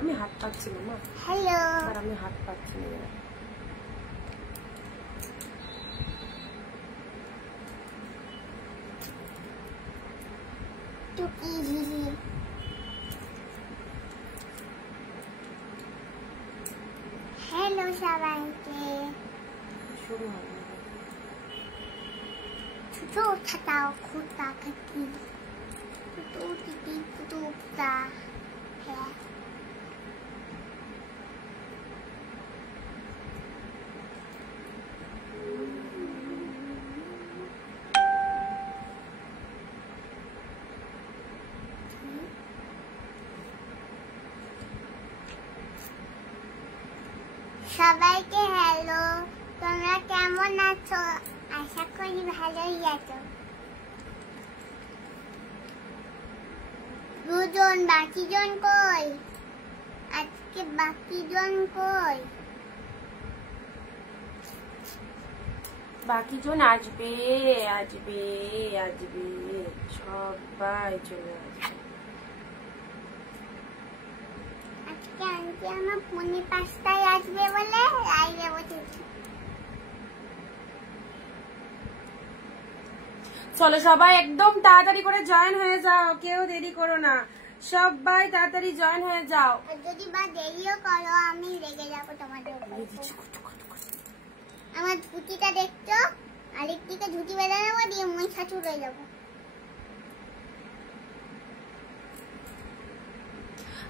আমি হাত পাচ্ছি না মা। হ্যালো, আর আমি হাত পাচ্ছি না। হ্যালো সবাইকে। শুরু হবে ছোট ছাতাও খুঁটা খাকি ছোট টিটি টুকটা। হ্যাঁ, সবাইকে হ্যালো। তোমরা কেমন আছো? আশা করি ভালোই আছো। দুজন, বাকিজন কই? আজকে বাকিজন কই? বাকিজন আসবে আসবে আসবে, সবাই চলে আসবে। আজকে আন্টি আমার 5:45 আসবে বলে লাইভে বসেছি। চলো সবাই একদম তাড়াতাড়ি করে জয়েন হয়ে যাও, কেউ দেরি করো না, সবাই তাড়াতাড়ি জয়েন হয়ে যাও। আর যদি বা দেরিও করো আমি রেগে যাবো তোমাদের উপর। আমার ঝুঁটিটা দেখছো? আরেকদিকে ঝুঁটি বেঁধে নেবো, দিয়ে মই ছাচুর হয়ে যাবো।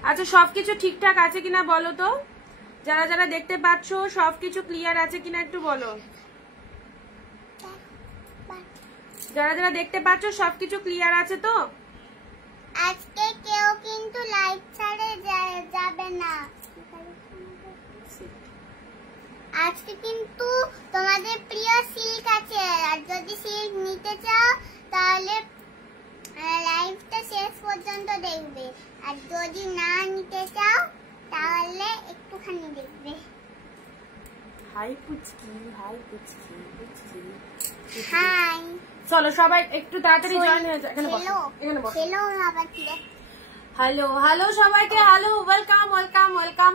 আচ্ছা সবকিছু ঠিকঠাক আছে কিনা বলো তো, যারা যারা দেখতে পাচ্ছ সবকিছু ক্লিয়ার আছে কিনা একটু বলো। যারা যারা দেখতে পাচ্ছ সবকিছু ক্লিয়ার আছে তো? আজকে কেউ কিন্তু লাইভ ছাড়ে যাবে না। আজকে কিন্তু তোমাদের প্রিয় সিল্ক আছে, আর যদি সিল্ক নিতে চাও তাহলে লাইভটা শেষ পর্যন্ত দেখবে, আর যদি না নিতে চাও তাহলে একটুখানি দেখবে। হাই পুচকি, হাই পুচকি, পুচকি হাই। চলো সবাই একটু তাড়াতাড়ি জয়েন হয়ে যাও। এখানে বসো, এখানে বসো। হ্যালো আবার কি? হ্যালো হ্যালো সবাইকে হ্যালো, ওয়েলকাম ওয়েলকাম ওয়েলকাম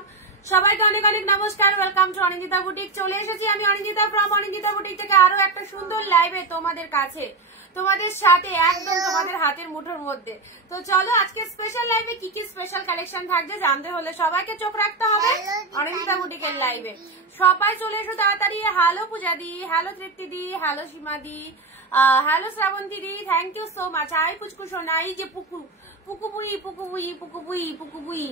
সবাইকে, অনেক অনেক নমস্কার। Welcome to Anindita boutique. চলে এসেছি আমি অনিন্দিতা ফ্রম অনিন্দিতা বুটিক থেকে আরো একটা সুন্দর লাইভে তোমাদের কাছে, তোমাদের সাথে, একদম তোমাদের হাতের মুঠোর মধ্যে। তো চলো আজকে স্পেশাল লাইভে কি কি স্পেশাল কালেকশন থাকবে জানতে হলে সবাইকে চোখ রাখতে হবে অনিন্দিতা বুটিকের লাইভে। সবাই চলে এসো তাড়াতাড়ি। হ্যালো পূজা দি, হ্যালো তৃপ্তি দি, হ্যালো সীমা দি, হ্যালো শ্রাবন্তী দি, থ্যাংক ইউ সো মাচ। আই পুচকু সোনা, এই যে পুকু পুকু বুই পুকু বুই পুকু বুই পুকু বুই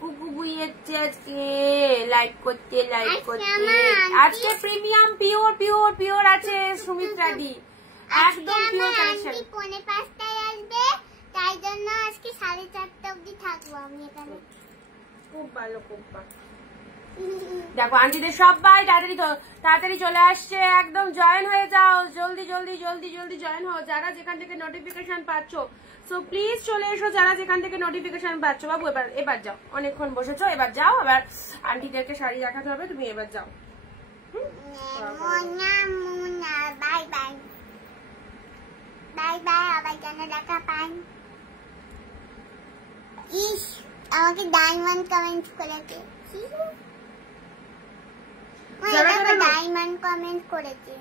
পুকু বুই আজকে লাইক করতে লাইক করতে। আজকে প্রিমিয়াম পিওর পিওর পিওর আছে সুমিত্রা দি, একদম পিওর কালেকশন। 5:45 আসবে, তাই জন্য আজকে 4:30 অবধি থাকবো আমি এখানে। খুব ভালো, খুব ভালো। দেখো আন্টিদের সবাই তাড়াতাড়ি চলে আসছে, একদম জয়েন হয়ে যাও, জলদি জলদি জলদি জলদি জয়েন হও যারা যেখান থেকে নোটিফিকেশন পাচ্ছ। সো প্লিজ চলে এসো যারা যেখান থেকে নোটিফিকেশন পাচ্ছ। বাবু এবার যাও, অনেকক্ষণ বসেছো, এবার যাও। আবার আন্টিদেরকে শাড়ি দেখাতে হবে, তুমি এবার যাও। বাই বাই বাই বাই, আবার যেন দেখা পাই। ইস, আমাকে ডায়মন্ড কমেন্ট করেছে, ডায়মন্ড কমেন্ট করেছে।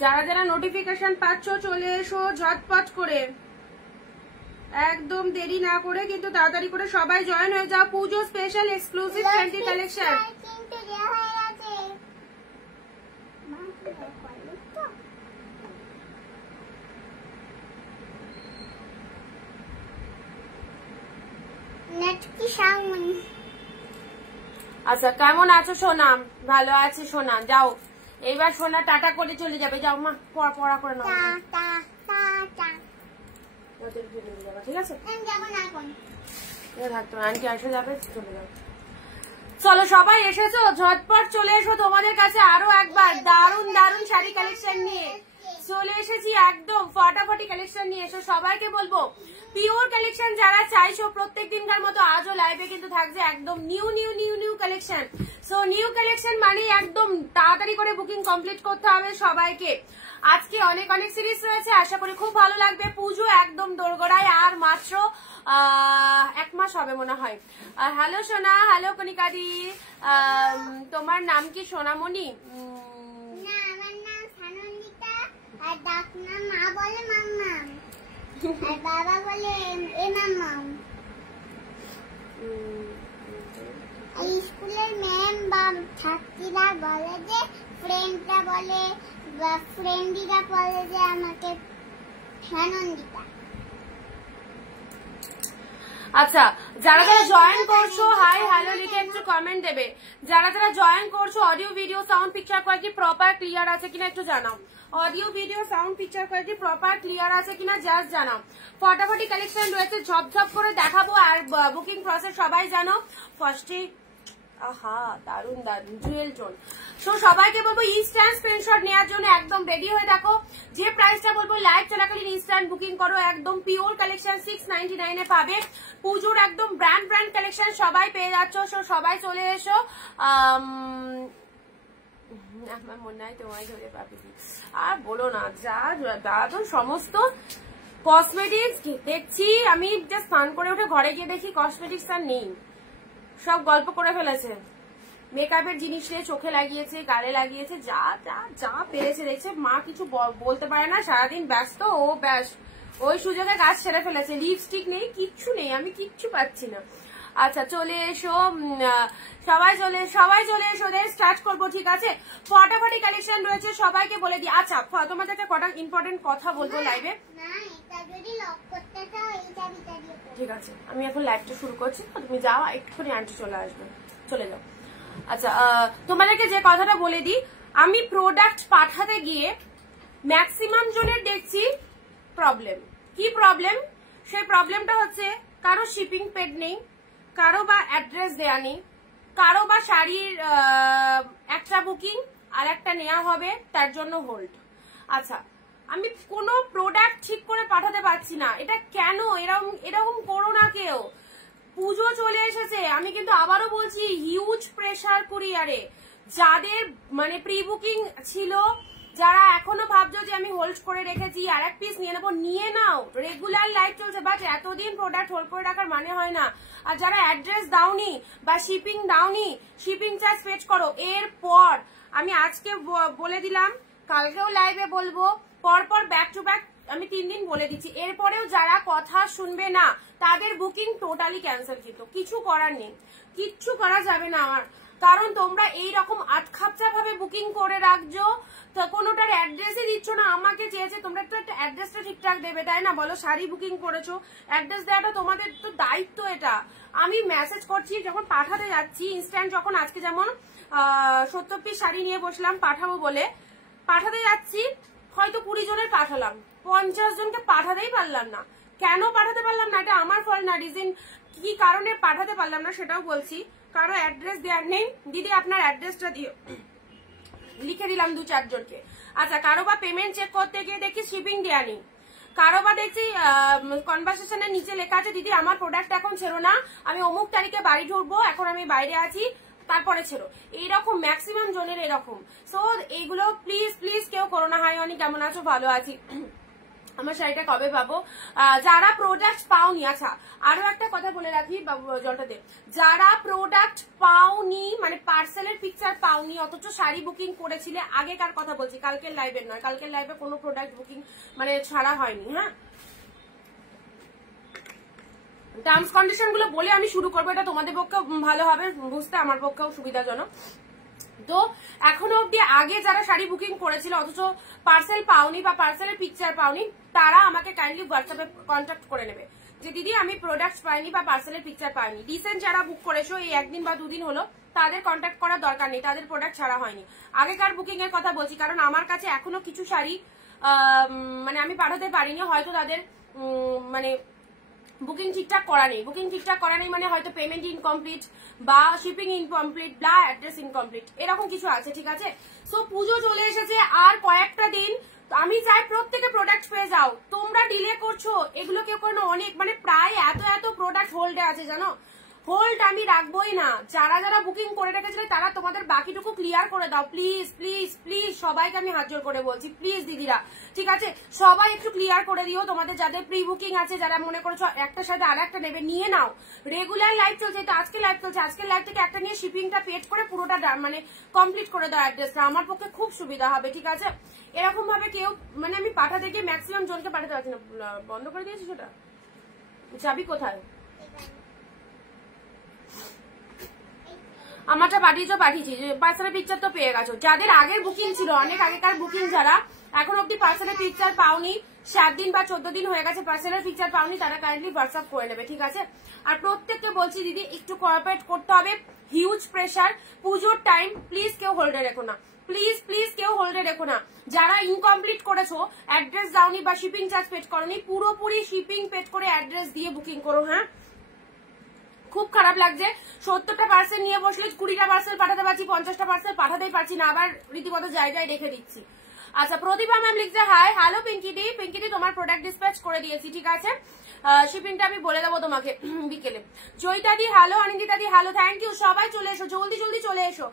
যারা যারা নোটিফিকেশন পাচ্ছ চলে এসো ঝটপট করে, একদম দেরি না করে, কিন্তু তাড়াতাড়ি করে সবাই জয়েন হয়ে যাও। পুজো স্পেশাল এক্সক্লুসিভ ট্রেন্ডি কালেকশন। কিন্তু দেয়া হয়ে গেছে। নেট কি সাউন্ড? আচ্ছা কেমন আছো সোনা? ভালো আছে সোনা, যাও এইবার সোনা টাটা করে চলে যাবে, যাও মা পড়া করে নাও। ঠিক আছে, আন্টি আসে যাবে, চলে যাবে। চলো সবাই এসেছো, ঝটপট চলে এসো তোমাদের কাছে আরো একবার দারুন দারুন শাড়ি কালেকশন নিয়ে। চলে এসেছি একদম ফটাফটি কালেকশন নিয়ে এসো। সবাইকে বলবো পিওর কালেকশন যারা চাইছো প্রত্যেক দিনকার মতো আজও লাইভে কিন্তু থাকছে একদম new new new new collection. So new collection মানে একদম তাড়াতাড়ি করে বুকিং কমপ্লিট করতে হবে সবাইকে। আজকে অনেক অনেক সিরিজ রয়েছে, আশা করি খুব ভালো লাগবে। পুজো একদম দোরগোড়ায়, আর মাত্র 1 মাস হবে মনে হয়। হ্যালো সোনা, হ্যালো কনিকাদি, তোমার নাম কি সোনামণি? না, আমার নাম সানন্দিতা, আর ডাক নাম মা বলে মাম্মাম, আর বাবা বলে এ মাম্মাম। আর স্কুলের ম্যাম বা ছাত্রীরা বলে যে ফ্রেন্ডরা বলে বা ফ্রেন্ডিরা বলে যে আমাকে সানন্দিতা। আচ্ছা, যারা যারা জয়েন করছো হাই হ্যালো লিখে একটু কমেন্ট দেবে। যারা যারা জয়েন করছো audio video sound picture quality proper clear আছে কিনা একটু জানাও। Audio video sound picture quality proper clear আছে কিনা জাস্ট জানাও। ফটাফটি কালেকশন রয়েছে, ঝপঝপ করে দেখাবো। আর বুকিং প্রসেস সবাই জানো। ফার্স্টে আহা দারুন দারুন জুয়েল টোন। সো সবাইকে বলবো ইনস্ট্যান্ট স্ক্রিনশট নেওয়ার জন্য একদম রেডি হয়ে দেখো। যে প্রাইসটা বলবো লাইভ চলাকালীন ইনস্ট্যান্ট বুকিং করো। একদম পিওর কালেকশন 699 এ পাবে। পুজোর একদম ব্র্যান্ড কালেকশন সবাই পেয়ে যাচ্ছ। সো সবাই চলে এসো। আমার মনে হয় তোমায় ধরে পাবি আর বলো না, যা তো সমস্ত কসমেটিক্স দেখছি আমি। জাস্ট স্নান করে উঠে ঘরে গিয়ে দেখি কসমেটিক্স আর নেই, সব গল্প করে ফেলেছে। মেকআপের জিনিস নিয়ে চোখে লাগিয়েছে, গালে লাগিয়েছে, যা যা যা পেরেছে দেখছে। মা কিছু বলতে পারে না, সারাদিন ব্যস্ত। ও ব্যাস ওই সুযোগে গাছ ছেড়ে ফেলেছে। লিপস্টিক নেই, কিচ্ছু নেই, আমি কিচ্ছু পাচ্ছি না। আচ্ছা চলে এসো সবাই চলে এসো, স্টার্ট করবো ঠিক আছে। ফটাফটি কালেকশন রয়েছে সবাইকে বলে দিই। আচ্ছা তোমাদের কটা ইম্পর্টেন্ট কথা বলবো লাইভে। ঠিক আছে, আমি এখন লাইভটা শুরু করছি, তুমি যাও, একটুখানি আন্টি চলে আসবে, চলে যাও। আচ্ছা তোমাদেরকে যে কথাটা বলে দিই, আমি প্রোডাক্ট পাঠাতে গিয়ে ম্যাক্সিমাম জনের দেখছি প্রবলেম। কি প্রবলেম? সেই প্রবলেমটা হচ্ছে কারো শিপিং পেড নেই, কারো বা অ্যাড্রেস দেয়া নেই, কারো বা শাড়ির একটা বুকিং আর একটা নেওয়া হবে তার জন্য হোল্ড। আচ্ছা আমি কোনো প্রোডাক্ট ঠিক করে পাঠাতে পারছি না, এটা কেন? এরকম করো না কেউ। পুজো চলে এসেছে, আমি কিন্তু আবারও বলছি হিউজ প্রেসার কুরিয়ারে। যাদের মানে প্রি বুকিং ছিল, যারা এখনো ভাবছো যে আমি হোল্ড করে রেখেছি আর এক পিস নিয়ে নেবো, নিয়ে নাও। রেগুলার লাইভ চলছে, বাট এতদিন প্রোডাক্ট হোল্ড করে রাখার মানে হয় না। আর যারা অ্যাড্রেস দাওনি বা শিপিং দাওনি, শিপিং চার্জ পেড করো। এরপর আমি আজকে বলে দিলাম, কালকেও লাইভে বলবো, পরপর ব্যাক টু ব্যাক আমি 3 দিন বলে দিচ্ছি। এরপরেও যারা কথা শুনবে না তাদের বুকিং টোটালি ক্যান্সেল। কিন্তু কিছু করার নেই, কিচ্ছু করা যাবে না আমার, কারণ তোমরা এইরকম আটখাপচা ভাবে বুকিং করে রাখছো, তো কোনোটার অ্যাড্রেসই দিচ্ছ না। আমাকে চেয়েছে তোমরা একটু একটা অ্যাড্রেসটা ঠিকঠাক দেবে, তাই না বলো? শাড়ি বুকিং করেছো, অ্যাড্রেস দেওয়াটা তোমাদের তো দায়িত্ব। এটা আমি মেসেজ করছি যখন পাঠাতে যাচ্ছি ইনস্ট্যান্ট, যখন আজকে যেমন 70 পিস শাড়ি নিয়ে বসলাম পাঠাবো বলে, পাঠাতে যাচ্ছি হয়তো 20 জনের পাঠালাম, 50 জনকে পাঠাতেই পারলাম না। কেন পাঠাতে পারলাম না? এটা আমার ফল না। রিজন কি কারণে পাঠাতে পারলাম না সেটাও বলছি। কারো অ্যাড্রেস দেওয়ার নেই, দিদি আপনার অ্যাড্রেসটা দিও, লিখে দিলাম 2-4 জনকে। আচ্ছা কারো বা পেমেন্ট চেক করতে গিয়ে দেখি শিপিং দেওয়া নেই, কারো বা দেখছি কনভারসেশনের নিচে লেখা আছে দিদি আমার প্রোডাক্ট এখন ছেড়ো না, আমি অমুক তারিখে বাড়ি ঢুকবো, এখন আমি বাইরে আছি, তারপরে ছেড়ো। এইরকম ম্যাক্সিমাম জনের এরকম। সো এইগুলো প্লিজ প্লিজ কেউ করো না। হাই অনি, কেমন আছো? ভালো আছি। আমার শাড়িটা কবে পাবো? যারা প্রোডাক্ট পাওনি, আচ্ছা আরো একটা কথা বলে রাখি জলটাতে, যারা প্রোডাক্ট পাওনি মানে পার্সেলের পিকচার পাওনি অথচ শাড়ি বুকিং করেছিলে, আগেকার কথা বলছি, কালকের লাইভের নয়, কালকের লাইভে কোনো প্রোডাক্ট বুকিং মানে ছাড়া হয়নি। হ্যাঁ, টার্মস কন্ডিশন গুলো বলে আমি শুরু করবো, এটা তোমাদের পক্ষে ভালো হবে বুঝতে, আমার পক্ষেও সুবিধাজনক। তো এখনো অব্দি আগে যারা শাড়ি বুকিং করেছিল অথচ পার্সেল পাওনি বা পার্সেলের পিকচার পাওনি, তারা আমাকে কাইন্ডলি হোয়াটসঅ্যাপে কন্ট্যাক্ট করে নেবে যে দিদি আমি প্রোডাক্ট পাইনি বা পার্সেলের পিকচার পাইনি। রিসেন্ট যারা বুক করেছো এই 1 দিন বা 2 দিন হলো, তাদের কন্ট্যাক্ট করার দরকার নেই, তাদের প্রোডাক্ট ছাড়া হয়নি। আগেকার বুকিং এর কথা বলছি, কারণ আমার কাছে এখনো কিছু শাড়ি মানে আমি পাঠাতে পারিনি, হয়তো তাদের মানে বুকিং ঠিকঠাক করা নেই। বুকিং ঠিকঠাক করা নেই মানে হয়তো পেমেন্ট ইনকমপ্লিট বা শিপিং ইনকমপ্লিট বা অ্যাড্রেস ইনকমপ্লিট, এরকম কিছু আছে। ঠিক আছে, সো পুজো চলে এসেছে আর কয়েকটা দিন, আমি চাই প্রত্যেকে প্রোডাক্ট পেয়ে যাও। তোমরা ডিলে করছো, এগুলো কেউ কোনো অনেক মানে প্রায় এত প্রোডাক্ট হোল্ডে আছে জানো। হোল্ড আমি রাখবোই না। যারা যারা বুকিং করে রেখেছিলে তারা তোমাদের বাকিটুকু ক্লিয়ার করে দাও প্লিজ প্লিজ প্লিজ। সবাইকে আমি হাত জোর করে বলছি প্লিজ দিদিরা, ঠিক আছে? সবাই একটু ক্লিয়ার করে দিও। তোমাদের যাদের প্রি বুকিং আছে, যারা মনে করছো একটার সাথে আর একটা নেবে, নিয়ে নাও। রেগুলার লাইভ চলছে, তো আজকে লাইভ চলছে, আজকের লাইভ থেকে একটা নিয়ে শিপিংটা পেড করে পুরোটা মানে কমপ্লিট করে দাও অ্যাড্রেসটা। আমার পক্ষে খুব সুবিধা হবে, ঠিক আছে? এরকম ভাবে কেউ মানে আমি পাঠাতে গিয়ে ম্যাক্সিমাম জনকে পাঠাতে পারছি না। বন্ধ করে দিয়েছি সেটা। চাবি কোথায়? আমারটা পাঠিয়েছি। পার্সেলের পিকচার তো পেয়ে গেছো। যাদের আগের বুকিং ছিল, অনেক আগেকার বুকিং, যারা এখন অব্দি পার্সেলের পিকচার পাওনি, 7 দিন বা 14 দিন হয়ে গেছে পার্সেলের পিকচার পাওনি, তারা কাইন্ডলি হোয়াটসঅ্যাপ করে নেবে, ঠিক আছে? আর প্রত্যেককে বলছি দিদি একটু কোঅপারেট করতে হবে। হিউজ প্রেশার, পুজোর টাইম, প্লিজ কেউ হোল্ডে রেখো না, প্লিজ প্লিজ কেউ হোল্ডে রেখো না। যারা ইনকমপ্লিট করেছো, অ্যাড্রেস দাওনি বা শিপিং চার্জ পেড করোনি, পুরোপুরি শিপিং পেড করে অ্যাড্রেস দিয়ে বুকিং করো। হ্যাঁ, খুব খারাপ লাগছে। 70টা পার্সেল নিয়ে বসলে 20টা পার্সেল পাঠাতে পারছি, 50টা পার্সেল পাঠাতেই পারছি না, আবার রীতিমতো জায়গায় রেখে দিচ্ছি। আচ্ছা, প্রতিভা ম্যাম লিখছে হাই, হ্যালো পিঙ্কিদি। পিঙ্কিদি তোমার প্রোডাক্ট ডিসপ্যাচ করে দিয়েছি, ঠিক আছে? শিপিংটা আমি বলে দেবো তোমাকে বিকেলে। জয়িতাদি হ্যালো, অনিন্দিতাদি হ্যালো, থ্যাংক ইউ। সবাই চলে এসো, জলদি জলদি চলে এসো।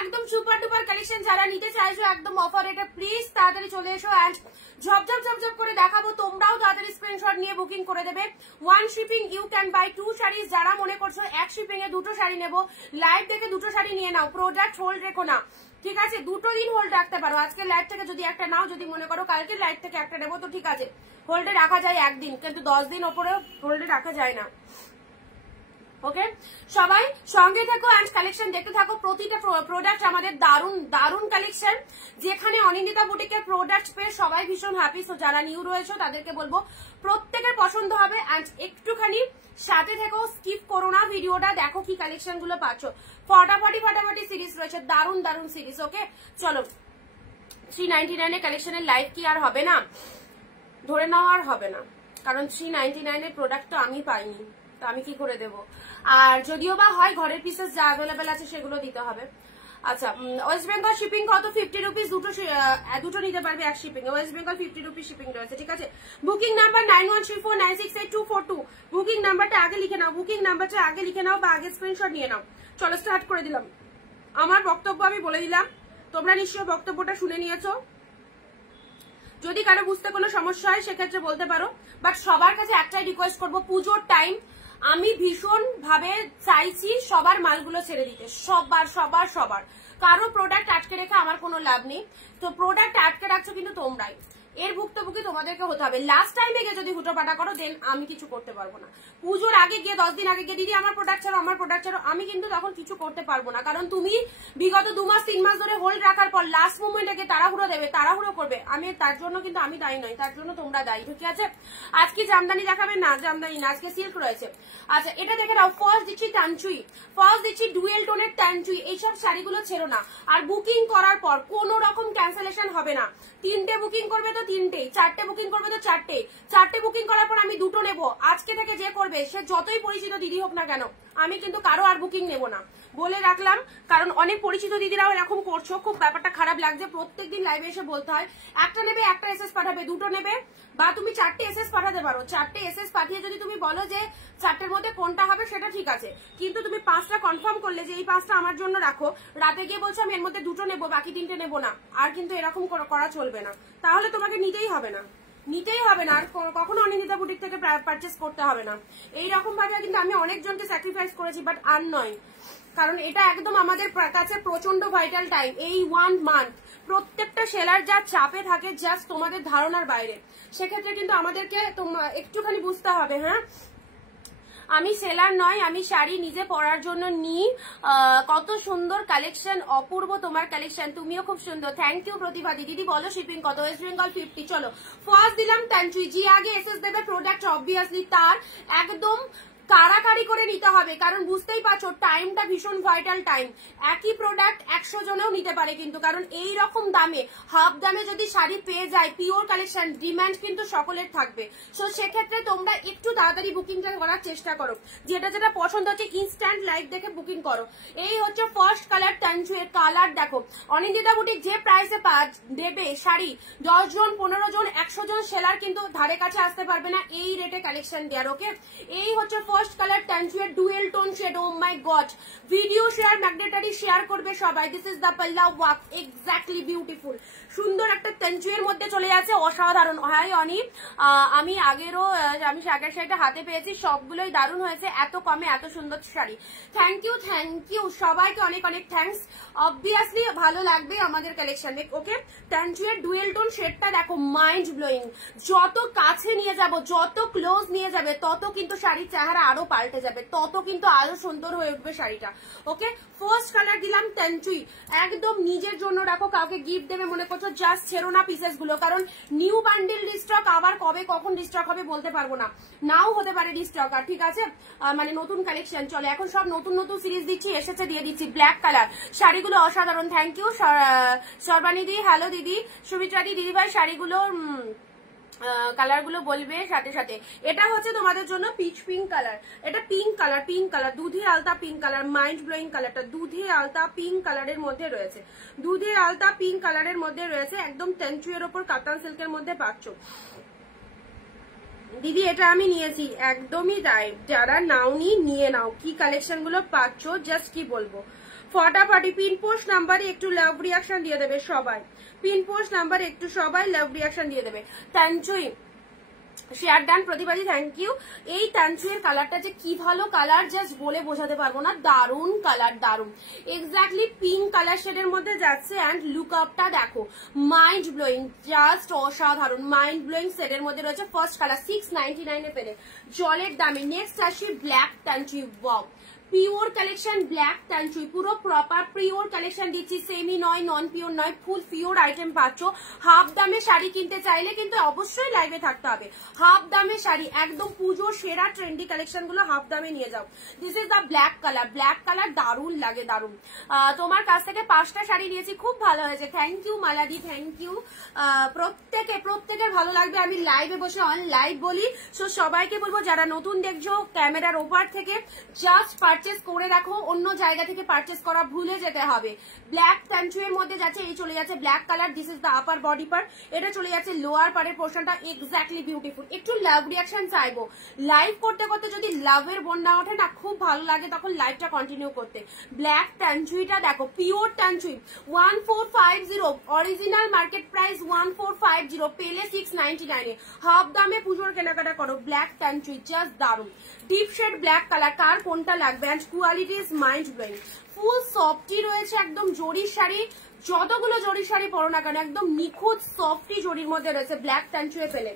একদম সুপার ডুপার কালেকশন যারা নিতে চাইছো একদম অফার রেটে, প্লিজ তাড়াতাড়ি চলে এসো। অ্যান্ড ঝপঝপ ঝপঝপ করে দেখাবো, তোমরাও তাড়াতাড়ি স্ক্রিনশট নিয়ে বুকিং করে দেবে। 1 shipping you can buy 2 saris. যারা মনে করছো 1 শিপিং এ 2টো শাড়ি নেবো, লাইভ দেখে 2টো শাড়ি নিয়ে নাও, প্রোডাক্ট হোল্ড রেখো না, ঠিক আছে? 2 দিন হোল্ড রাখতে পারো। আজকে লাইভ থেকে যদি একটা নাও, যদি মনে করো কালকে লাইভ থেকে একটা নেবো, তো ঠিক আছে, হোল্ডে রাখা যায় 1 দিন, কিন্তু 10 দিন ওপরে হোল্ডে রাখা যায় না। ওকে, সবাই সঙ্গে থাকো অ্যান্ড কালেকশন দেখতে থাকো। প্রতিটা প্রোডাক্ট আমাদের দারুন দারুন কালেকশন, যেখানে অনিন্দিতা বুটিকের প্রোডাক্ট পেয়ে সবাই ভীষণ হ্যাপি। সো যারা নিউ রয়েছে তাদেরকে বলবো প্রত্যেকের পছন্দ হবে। অ্যান্ড একটুখানি সাথে থেকো, স্কিপ করো না ভিডিওটা, দেখো কি কালেকশন গুলো পাচ্ছ। ফটাফটি সিরিজ রয়েছে, দারুন দারুন সিরিজ। ওকে, চলো। 399 এর কালেকশনের লাইভ কি আর হবে না? ধরে নাও আর হবে না, কারণ 399 এর প্রোডাক্ট তো আমি পাইনি, তো আমি কি করে দেবো? আর যদিও বা হয়, ঘরের পিসেস যা অ্যাভেলেবেল আছে সেগুলো দিতে হবে। আচ্ছা, ওয়েস্ট বেঙ্গল শিপিং কত? 50 রুপিস। দুটো নিতে পারবে 1 shipping. West Bengal 50 rupees shipping রয়েছে, ঠিক আছে? Booking number 9134968242। বুকিং নাম্বারটা আগে লিখে নাও, বুকিং নাম্বারটা আগে লিখে নাও বা আগে স্ক্রিনশট নিয়ে নাও। চলো স্টার্ট করে দিলাম। আমার বক্তব্য আমি বলে দিলাম, তোমরা নিশ্চয়ই বক্তব্যটা শুনে নিয়েছো। যদি কারো বুঝতে কোনো সমস্যা হয় সেক্ষেত্রে বলতে পারো, বাট সবার কাছে একটাই রিকোয়েস্ট করবো, পুজোর টাইম আমি ভীষণ ভাবে চাইছি সবার মালগুলো ছেড়ে দিতে, সবার। কারো প্রোডাক্ট আটকে রেখে আমার কোনো লাভ নেই। তো প্রোডাক্ট আটকে রাখছো কিন্তু তোমরাই, এর ভুক্তভোগী তোমাদেরকে হতে হবে। লাস্ট টাইমে গিয়ে যদি হুটোপাটা করো, দেন আমি কিছু করতে পারবো না। পুজোর আগে গিয়ে 10 দিন আগে গিয়ে দিদি আমার প্রোডাক্ট ছাড়ো, আমি কিন্তু তখন কিছু করতে পারবো না। কারণ তুমি বিগত 2 মাস 3 মাস ধরে হোল্ড রাখার পর লাস্ট মোমেন্টে গিয়ে তাড়াহুড়ো করবে। আমি তার জন্য কিন্তু আমি দায়ী নই, তার জন্য তোমরা দায়ী, ঠিক আছে? আজকে জামদানি দেখাবে না, জামদানি না, আজকে সিল্ক রয়েছে। আচ্ছা, এটা দেখে নাও। ফার্স্ট দিচ্ছি তানচুই, ফার্স্ট দিচ্ছি ডুয়েল টোনের তানচুই। এইসব শাড়িগুলো ছেড়ো না। আর বুকিং করার পর কোনো রকম ক্যান্সেলেশন হবে না। 3টে বুকিং করবে তো 3টেই, 4টে বুকিং করবে তো 4টেই। 4টে বুকিং করার পর আমি 2টো নেবো। আজকে থেকে যে করবে সে যতই পরিচিত দিদি হোক না কেন, আমি কিন্তু কারো আর বুকিং নেবো না, বলে রাখলাম। কারণ অনেক পরিচিত দিদিরাও এরকম করছো, খুব ব্যাপারটা খারাপ লাগছে। প্রত্যেকদিন লাইভে এসে বলতে হয় একটা নেবে, একটা এসএস পাঠাবে, 2টো নেবে, বা তুমি 4টে এসএস পাঠাতে পারো। 4টে এসএস পাঠিয়ে যদি তুমি বলো যে 4টের মধ্যে কোনটা হবে সেটা ঠিক আছে, কিন্তু তুমি 5টা কনফার্ম করলে যে এই 5টা আমার জন্য রাখো, রাতে গিয়ে বলছো আমি এর মধ্যে 2টো নেবো, বাকি 3টে নেবো না, আর কিন্তু এরকম করা চলবে না। তাহলে তোমাকে নিতেই হবে না, আর কখনো অনিন্দিতা বুটিক থেকে পারচেস করতে হবে না। এইরকম ভাবে কিন্তু আমি অনেকজনকে স্যাক্রিফাইস করেছি, বাট আর নয়। কারণ এটা একদম আমাদের কাছে প্রচন্ড ভাইটাল টাইম। এই 1 মান্থ প্রত্যেকটা সেলার যা চাপে থাকে, জাস্ট তোমাদের ধারণার বাইরে। সেক্ষেত্রে কিন্তু আমাদেরকে একটুখানি বুঝতে হবে। হ্যাঁ, আমি সেলার নয়, আমি শাড়ি নিজে পরার জন্য নিই। কত সুন্দর কালেকশন, অপূর্ব তোমার কালেকশন, তুমিও খুব সুন্দর। থ্যাংক ইউ প্রতিভা দিদি। বলো শিপিং কত? ওয়েস্ট বেঙ্গল 50। চলো, ফার্স্ট দিলাম তানচুই। যে আগে এসএস দেবে প্রোডাক্ট অবভিয়াসলি তার একদম কারাকারি করে নিতে হবে, কারণ বুঝতেই পারছো টাইমটা ভীষণ ভাইটাল টাইম। একই প্রোডাক্ট 100 জনেও নিতে পারে কিন্তু, কারণ এই রকম দামে হাফ দামে যদি শাড়ি পেয়ে যায় পিওর কালেকশন, ডিমান্ড কিন্তু সকলের থাকবে। সো সেক্ষেত্রে তোমরা একটু তাড়াতাড়ি বুকিংটা করার চেষ্টা করো, যেটা যেটা পছন্দ হচ্ছে ইনস্ট্যান্ট লাইভ দেখে বুকিং করো। এই হচ্ছে ফার্স্ট কালার তানচু, এর কালার দেখো। অনিন্দিতা বুটিক যে প্রাইসে দেবে শাড়ি 10 জন 15 জন 100 জন সেলার কিন্তু ধারে কাছে আসতে পারবে না এই রেটে কালেকশন দেওয়ার। ওকে, এই হচ্ছে ফার্স্ট কালার তানচু এর dual tone shade. O my god, video share ম্যাগনেটারি share করবে সবাই। দিস ইজ দ্য পাল্লা ওয়ার্ক, এক্স্যাক্টলি বিউটিফুল। সুন্দর একটা তানচু এর মধ্যে চলে যাচ্ছে, অসাধারণ। হাই অনি, আমি আগের শাড়িটা হাতে পেয়েছি, সবগুলোই দারুণ হয়েছে। এত কমে এত সুন্দর শাড়ি, থ্যাংক ইউ সবাইকে, অনেক অনেক থ্যাংকস। অবভিয়াসলি ভালো লাগবে আমাদের কালেকশনে। ওকে, তানচু এর ডুয়েল টোন শেডটা দেখো, মাইন্ড ব্লোয়িং। যত কাছে নিয়ে যাব, যত ক্লোজ নিয়ে যাবে, তত কিন্তু শাড়ির চেহারা আরো পাল্টে যাবে, তত কিন্তু আরো সুন্দর হয়ে উঠবে শাড়িটা। ওকে, ফার্স্ট কালার দিলাম তানচুই, একদম নিজের জন্য রাখো, কাউকে গিফট দেবে মনে করছো, জাস্ট ছেড়ো না পিসেস গুলো, কারণ নিউ বান্ডিল রিস্টক, আবার কবে কখন রিস্টক হবে বলতে পারবো না, নাও হতে পারে রিস্টক। আর ঠিক আছে, মানে নতুন কালেকশন চলে এখন, সব নতুন নতুন সিরিজ দিচ্ছি, এসেছে দিয়ে দিচ্ছি। ব্ল্যাক কালার শাড়িগুলো অসাধারণ, থ্যাংক ইউ সর্বাণী। হ্যালো দিদি, সুমিত্রা দিদি ভাই, শাড়িগুলো কালার গুলো বলবে সাথে সাথে। এটা হচ্ছে তোমাদের জন্য পিচ পিঙ্ক কালার, এটা পিঙ্ক কালার, দুধে আলতা পিঙ্ক কালার, মাইন্ড ব্লোয়িং কালারটা দুধে আলতা পিঙ্ক কালারের মধ্যে রয়েছে, দুধে আলতা পিঙ্ক কালারের মধ্যে রয়েছে, একদম তানচু এর ওপর কাতান সিল্কের মধ্যে পাচ্ছ। দিদি এটা আমি নিয়েছি, একদমই তাই, যারা নাওনি নিয়ে নাও, কি কালেকশন গুলো পাচ্ছ জাস্ট কি বলবো। ফটাফটি পিন পোস্ট নাম্বারে একটু লাভ রিয়াকশন দিয়ে দেবে সবাই, পিন পোস্ট নাম্বারে একটু সবাই লাভ রিয়াকশন দিয়ে দেবে। তানচুই শেয়ার ডান প্রতিবাদী, থ্যাংক ইউ। এই তানচু এর কালারটা যে কি ভালো কালার, জাস্ট বলে বোঝাতে পারবো না, দারুন কালার, দারুন। এক্স্যাক্টলি পিঙ্ক কালার শেডের মধ্যে যাচ্ছে, অ্যান্ড লুক আপটা দেখো, মাইন্ড ব্লোয়িং, জাস্ট অসাধারণ, মাইন্ড ব্লোয়িং শেডের মধ্যে রয়েছে। ফার্স্ট কালার 699 পেলে জলের দামে। নেক্সট আসি black tanchoi, wow, pure collection black তানচুই, পুরো প্রপার পিওর কালেকশন দিচ্ছি, সেমি নয়, নন পিওর নয়, ফুল পিওর আইটেম পাচ্ছ। হাফ দামে শাড়ি কিনতে চাইলে কিন্তু অবশ্যই লাইভে থাকতে হবে। হাফ দামে শাড়ি, একদম পুজোর সেরা ট্রেন্ডি কালেকশন গুলো হাফ দামে নিয়ে যাও। This is the black colour, black colour দারুণ লাগে, দারুণ। তোমার কাছ থেকে 5টা শাড়ি নিয়েছি, খুব ভালো হয়েছে, থ্যাংক ইউ মালাদি, থ্যাংক ইউ। প্রত্যেকের ভালো লাগবে, আমি লাইভে বসে অন লাইভ বলি। সো সবাইকে বলবো যারা নতুন দেখছো, ক্যামেরার ওপার থেকে জাস্ট পারচেজ করে রাখো, অন্য জায়গা থেকে পারচেজ করা ভুলে যেতে হবে। ব্ল্যাক তানচু এর মধ্যে যাচ্ছে, এই চলে যাচ্ছে black colour, this is the upper body part, এটা চলে যাচ্ছে লোয়ার পার্টের পোর্শনটা, এক্স্যাক্টলি বিউটিফুল। একটু লাভ রিয়াকশন চাইবো, লাইভ করতে করতে যদি লাভের বন্যা ওঠে না, খুব ভালো লাগে তখন লাইভটা কন্টিনিউ করতে। ব্ল্যাক তানচুইটা দেখো, পিওর তানচুই, 1450, অরিজিনাল মার্কেট প্রাইস 1450, পেলে 699, হাফ দামে পুজোর কেনাকাটা করো। ব্ল্যাক তানচুই জাস্ট দারুন, ডিপ শেড ব্ল্যাক কালার, কার কোনটা লাগবে, and quality is mind blowing. Full softy রয়েছে, একদম জরির শাড়ি, যতগুলো জরির শাড়ি পরো না কেন একদম নিখুঁত সফটি জরির মধ্যে রয়েছে। ব্ল্যাক তানচুয়ে পেলে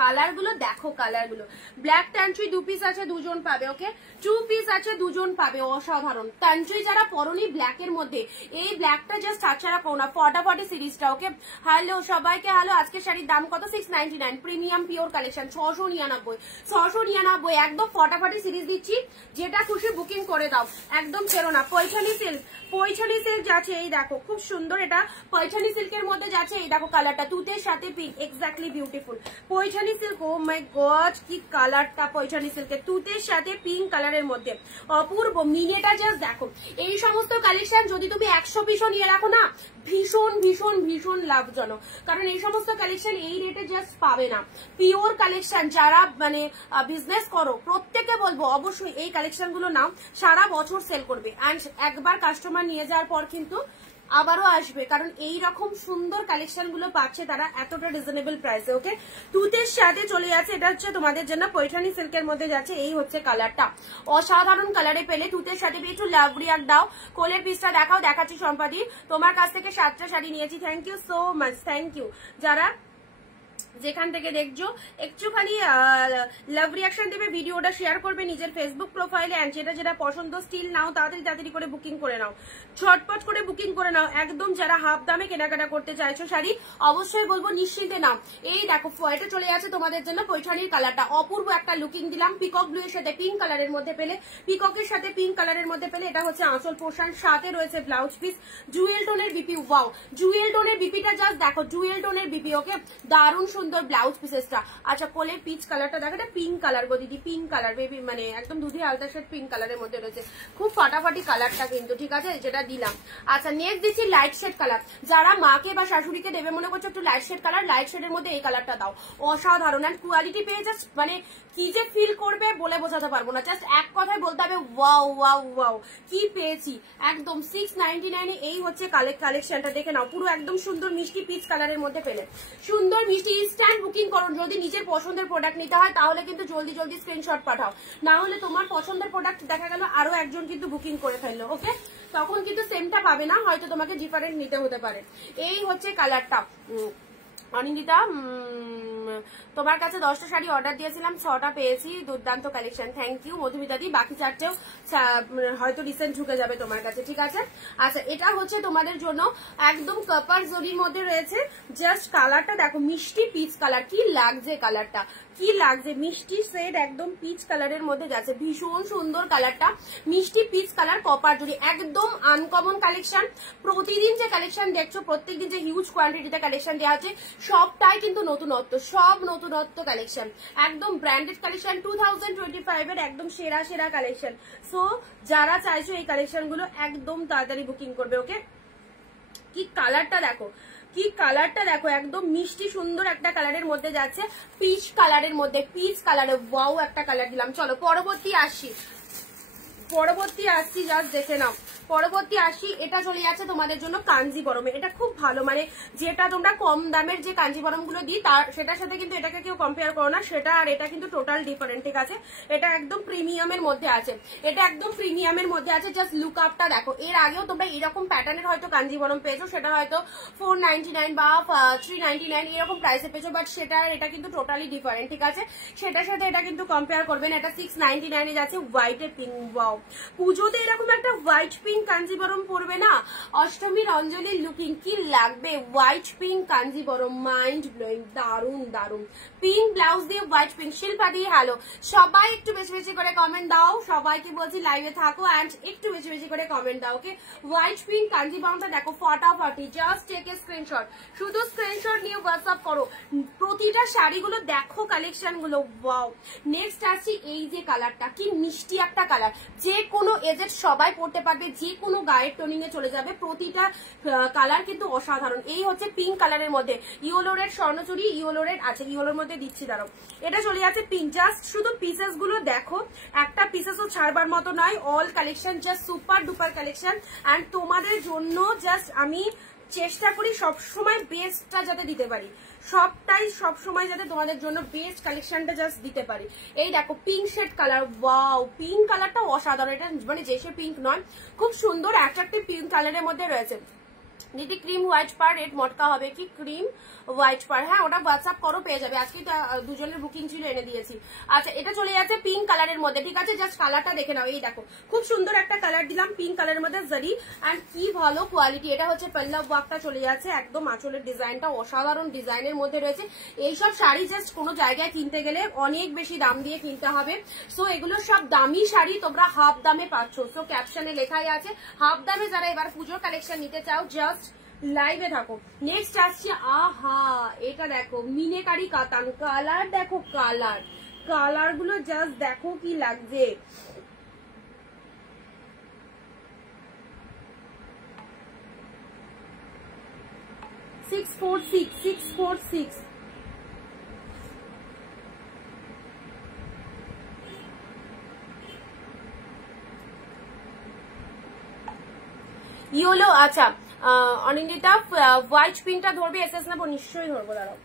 কালার গুলো দেখো, কালার গুলো ব্ল্যাক তানচুই 2 পিস আছে, 2 জন পাবে। ওকে, 2 পিস আছে, 2 জন পাবে, অসাধারণ। তানচুই যারা পরনি ব্ল্যাক এর মধ্যে, এই ব্ল্যাকটা জাস্ট আচ্ছারা করো না, ফটাফটি সিরিজটা। ওকে, হ্যালো সবাইকে, হ্যালো। আজকে শাড়ির দাম কত, 699, প্রিমিয়াম পিওর কালেকশন 699, একদম ফটাফটি সিরিজ দিচ্ছি, যেটা খুশি বুকিং করে দাও, একদম ছেড়ো না। পৈঠানি সিল্ক যাচ্ছে, এই দেখো খুব সুন্দর, এটা পৈঠানি সিল্কের মধ্যে যাচ্ছে, এই দেখো কালারটা তুতের সাথে pink, exactly beautiful. Paithani silk, oh my god কি কালারটা, পৈঠানি সিল্কের তুতের সাথে পিঙ্ক কালারের মধ্যে অপূর্ব। মিনেটা জাস্ট দেখো, এই সমস্ত কালেকশন যদি তুমি 100 পিসও নিয়ে রাখো না, ভীষণ ভীষণ ভীষণ লাভজনক, কারণ এই সমস্ত কালেকশন এই রেটে জাস্ট পাবে না। পিওর কালেকশন, যারা মানে বিজনেস করো প্রত্যেকে বলবো অবশ্যই এই কালেকশন গুলো নাও, সারা বছর সেল করবে, অ্যান্ড একবার কাস্টমার নিয়ে যাওয়ার পর কিন্তু আবারও আসবে, কারণ এই রকম সুন্দর কালেকশন গুলো পাচ্ছে তারা এতটা রিজনেবল প্রাইসে। ওকে, তুতের সাথে চলে যাচ্ছে, এটা হচ্ছে তোমাদের জন্য পৈঠানি সিল্কের মধ্যে যাচ্ছে, এই হচ্ছে কালারটা, অসাধারণ কালারে পেলে। তুতের সাথে একটু লাভ রিয়াক্ট দাও, কোলের পিসটা দেখাও, দেখাচ্ছি সম্পাদি। তোমার কাছ থেকে 7টা শাড়ি নিয়েছি, thank you so much, thank you. যারা যেখান থেকে দেখছো একটুখানি লাভ রিয়াকশন দেবে, ভিডিওটা শেয়ার করবে নিজের ফেসবুক প্রোফাইলে, এন্ড যেটা যেটা পছন্দ স্টিল নাও, তাড়াতাড়ি করে বুকিং করে নাও, ছটপট করে বুকিং করে নাও। একদম যারা হাফ দামে কেনাকাটা করতে চাইছো শাড়ি, অবশ্যই বলবো নিশ্চিন্তে নাও। এই দেখো এটা চলে আছে তোমাদের জন্য পৈঠানির কালারটা, অপূর্ব একটা লুকিং দিলাম, পিকক ব্লু এর সাথে পিঙ্ক কালারের মধ্যে পেলে, পিককের সাথে পিঙ্ক কালারের মধ্যে পেলে। এটা হচ্ছে আঁচল পোর্শন, সাথে রয়েছে ব্লাউজ পিস, জুয়েল টোনের বিপি। ওয়াও, জুয়েল টোনের বিপিটা জাস্ট দেখো, জুয়েল টোনের বিপি। ওকে, দারুণ সুন্দর ব্লাউজ পিসেসটা। আচ্ছা, কোলের পিচ কালারটা দেখো, এটা পিঙ্ক কালার গো দিদি, পিঙ্ক কালার বেবি, মানে একদম দুধি আলতা শেড পিঙ্ক কালারের মধ্যে রয়েছে, খুব ফাটাফাটি কালারটা কিন্তু, ঠিক আছে, যেটা দিলাম। আচ্ছা, নেক্সট দিচ্ছি লাইট শেড কালার। যারা মাকে বা শাশুড়িকে দেবে মনে করছো একটু লাইট শেড কালার, লাইট শেডের মধ্যে এই কালারটা দাও, অসাধারণ। এন্ড কোয়ালিটি পেয়ে জাস্ট মানে কি যে ফিল করবে বলে বোঝাতে পারবো না, জাস্ট এক কথায় বলতে হবে ওয়াও ওয়াও ওয়াও, কি পেয়েছি। একদম 699 এই হচ্ছে কালেকশনটা, দেখে নাও, পুরো একদম সুন্দর মিষ্টি পিচ কালারের মধ্যে পেলে, সুন্দর মিষ্টি। ইনস্ট্যান্ট বুকিং করো, যদি নিজের পছন্দের প্রোডাক্ট নিতে হয় তাহলে কিন্তু জলদি জলদি স্ক্রিনশট পাঠাও, না হলে তোমার পছন্দের প্রোডাক্ট দেখা গেল আরো একজন কিন্তু বুকিং করে ফেললো, ওকে, তখন কিন্তু সেমটা পাবে না, হয়তো তোমাকে ডিফারেন্ট নিতে হতে পারে। এই হচ্ছে কালারটা। অনিন্দিতা, তোমার কাছে 10টা শাড়ি অর্ডার দিয়েছিলাম, 6টা পেয়েছি, দুর্দান্ত কালেকশন, থ্যাংক ইউ মধুমিতা দি। বাকি 4টেও হয়তো রিসেন্ট ঢুকে যাবে তোমার কাছে, ঠিক আছে। আচ্ছা, এটা হচ্ছে তোমাদের জন্য একদম কপার জরির মধ্যে রয়েছে, জাস্ট কালারটা দেখো, মিষ্টি পিচ কালার, কি লাগছে কালারটা, কি লাগছে, মিষ্টি শেড একদম পিচ কালারের মধ্যে যাচ্ছে, ভীষণ সুন্দর কালারটা, মিষ্টি পিচ কালার, কপার জরি, একদম আনকমন কালেকশন। প্রতিদিন যে কালেকশন দেখছো, প্রত্যেকদিন যে হিউজ কোয়ান্টিটিতে কালেকশন দেওয়া আছে, সবটাই কিন্তু নতুনত্ব, সব নতুনত্ব কালেকশন, একদম ব্র্যান্ডেড কালেকশন, 2025 এর একদম সেরা সেরা কালেকশন। সো যারা চাইছো এই কালেকশন গুলো একদম তাড়াতাড়ি বুকিং করবে, ওকে। কি কালারটা দেখো, কি কালারটা দেখো, একদম মিষ্টি সুন্দর একটা কালারের মধ্যে যাচ্ছে, পিচ কালারের মধ্যে, পিচ কালারে ওয়াও একটা কালার দিলাম। চলো পরবর্তী আসছি, জাস্ট দেখে নাও, পরবর্তী আসি। এটা চলে যাচ্ছে তোমাদের জন্য কাঞ্জিবরমে, এটা খুব ভালো, মানে যেটা তোমরা কম দামের যে কাঞ্জিবরম গুলো দিই তার সেটার সাথে কিন্তু এটাকে কেউ কম্পেয়ার করো না, সেটা আর এটা কিন্তু টোটাল ডিফারেন্ট, ঠিক আছে। এটা একদম প্রিমিয়ামের মধ্যে আছে, এটা একদম প্রিমিয়ামের মধ্যে আছে, জাস্ট লুক আপটা দেখো। এর আগেও তোমরা এরকম প্যাটার্নের হয়তো কাঞ্জিবরম পেয়েছো, সেটা হয়তো 499 বা 399 এরকম প্রাইসে পেয়েছো, বাট সেটা এটা কিন্তু টোটালি ডিফারেন্ট, ঠিক আছে। সেটার সাথে এটা কিন্তু কম্পেয়ার করবে না। এটা 699 যাচ্ছে, হোয়াইট এর পিঙ্ক। ওয়াও, পুজোতে এরকম একটা হোয়াইট পিঙ্ক কাঞ্জিবরম পরবে না, অষ্টমীর অঞ্জলির লুকিং কি লাগবে, white pink Kanjeevaram, mind blowing, দারুন দারুন। পিঙ্ক ব্লাউজ দিয়ে হোয়াইট পিঙ্ক। শিল্পা দিয়ে হ্যালো, সবাই একটু বেশি বেশি করে কমেন্ট দাও, সবাইকে বলছি লাইভে থাকো এন্ড একটু বেশি বেশি করে কমেন্ট দাও, ওকে। হোয়াইট পিঙ্ক কাঞ্জিবরমটা দেখো, ফাটাফাটি, জাস্ট টেক এ স্ক্রিনশট, শুধু স্ক্রিনশট নিয়ে হোয়াটসঅ্যাপ করো। প্রতিটা শাড়িগুলো দেখো, কালেকশন গুলো ওয়াও। নেক্সট আসছি, এই যে কালারটা, কি মিষ্টি একটা কালার, যে কোনো এজেড সবাই পড়তে পারবে, যে কোনো গায়ের টোনিং এ চলে যাবে, প্রতিটা কালার কিন্তু অসাধারণ। এই হচ্ছে পিঙ্ক কালারের মধ্যে, ইয়েলোরের স্বর্ণচুরি, ইয়েলোরের আছে, ইয়েলোর মধ্যে দিচ্ছি দাঁড়াও। এটা চলে যাচ্ছে পিঙ্ক, জাস্ট শুধু পিসেস গুলো দেখো, একটা পিসেসও ছাড়বার মতো নয়, all collection just super duper collection. And তোমাদের জন্য জাস্ট আমি চেষ্টা করি সবসময় বেস্টটা যাতে দিতে পারি, সবটাই সবসময় যাতে তোমাদের জন্য বেস্ট কালেকশনটা জাস্ট দিতে পারি। এই দেখো pink shade colour, wow, pink কালারটা অসাধারণ, এটা মানে যে সে পিঙ্ক নয়, খুব সুন্দর অ্যাট্রাকটিভ পিঙ্ক কালারের মধ্যে রয়েছে। দিদি ক্রিম হোয়াইট পার রেড মটকা হবে কি, ক্রিম হোয়াইট পার, হ্যাঁ ওটা হোয়াটসঅ্যাপ করো, পেয়ে যাবে, আজকে দুজনের বুকিং ছিল, এনে দিয়েছি। আচ্ছা, এটা চলে যাচ্ছে পিঙ্ক কালারের মধ্যে, ঠিক আছে, জাস্ট কালারটা দেখে নাও। এই দেখো খুব সুন্দর একটা কালার দিলাম পিঙ্ক কালারের মধ্যে, জারি, এন্ড কি ভালো কোয়ালিটি। এটা হচ্ছে পল্লব ওয়ার্কটা চলে যাচ্ছে, একদম আঁচলের ডিজাইনটা অসাধারণ ডিজাইনের মধ্যে রয়েছে। এইসব শাড়ি জাস্ট কোনো জায়গায় কিনতে গেলে অনেক বেশি দাম দিয়ে কিনতে হবে, সো এগুলো সব দামি শাড়ি, তোমরা হাফ দামে পাচ্ছ। সো ক্যাপশনে লেখাই আছে হাফ দামে, যারা এবার পুজোর কালেকশন নিতে চাও জাস্ট লাইভে থাকো। নেক্সট আসছে, আহা এটা দেখো, মিনেকারি কাতান, কালার দেখো, কালার গুলো জাস্ট দেখো কি লাগছে, 646 ইয়েলো। আচ্ছা অনিন্দিতা, হোয়াইট পিঙ্কটা ধরবে, এসএস নেবো, নিশ্চয়ই ধরবো, দাঁড়াও।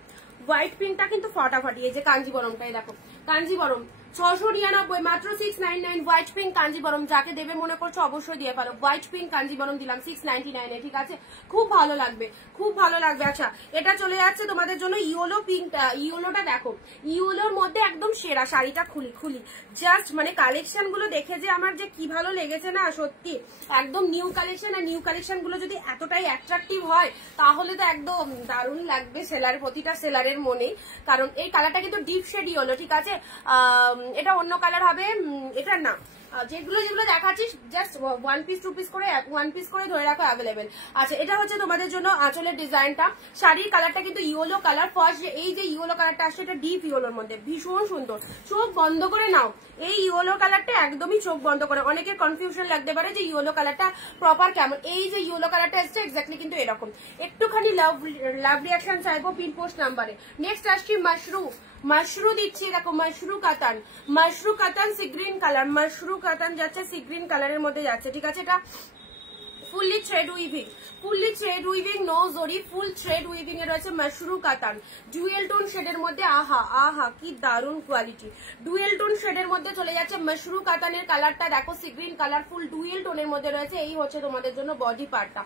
হোয়াইট পিঙ্কটা কিন্তু ফাটাফাটি, এই যে কাঞ্জিবরমটাই দেখো, কাঞ্জিবরম 699 মাত্র 699 হোয়াইট পিঙ্ক কাঞ্জিবরম। যাকে দেবে মনে করছো অবশ্যই দিয়ে ফেলো। হোয়াইট পিঙ্ক কাঞ্জিবরম দিলাম 699 এ, ঠিক আছে? খুব ভালো লাগবে, খুব ভালো লাগবে। আচ্ছা এটা চলে যাচ্ছে তোমাদের জন্য ইয়েলো পিঙ্কটা। ইয়েলোটা দেখো, ইয়েলোর মধ্যে একদম সেরা। শাড়িটা খুলি জাস্ট মানে কালেকশন গুলো দেখে যে আমার যে কি ভালো লেগেছে না, সত্যি একদম নিউ কালেকশন। আর নিউ কালেকশন গুলো যদি এতটাই অ্যাট্রাকটিভ হয় তাহলে তো একদম দারুণ লাগবে সেলার, প্রতিটা সেলারের মনে। কারণ এই কালারটা কিন্তু ডিপ শেড ইয়েলো, ঠিক আছে? এটা অন্য কালার হবে, এটা না। যেগুলো যেগুলো দেখাচ্ছিস জাস্ট 1 পিস 2 পিস করে 1 পিস করে ধরে রাখো অ্যাভেলেবেল। আচ্ছা এটা হচ্ছে তোমাদের জন্য আঁচলের ডিজাইনটা। শাড়ির কালারটা কিন্তু ইয়েলো কালার। ফার্স্ট এই যে ইয়েলো কালারটা আসছে এটা ডিপ ইয়েলোর মধ্যে, ভীষণ সুন্দর। চোখ বন্ধ করে নাও, এই ইয়েলো কালারটা একদমই চোখ বন্ধ করে। অনেকের কনফিউশন লাগতে পারে যে ইয়েলো কালারটা প্রপার কেমন। এই যে ইয়েলো কালারটা এসছে এক্স্যাক্টলি কিন্তু এরকম। একটুখানি লাভ রিয়াকশন চাইবো পিন পোস্ট নাম্বারে। নেক্সট আসছি মাশরু দিচ্ছি, দেখো মাশরু কাতান সি গ্রিন কালার। মাশরু কাতান যাচ্ছে সি গ্রিন কালারের মধ্যে যাচ্ছে, ঠিক আছে? এটা ফুললি থ্রেড উইভিং, নো জরি, ফুল থ্রেড উইভিং এ রয়েছে মাশরু কাতান। ডুয়েল টোন শেডের মধ্যে, আহা কি দারুন কোয়ালিটি। ডুয়েল টোন শেডের মধ্যে চলে যাচ্ছে মাশরু কাতানের কালারটা। দেখো সি গ্রিন কালার, ফুল ডুয়েল টোনের মধ্যে রয়েছে। এই হচ্ছে তোমাদের জন্য বডি পার্টটা,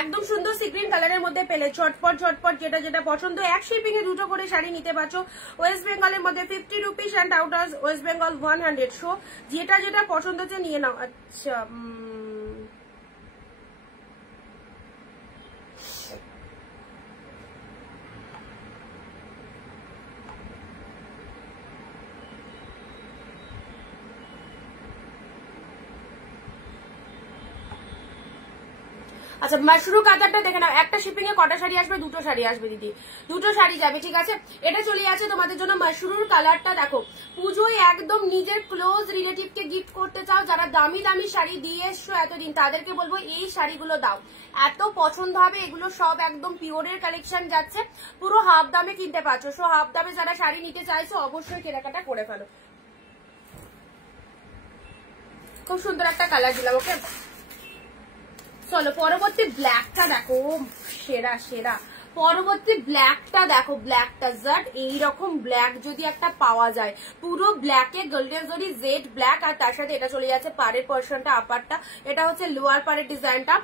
একদম সুন্দর সি গ্রিন কালারের মধ্যে পেলে ঝটপট যেটা যেটা পছন্দ। এক শিপিং এ দুটো করে শাড়ি নিতে পারছো। ওয়েস্ট বেঙ্গলের মধ্যে 50 rupees and out of West Bengal 100। So যেটা যেটা পছন্দ হচ্ছে নিয়ে নাও। আচ্ছা আচ্ছা মাশরু কাতারটা দেখে নাও। একটা শিপিং এ কটা শাড়ি আসবে? দুটো শাড়ি আসবে দিদি, দুটো শাড়ি যাবে, ঠিক আছে? এটা চলে আছে তোমাদের জন্য মাশরুর কালারটা। দেখো পুজোয় একদম নিজের ক্লোজ রিলেটিভকে গিফট করতে চাও, যারা দামি দামি শাড়ি দিয়ে এসছো এতদিন, তাদেরকে বলবো এই শাড়িগুলো দাও, এত পছন্দ হবে। এগুলো সব একদম পিওরের কালেকশন যাচ্ছে, পুরো হাফ দামে কিনতে পারছো। সো হাফ দামে যারা শাড়ি নিতে চাইছো অবশ্যই কেনাকাটা করে ফেলো। খুব সুন্দর একটা কালার দিলাম, ওকে? চলো পরবর্তী ব্ল্যাকটা দেখো, সেরা। পরবর্তী ব্ল্যাকটা দেখো, ব্ল্যাকটা জাট এইরকম ব্ল্যাক যদি একটা পাওয়া যায়, পুরো ব্ল্যাকে গোল্ডেন জরি জেড ব্ল্যাক, আর তার সাথে এটা চলে যাচ্ছে পাড়ের পোর্শনটা, আপারটা। এটা হচ্ছে লোয়ার পাড়ের ডিজাইনটা।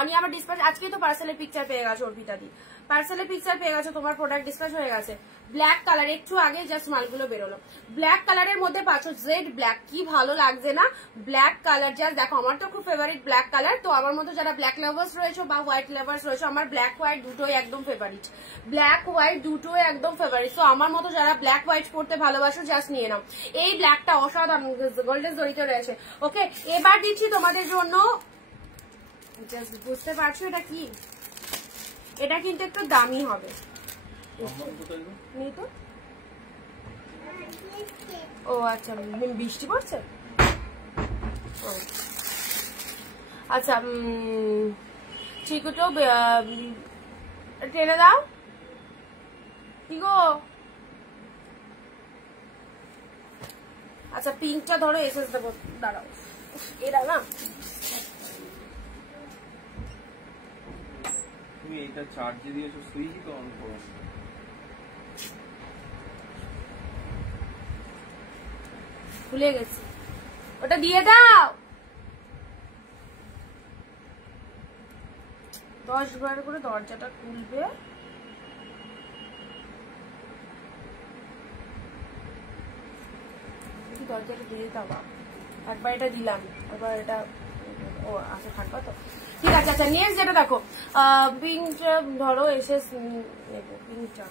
আমি আমার ডিসপ্যাচ আজকেই তো পার্সেলের পিকচার পেয়ে গেছো অর্পিতা দি, পার্সেলের পিকচার পেয়ে গেছো, তোমার প্রোডাক্ট ডিসপ্যাচ হয়ে গেছে। ব্ল্যাক কালার, একটু আগে জাস্ট মালগুলো বেরোলো। ব্ল্যাক কালারের মধ্যে পাচ্ছ জেড ব্ল্যাক, কি ভালো লাগছে না ব্ল্যাক কালার। জাস্ট দেখো, আমার তো খুব ফেভারিট ব্ল্যাক কালার। তো আমার মতো যারা ব্ল্যাক লাভার্স রয়েছে বা হোয়াইট লাভার্স রয়েছে, আমার ব্ল্যাক হোয়াইট দুটোই একদম ফেভারিট, ব্ল্যাক হোয়াইট দুটোই একদম ফেভারিট। তো আমার মতো যারা ব্ল্যাক হোয়াইট পড়তে ভালোবাসো জাস্ট নিয়ে নাও। এই ব্ল্যাকটা অসাধারণ গোল্ডেন জরিতে রয়েছে, ওকে? এবার দিচ্ছি তোমাদের জন্য, জাস্ট বুঝতে পারছো এটা কি? এটা কিন্তু একটু দামি হবে। তো ও আচ্ছা, বৃষ্টি পড়ছে। আচ্ছা ঠিক তো ট্রেনে দাও কি গো। আচ্ছা পিঙ্কটা ধরো, এসএস দেবো, দাঁড়াও। এরা না তুমি এটা চার্জে দিয়েছো, সুইচই তো অন করো। ভুলে গেছি, ওটা দিয়ে দাও। 10 বার করে দরজাটা খুলবে। দরজাটা দিয়ে দাও, একবার এটা দিলাম, একবার এটা, ও আচ্ছা থাকবা তো, ঠিক আছে। আচ্ছা নেক্সট যেটা দেখো, পিঙ্কটা ধরো, এসে পিঙ্কটা,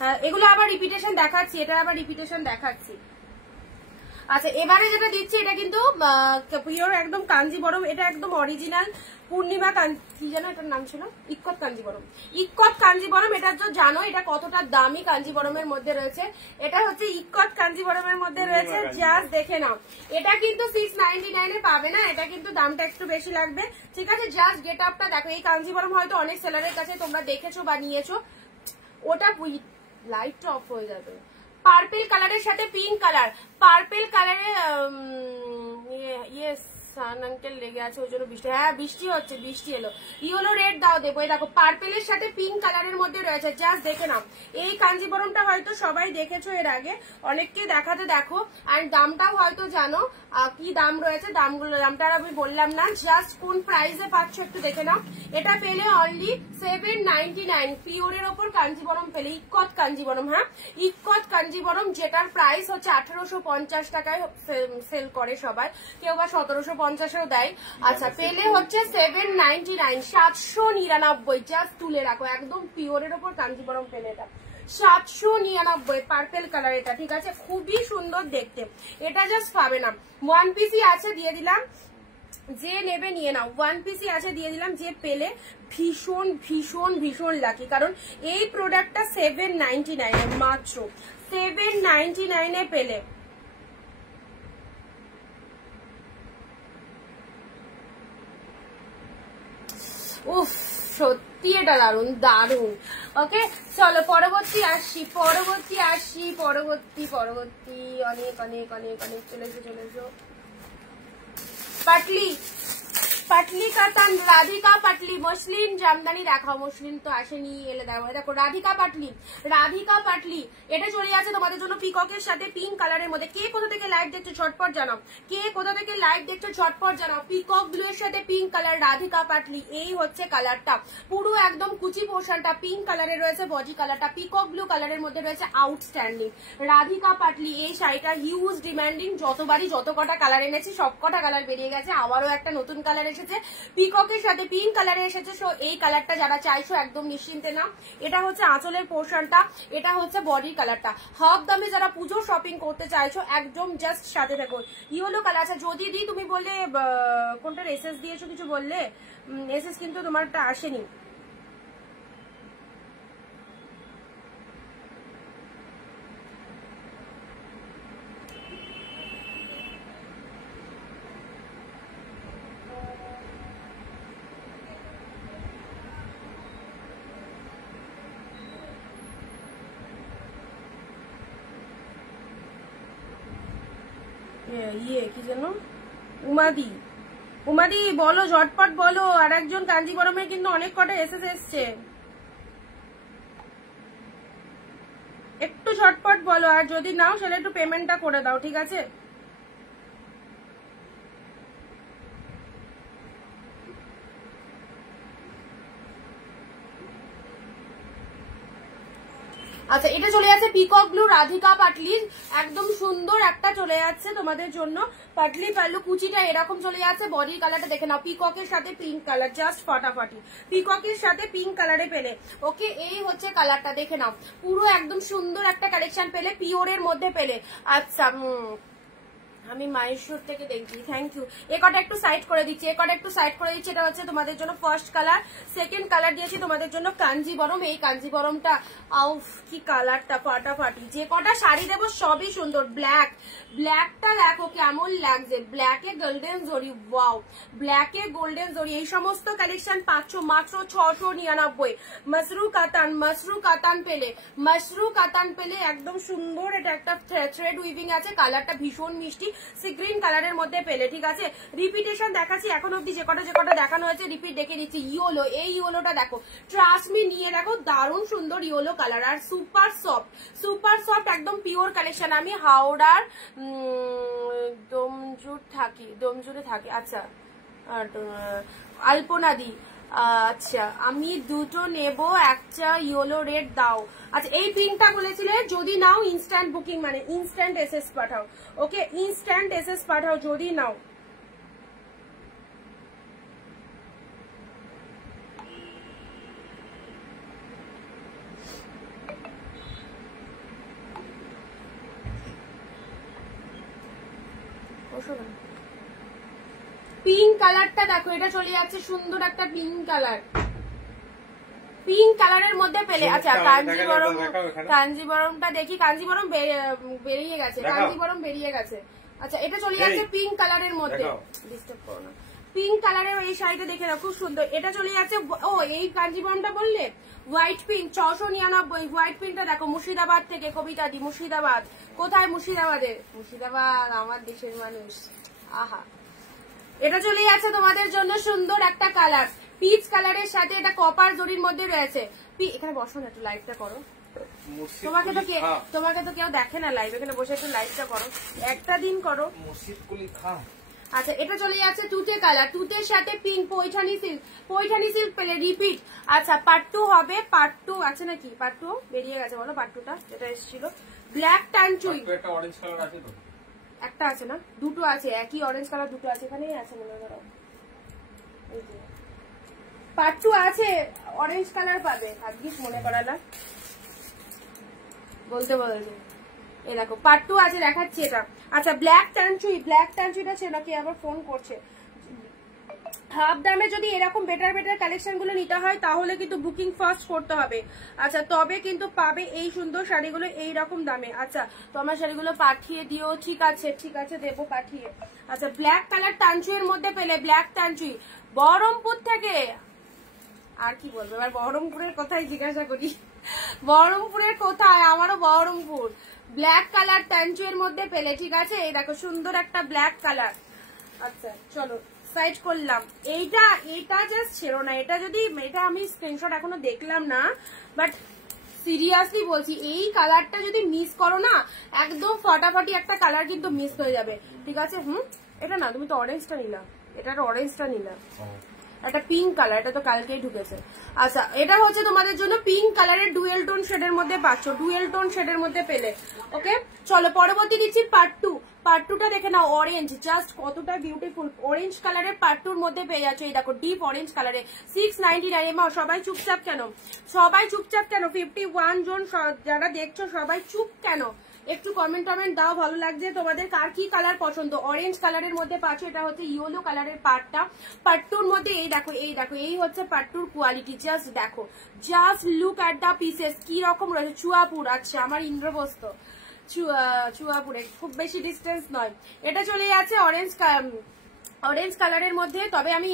হ্যাঁ এগুলো আবার রিপিটেশন দেখাচ্ছি, এটা আবার রিপিটেশন দেখাচ্ছি। আচ্ছা এবারে যেটা দিচ্ছি এটা কিন্তু পিওর একদম কাঞ্জিবরম, এটা একদম অরিজিনাল পূর্ণিমা কি যেন এটার নাম ছিল, ইক্কত কাঞ্জিবরম। এটা তো জানো এটা কতটা দামি কাঞ্জিবরমের মধ্যে রয়েছে। এটা হচ্ছে ইক্কত কাঞ্জিবরমের মধ্যে রয়েছে, জাস্ট দেখে নাও। এটা কিন্তু 699 এ পাবে না, এটা কিন্তু দামটা একটু বেশি লাগবে, ঠিক আছে? জাস্ট গেট আপটা দেখো। এই কাঞ্জিবরম হয়তো অনেক সেলারের কাছে তোমরা দেখেছো বা নিয়েছো। ওটা লাইটটা অফ হয়ে যাবে। পার্পল কালারের সাথে পিঙ্ক কালার, পার্পল কালারে ইয়েস সান আঙ্কেল লেগে আছে ওই জন্য বৃষ্টি, হ্যাঁ বৃষ্টি হচ্ছে, বৃষ্টি এলো। ইয়েলো রেড দাও দেবো, এই দেখো পার্পেলের সাথে পিঙ্ক কালারের মধ্যে রয়েছে, জাস্ট দেখে নাও। এই কাঞ্জিবরমটা হয়তো সবাই দেখেছো এর আগে, অনেককে দেখাতে দেখো, আর দামটাও হয়তো জানো কি দাম রয়েছে, দামটা আমি বললাম না, জাস্ট কোন প্রাইসে পাচ্ছ একটু দেখে নাও। এটা পেলে অনলি 799, পিওরের ওপর কাঞ্জিবরম পেলে, ইক্কত কাঞ্জিবরম, হ্যাঁ ইক্কত কাঞ্জিবরম, যেটার প্রাইস হচ্ছে 1850 টাকায় সেল করে সবাই, কেউ বা 1750-এও দেয়। আচ্ছা পেলে হচ্ছে 799, 799, জাস্ট তুলে রাখো, একদম পিওরের ওপর কাঞ্জিবরম পেলে এটা 799, পার্পেল কালার এটা, ঠিক আছে, খুবই সুন্দর দেখতে, এটা জাস্ট পাবে না। ওয়ান পিসই আছে, দিয়ে দিলাম, যে নেবে নিয়ে নাও, ওয়ান পিসই আছে দিয়ে দিলাম, যে পেলে ভীষণ ভীষণ ভীষণ লাকি, কারণ এই প্রোডাক্টটা 799 মাত্র 799 পেলে। উফ সত্যি এটা দারুন দারুন। ওকে চলো পরবর্তী আসছি, পরবর্তী অনেক অনেক অনেক অনেক চলে এসো। পাটলি কাতান, রাধিকা পাটলি, মসলিন জামদানি দেখাও, মসলিন তো আসেনি, এলে দেখো রাধিকা পাটলি, এটা চলে আছে তোমাদের জন্য পিককের সাথে পিঙ্ক কালারের মধ্যে। কে কোথা থেকে লাইভ দেখছো ঝটপট জানাও, পিকক ব্লু এর সাথে পিঙ্ক কালার, রাধিকা পাটলি, এই হচ্ছে কালারটা, পুরো একদম কুচি পোর্শনটা পিঙ্ক কালারের রয়েছে, বডি কালারটা পিকক ব্লু কালারের মধ্যে রয়েছে, আউটস্ট্যান্ডিং। রাধিকা পাটলি এই শাড়িটা হিউজ ডিমান্ডিং, যতবারই যত কটা কালার এনেছি সব কটা কালার বেরিয়ে গেছে, আবারও একটা নতুন কালার এসেছে, পিককের সাথে পিঙ্ক কালারে এসেছে। সো এই কালারটা যারা চাইছো একদম নিশ্চিন্তে নাও। এটা হচ্ছে আঁচলের পোর্শনটা, এটা হচ্ছে বডির কালারটা। হাফ দামে যারা পুজো শপিং করতে চাইছো একদম জাস্ট সাথে থাকো। ইয়েলো কালার আছে, যদি দিই তুমি বললে কোনটার এসএস দিয়েছো, কিছু বললে এসএস কিন্তু তোমারটা আসেনি। ইয়ে কি যেন, উমাদি বলো ঝটপট বলো। আর একজন কাঞ্জিবরমের কিন্তু অনেক কটা এসএস এসছে, একটু ঝটপট বলো, আর যদি নাও সেটা একটু পেমেন্টটা করে দাও, ঠিক আছে। আচ্ছা এটা চলে যাচ্ছে পিকক ব্লু রাধিকা পাটলির, একদম সুন্দর একটা চলে যাচ্ছে তোমাদের জন্য, পাটলি পাল্লু, কুচিটা এরকম চলে যাচ্ছে, বডির কালারটা দেখে নাও, পিককের সাথে পিঙ্ক কালার, জাস্ট ফাটাফাটি, পিককের সাথে পিঙ্ক কালারে পেলে। ওকে এই হচ্ছে কালারটা দেখে নাও, পুরো একদম সুন্দর একটা কালেকশন পেলে, পিওরের মধ্যে পেলে। আচ্ছা আমি মাইশোর থেকে দেখছি, থ্যাংক ইউ। এ কটা একটু সাইড করে দিচ্ছি, এটা হচ্ছে তোমাদের জন্য ফার্স্ট কালার। সেকেন্ড কালার দিয়েছি তোমাদের জন্য কাঞ্জিবরম, এই কাঞ্জিবরমটা আউফ কি কালারটা ফাটাফাটি, যে কটা শাড়ি দেবো সবই সুন্দর। ব্ল্যাকটা দেখো কেমন লাগছে, ব্ল্যাকে গোল্ডেন জরি, ওয়াও ব্ল্যাকে গোল্ডেন জরি, এই সমস্ত কালেকশন পাচ্ছ মাত্র 699। মাসরু কাতান পেলে একদম সুন্দর, এটা একটা থ্রেড উইভিং আছে, কালারটা ভীষণ মিষ্টি, সি গ্রিন কালারের মধ্যে পেলে, ঠিক আছে। রিপিটেশন দেখাচ্ছি এখন অব্দি, যে কটা দেখানো হয়েছে রিপিট দেখে নিচ্ছি। ইয়েলো, এই ইয়েলোটা দেখো, ট্রাস্ট মি নিয়ে দেখো, দারুণ সুন্দর ইয়েলো কালার, আর সুপার সফট একদম পিওর কালেকশন। আমি হাওড়ার ডোমজুড়ে থাকি, আচ্ছা আলপনাদি, আচ্ছা আমি দুটো নেব, একটা ইয়েলো রেড দাও। আচ্ছা এই পিঙ্কটা বলেছিলে, যদি নাও ইনস্ট্যান্ট বুকিং, মানে ইনস্ট্যান্ট এসএস পাঠাও। ওকে ইনস্ট্যান্ট এসএস পাঠাও যদি নাও। পিঙ্ক কালারটা দেখো, এটা চলে যাচ্ছে সুন্দর একটা পিঙ্ক কালারের মধ্যে পেলে। আচ্ছা কাঞ্জিবরমটা দেখি, কাঞ্জিবরম বেরিয়ে গেছে, আচ্ছা এটা চলে যাচ্ছে পিঙ্ক কালারের মধ্যে, ডিস্টার্ব করো না, পিঙ্ক কালারের এই শাড়িটা দেখে নাও খুব সুন্দর, এটা চলে যাচ্ছে। ও এই কাঞ্জিবরমটা বললে হোয়াইট পিঙ্ক 699, হোয়াইট পিঙ্কটা দেখো, মুর্শিদাবাদ থেকে কবিতা দি, মুর্শিদাবাদ কোথায়, মুর্শিদাবাদ আমার দেশের মানুষ, আহা এটা চলে যাচ্ছে তোমাদের জন্য সুন্দর একটা কালার, পিচ কালারের সাথে এটা কপার জরির মধ্যে রয়েছে। এখানে বসো না, একটু লাইভটা করো। তোমাকে তো কেউ দেখে না লাইভ, এখানে বসে একটু লাইভটা করো, একটা দিন করো। আচ্ছা, এটা চলে যাচ্ছে তুতে কালার, তুতের সাথে পিঙ্ক, পৈঠানি সিল্ক পেলে রিপিট। আচ্ছা, পার্ট 2 হবে, পার্ট 2 আছে নাকি? পার্ট 2 বেরিয়ে গেছে, বলো পার্ট 2টা যেটা এসেছিল। ব্ল্যাক টানচুই একটা অরেঞ্জ কালার আছে তো, একটা আছে না, দুটো আছে, একই অরেঞ্জ কালার দুটো আছে, এখানেই আছে মনে হয়। পার্ট 2 আছে, অরেঞ্জ কালার পাবে, ভাগ্যিস মনে করালা, বলতে বলতে। এই দেখো পার্ট 2 আছে, দেখাচ্ছি এটা। আচ্ছা, ব্ল্যাক টানচুইটা ছিল নাকি, আবার ফোন করছে। হাফ দামে যদি এরকম বেটার কালেকশন গুলো নিতে হয় তাহলে কিন্তু বুকিং ফার্স্ট করতে হবে। আচ্ছা, তবে কিন্তু পাবে এই সুন্দর শাড়িগুলো এইরকম দামে। আচ্ছা, তোমার শাড়িগুলো পাঠিয়ে দিও। ঠিক আছে দেবো পাঠিয়ে। আচ্ছা, ব্ল্যাক কালার টানচুইয়ের মধ্যে পেলে, ব্ল্যাক টানচুই বহরমপুর থেকে। আর কি বলবো, এবার বহরমপুরের কথাই জিজ্ঞাসা করি, বহরমপুরের কোথায়? আমারও বহরমপুর। ব্ল্যাক কালার টানচুইয়ের মধ্যে পেলে, ঠিক আছে। এই দেখো সুন্দর একটা ব্ল্যাক কালার। আচ্ছা চলো সাইড করলাম। এইটা জাস্ট ছিল না, এটা আমি স্ক্রিনশট এখনো দেখলাম না, বাট সিরিয়াসলি বলছি, এই কালারটা যদি মিস করো না, একদম ফাটাফাটি একটা কালার কিন্তু মিস হয়ে যাবে, ঠিক আছে। এটা না, তুমি তো অরেঞ্জটা নিলা, এটার অরেঞ্জটা নিলা, একটা পিঙ্ক কালার, এটা তো কালকেই ঢুকেছে। আচ্ছা, এটা হচ্ছে তোমাদের জন্য পিঙ্ক কালারের ডুয়েল টোন শেডের মধ্যে পাচ্ছ, ডুয়েল টোন শেডের মধ্যে পেলে। ওকে, চলো পরবর্তী দিচ্ছি পার্ট 2। পার্ট 2টা দেখে নাও, অরেঞ্জ, জাস্ট কতটা বিউটিফুল অরেঞ্জ কালারের পার্ট 2র মধ্যে পেয়ে যাচ্ছে। এই দেখো ডিপ অরেঞ্জ কালারে 699। এমা সবাই চুপচাপ কেন? 51 জন যারা দেখছো সবাই চুপ কেন? একটু কমেন্ট দাও, ভালো লাগছে তোমাদের, কার কি কালার পছন্দ। অরেঞ্জ কালারের মধ্যে পাচ্ছ, এটা হচ্ছে ইয়েলো কালারের পার্টটা। পার্ট 2র মধ্যে এই দেখো এই হচ্ছে পার্ট 2র কোয়ালিটি, জাস্ট দেখো, just look at the pieces কি রকম রয়েছে। চুয়াপুর, আচ্ছা আমার ইন্দ্রপ্রস্থ, চুয়াপুরে খুব বেশি ডিস্টেন্স নয়। এটা চলে যাচ্ছে অরেঞ্জ কালারের মধ্যে। তবে আমি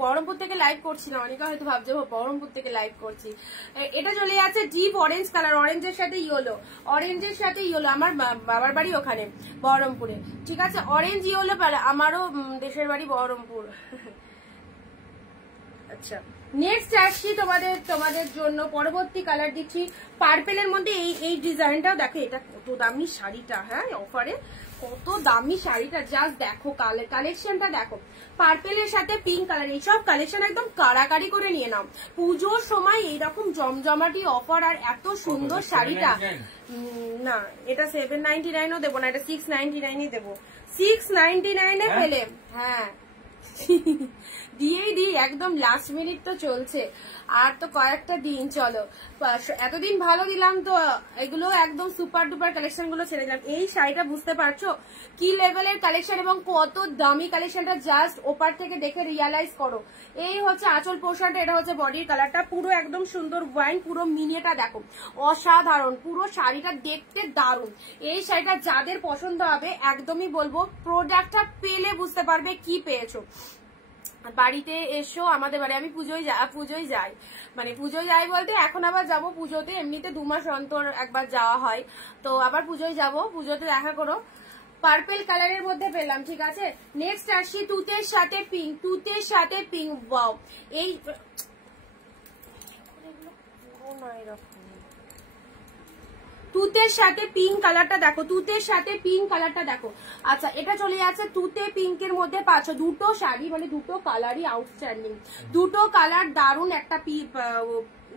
বহরমপুর থেকে লাইভ করছি না, অনেকে হয়তো ভাবছে বহরমপুর থেকে লাইভ করছি। এটা চলে যাচ্ছে ডিপ অরেঞ্জ কালার, অরেঞ্জের সাথে ইয়েলো। আমার বাবার বাড়ি ওখানে বহরমপুরে, ঠিক আছে। অরেঞ্জ ইয়েলো, আমারও দেশের বাড়ি বহরমপুর। আচ্ছা, নেক্সট আসছি তোমাদের জন্য পরবর্তী কালার দিচ্ছি পার্পেলের মধ্যে। এই ডিজাইনটাও দেখো, এটা কত দামি শাড়িটা, হ্যাঁ অফারে কত দামি শাড়িটা, জাস্ট দেখো কালেকশনটা দেখো। পার্পেলের সাথে পিঙ্ক কালার, এইসব কালেকশন একদম কারাকারি করে নিয়ে নাও। পুজোর সময় এইরকম জমজমাটি অফার আর এত সুন্দর শাড়িটা। না, এটা 799ও দেবো না, এটা 699ই দেবো। 699 এ পেলে, হ্যাঁ দিয়েই দিই, একদম লাস্ট মিনিট তো চলছে, আর তো কয়েকটা দিন। চলো, এতদিন ভালো দিলাম তো, এগুলো একদম সুপার ডুপার কালেকশন গুলো ছেড়ে দিলাম। এই শাড়িটা বুঝতে পারছো কি লেভেলের কালেকশন এবং কত দামি কালেকশনটা, জাস্ট ওপার থেকে দেখে রিয়ালাইজ করো। এই হচ্ছে আঁচল পোর্শনটা, এটা হচ্ছে বডির কালারটা, পুরো একদম সুন্দর ওয়াইন, পুরো মিনিটা দেখো অসাধারণ, পুরো শাড়িটা দেখতে দারুণ। এই শাড়িটা যাদের পছন্দ হবে একদমই বলবো প্রোডাক্টটা পেলে বুঝতে পারবে কি পেয়েছো। বাড়িতে এসো আমাদের বাড়ি, আমি পুজোয় যাই, মানে পুজোয় যাই বলতে এখন আবার যাব পুজোতে, এমনিতে 2 মাস অন্তর একবার যাওয়া হয়, তো আবার পুজোয় যাব, পুজোতে দেখা করো। পার্পেল কালারের মধ্যে পেলাম, ঠিক আছে। নেক্সট আসছি তুতের সাথে পিঙ্ক, ওয়াও, এই তুতের সাথে পিঙ্ক কালারটা দেখো, আচ্ছা এটা চলে যাচ্ছে তুতে পিঙ্কের মধ্যে পাচ্ছ। দুটো শাড়ি মানে দুটো কালারই আউটস্ট্যান্ডিং, দুটো কালার দারুন, একটা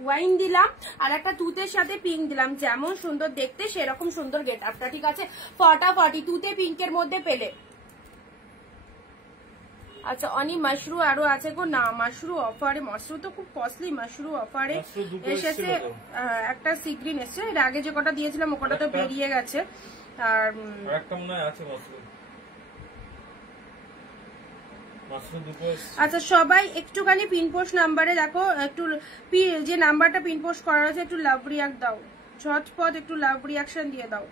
ওয়াইন দিলাম আর একটা তুতের সাথে পিঙ্ক দিলাম, যেমন সুন্দর দেখতে সেরকম সুন্দর গেট আপটা, ঠিক আছে। ফটাফটি তুতে পিঙ্কের মধ্যে পেলে। আচ্ছা, অনি মাশরু আরো আছে গো, না মাশরু অফারে, মাশরু তো খুব কস্টলি, মাশরু অফারে এসেছে। একটা সি গ্রিন এসছে, এর আগে যে কটা দিয়েছিলাম ও কটা তো বেরিয়ে গেছে, আর একটা মনে হয় আছে মাশরু দুটো। আচ্ছা, সবাই একটুখানি পিনপোস্ট নাম্বারে দেখো, একটু যে নাম্বারটা পিনপোস্ট করা আছে একটু লাভ রিয়াক্ট দাও, ঝটপট একটু লাভ রিয়াকশন দিয়ে দাও।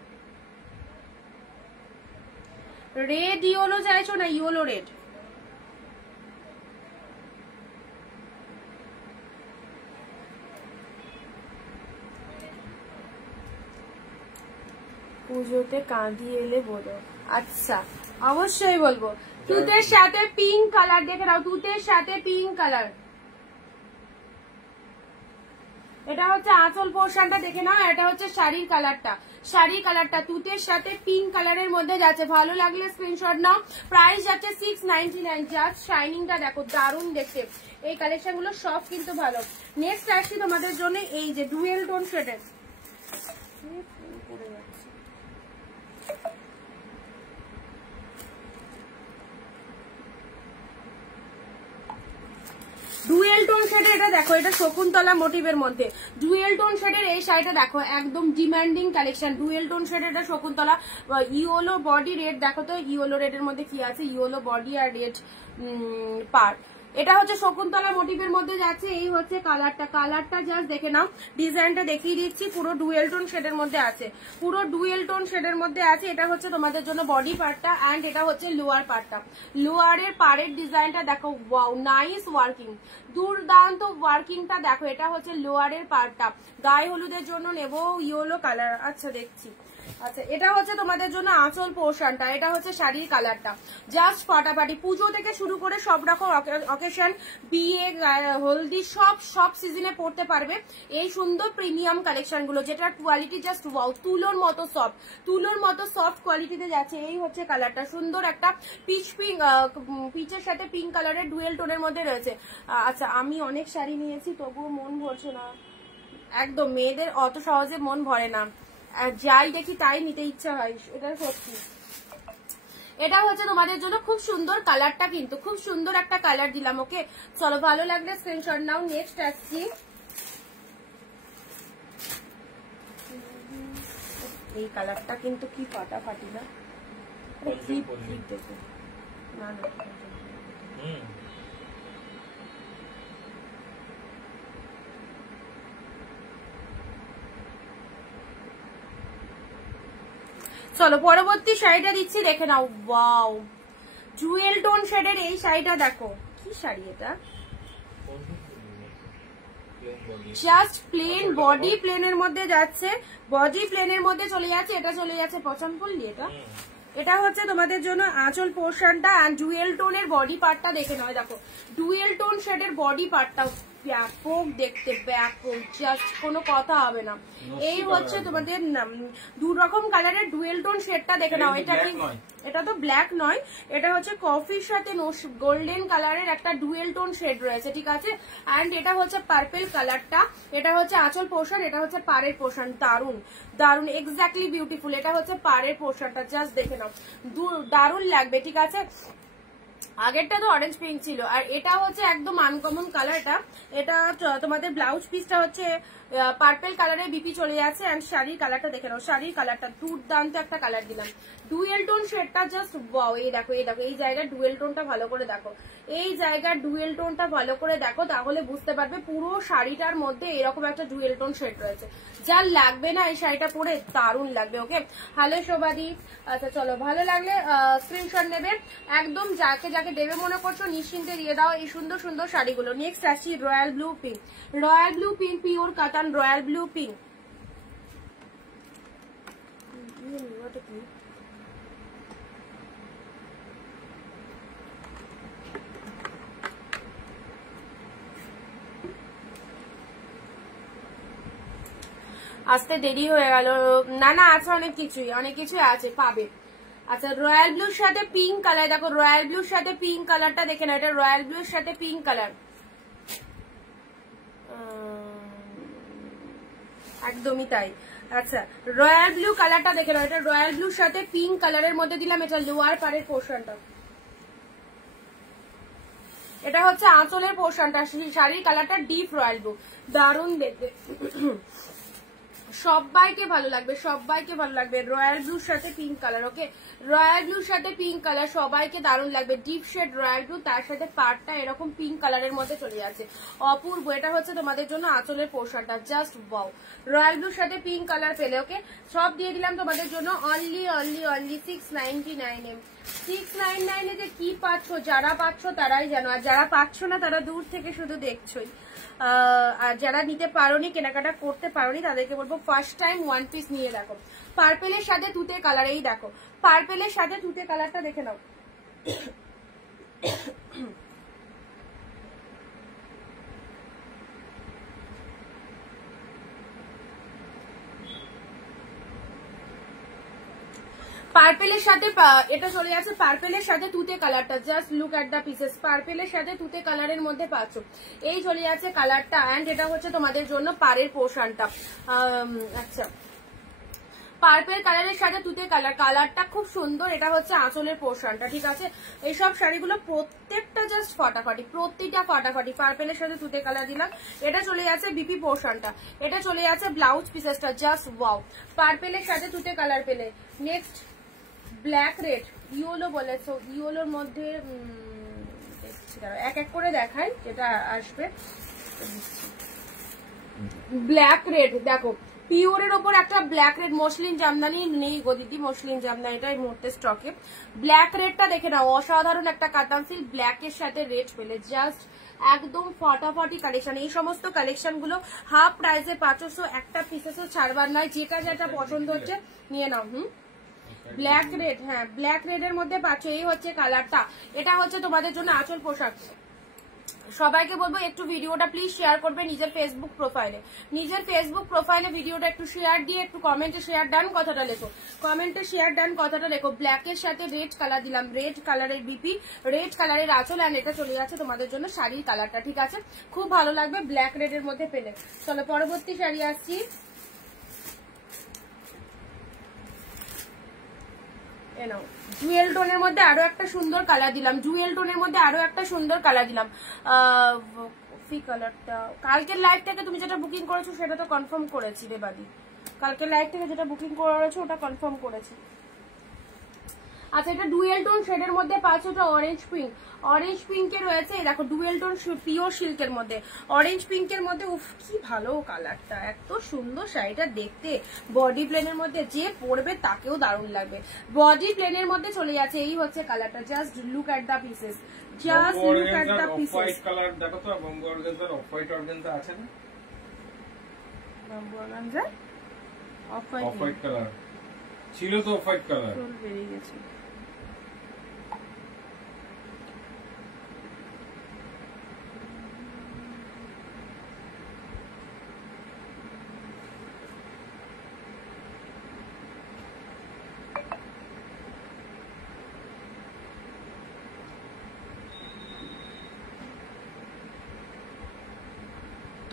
রেড ইয়েলো চাইছো না ইয়েলো রেড? পুজোতে কাঁদি এলে বলো। আচ্ছা, অবশ্যই বলবো। তুতের সাথে পিঙ্ক কালার দেখে নাও, তুতের সাথে পিঙ্ক কালার। এটা হচ্ছে আঁচল পোর্শনটা দেখে নাও, এটা হচ্ছে শাড়ির কালারটা, শাড়ির কালারটা তুতের সাথে পিঙ্ক কালারের মধ্যে যাচ্ছে। ভালো লাগলে স্ক্রিনশট নাও। প্রাইস যাচ্ছে 699। জাস্ট শাইনিংটা দেখো, দারুণ দেখতে। এই কালেকশন গুলো সব কিন্তু ভালো। নেক্সট আসছি তোমাদের জন্য এই যে ডুয়েল টোন শেডের, ডুয়েল টোন শেডের। এটা দেখো, এটা শকুন্তলা মোটিভের মধ্যে ডুয়েল টোন শেডের এই শাড়িটা দেখো, একদম ডিমান্ডিং কালেকশন। ডুয়েল টোন শেডের এটা শকুন্তলা, ইয়েলো বডি রেড। দেখো তো ইয়েলো রেডের মধ্যে কি আছে, ইয়েলো বডি আর রেড পার। এটা হচ্ছে শকুন্তলা মোটিভের মধ্যে যাচ্ছে। এই হচ্ছে কালারটা, কালারটা জাস্ট দেখে নাও। ডিজাইনটা দেখিয়ে দিচ্ছি, পুরো ডুয়েল টোন শেডের মধ্যে আছে, পুরো ডুয়েল টোন শেডের মধ্যে আছে। এটা হচ্ছে তোমাদের জন্য বডি পার্টটা, অ্যান্ড এটা হচ্ছে লোয়ার পার্টটা। লোয়ারের পাড়ের ডিজাইনটা দেখো, ওয়াও নাইস ওয়ার্কিং, দুর্দান্ত ওয়ার্কিংটা দেখো। এটা হচ্ছে লোয়ারের পার্টটা, গায়ে হলুদের জন্য নেব ইয়েলো কালার। আচ্ছা দেখছি, আচ্ছা এটা হচ্ছে তোমাদের জন্য আঁচল পোর্শনটা, এটা হচ্ছে শাড়ির কালারটা। জাস্ট ফাটাফাটি, পুজো থেকে শুরু করে সব রকম অকেশন, বিয়ে, হলদি, সব সিজনে পড়তে পারবে এই সুন্দর প্রিমিয়াম কালেকশন গুলো, যেটার কোয়ালিটি জাস্ট ওয়াও, তুলোর মতো সফট, তুলোর মতো সফট কোয়ালিটিতে যাচ্ছে। এই হচ্ছে কালারটা, সুন্দর একটা পিচ পিঙ্ক, পিচের সাথে পিঙ্ক কালারের ডুয়েল টোনের মধ্যে রয়েছে। আচ্ছা আমি অনেক শাড়ি নিয়েছি, তবুও মন ভরছে না, একদম মেয়েদের অত সহজে মন ভরে না, যাই দেখি তাই নিতে ইচ্ছা হয়, এটা সত্যি। এটা হচ্ছে তোমাদের জন্য খুব সুন্দর কালারটা, কিন্তু খুব সুন্দর একটা কালার দিলাম। ওকে চলো, ভালো লাগলে স্ক্রিনশট নাও। নেক্সট আসছি, এই কালারটা কিন্তু কি ফাটাফাটি না, না চলো পরবর্তী শাড়িটা দিচ্ছি, দেখে নাও। ওয়াও, জুয়েল টোন শেডের এই শাড়িটা দেখো, কি শাড়ি এটা, জাস্ট প্লেন বডি, প্লেনের মধ্যে যাচ্ছে, বডি প্লেনের মধ্যে চলে যাচ্ছে। এটা চলে যাচ্ছে পছন্দ করলি, এটা হচ্ছে তোমাদের জন্য আঁচল পোর্শনটা, আর ডুয়েল টোনের বডি পার্টটা দেখে নাও। দেখো ডুয়েল টোন শেডের বডি পার্টটা ব্যাপক দেখতে, ব্যাপক, জাস্ট কোনো কথা হবে না। এই হচ্ছে তোমাদের দু রকম কালারের ডুয়েল টোন শেডটা দেখে নাও। এটা কি, এটা তো ব্ল্যাক নয়, এটা হচ্ছে কফির সাথে গোল্ডেন কালারের একটা ডুয়েল টোন শেড রয়েছে, ঠিক আছে। অ্যান্ড এটা হচ্ছে পার্পেল কালারটা, এটা হচ্ছে আঁচল পোর্শন, এটা হচ্ছে পাড়ের পোর্শন। দারুন দারুন, এক্স্যাক্টলি বিউটিফুল। এটা হচ্ছে পাড়ের পোর্শনটা, জাস্ট দেখে নাও, দারুন লাগবে, ঠিক আছে। আগেরটা তো অরেঞ্জ পিঙ্ক ছিল, আর এটা হচ্ছে একদম আনকমন কালারটা। এটা তোমাদের ব্লাউজ পিসটা হচ্ছে পার্পেল কালারের বিপি চলে যাচ্ছে। এন্ড শাড়ির কালারটা দেখে নাও, শাড়ির কালারটা দুর্দান্ত একটা কালার দিলাম। ডুয়েল টোন শেডটা জাস্ট ওয়াও। এই দেখো, এই দেখো, এই জায়গার ডুয়েল টোনটা ভালো করে দেখো, এই জায়গার ডুয়েল টোনটা ভালো করে দেখো, তাহলে বুঝতে পারবে পুরো শাড়িটার মধ্যে এরকম একটা ডুয়েল টোন শেড রয়েছে। যার লাগবে না এই শাড়িটা পরে দারুণ লাগবে। ওকে, হ্যালো শোভাদি। আচ্ছা চলো, ভালো লাগলে স্ক্রিনশট নেবে, একদম যাকে যাকে দেবে মনে করছো নিশ্চিন্তে দিয়ে দাও এই সুন্দর সুন্দর শাড়িগুলো। নেক্সট আসছি royal blue pink, royal blue pink, pure কাতান রয়্যাল ব্লু পিঙ্ক। আসতে দেরি হয়ে গেল, না না আছে অনেক কিছুই, অনেক কিছুই আছে, পাবে। আচ্ছা রয়্যাল ব্লুর সাথে পিঙ্ক কালার, দেখো রয়্যাল ব্লুর সাথে পিঙ্ক কালারটা দেখে না, এটা রয়্যাল ব্লুর সাথে পিঙ্ক কালার, একদমই তাই। আচ্ছা রয়্যাল ব্লু কালারটা দেখে নাও, এটা রয়্যাল ব্লুর সাথে পিঙ্ক কালারের মধ্যে দিলাম। এটা লোয়ার পাড়ের পোর্শনটা, এটা হচ্ছে আঁচলের পোর্শনটা, শাড়ির কালারটা ডিপ রয়্যাল ব্লু, দারুণ দেখবে, সবাইকে ভালো লাগবে, সবাইকে ভালো লাগবে। রয়্যাল ব্লুর সাথে পিঙ্ক কালার, ওকে রয়্যাল ব্লুর সাথে পিঙ্ক কালার সবাইকে দারুণ লাগবে। ডিপ শেড রয়্যাল ব্লু, তার সাথে পাড়টা এরকম পিঙ্ক কালারের মধ্যে চলে যাচ্ছে, অপূর্ব। এটা হচ্ছে তোমাদের জন্য আঁচলের পোর্শনটা, জাস্ট ওয়াও। রয়্যাল ব্লুর সাথে পিঙ্ক কালার পেলে, ওকে সব দিয়ে দিলাম তোমাদের জন্য অনলি অনলি অনলি 699 699 যে কি পাচ্ছ, যারা পাচ্ছ তারাই জানো, আর যারা পাচ্ছ না তারা দূর থেকে শুধু দেখছোই। আর যারা নিতে পারোনি, কেনাকাটা করতে পারোনি, তাদেরকে বলবো ফার্স্ট টাইম ওয়ান পিস নিয়ে দেখো। পার্পেলের সাথে তুতে কালার, এই দেখো পার্পেলের সাথে তুতে কালারটা দেখে নাও, পার্পেলের সাথে এটা চলে যাচ্ছে পার্পেলের সাথে তুতে কালারটা, just look at the pieces. পার্পেলের সাথে তুতে কালারের মধ্যে পাচ্ছ, এই চলে যাচ্ছে কালারটা। এন্ড এটা হচ্ছে তোমাদের জন্য পাড়ের পোর্শনটা। আচ্ছা, পার্পেল কালারের সাথে তুতে কালার, কালারটা খুব সুন্দর। এটা হচ্ছে আঁচলের পোর্শনটা, ঠিক আছে। এইসব শাড়িগুলো প্রত্যেকটা জাস্ট ফাটাফাটি, প্রত্যেকটা ফাটাফাটি। পার্পেলের সাথে তুতে কালার দিলাম। এটা চলে যাচ্ছে বিপি পোর্শনটা, এটা চলে যাচ্ছে ব্লাউজ পিসেসটা, জাস্ট ওয়াও। পার্পেলের সাথে তুতে কালার পেলে। নেক্সট ব্ল্যাক রেড, ইয়েলো বলেছো, ইয়েলোর মধ্যে এক এক করে দেখাই যেটা আসবে। ব্ল্যাক রেড দেখো, পিওরের ওপর একটা ব্ল্যাক রেড, মসলিন জামদানি নেই গো দিদি, মসলিন জামদানি এটা এই মুহূর্তে স্টকে। ব্ল্যাক রেডটা দেখে নাও, অসাধারণ একটা কাতান সিল্ক ব্ল্যাকের সাথে রেড পেলে, জাস্ট একদম ফাটাফাটি কালেকশন। এই সমস্ত কালেকশন গুলো হাফ প্রাইসে 500, একটা পিসেসও ছাড়বার নয়। যেটা যেটা পছন্দ হচ্ছে নিয়ে নাও। ব্ল্যাক রেড, হ্যাঁ ব্ল্যাক রেড এর মধ্যে পাচ্ছ, এই হচ্ছে কালারটা। এটা হচ্ছে তোমাদের জন্য আঁচল পোশাক। সবাইকে বলবো একটু ভিডিওটা প্লিজ শেয়ার করবে নিজের ফেসবুক প্রোফাইলে, নিজের ফেসবুক প্রোফাইলে ভিডিওটা একটু শেয়ার দিয়ে একটু কমেন্টে শেয়ার ডান কথাটা লেখো, কমেন্টে শেয়ার ডান কথাটা লেখো। ব্ল্যাকের সাথে রেড কালার দিলাম, রেড কালারের বিপি, রেড কালারের আঁচল। আর এটা চলে যাচ্ছে তোমাদের জন্য শাড়ির কালারটা, ঠিক আছে। খুব ভালো লাগবে ব্ল্যাক রেড এর মধ্যে পেলে। চলো পরবর্তী শাড়ি আসছি। জুয়েল টোনের মধ্যে আরো একটা সুন্দর কালার দিলাম, জুয়েল টোনের মধ্যে আরো একটা সুন্দর কালার দিলাম। কালারটা কালকের লাইভ থেকে তুমি যেটা বুকিং করেছো সেটা তো কনফার্ম করেছি রে বাদি, কালকের লাইভ থেকে যেটা বুকিং করেছো ওটা কনফার্ম করেছি। আচ্ছা, এটা ডুয়েল টোন শেডের মধ্যে পাচ্ছ, ওটা অরেঞ্জ পিঙ্ক, অরেঞ্জ পিঙ্কে রয়েছে। দেখো ডুয়েল টোন পিওর সিল্কের মধ্যে, অরেঞ্জ পিঙ্কের মধ্যে, উফ কি ভালো কালারটা, এত সুন্দর শাড়িটা দেখতে। বডি প্লেনের মধ্যে যে পরবে তাকেও দারুণ লাগবে। বডি প্লেনের মধ্যে চলে যাচ্ছে, এই হচ্ছে কালারটা, just look at the pieces, just look at the pieces. White colour দেখো তো, বম্বে অর্গানজার অফ হোয়াইট অর্গানজা আছে না, Bombay organza off white colour ছিল তো, অফ হোয়াইট কালার বেরিয়ে গেছে।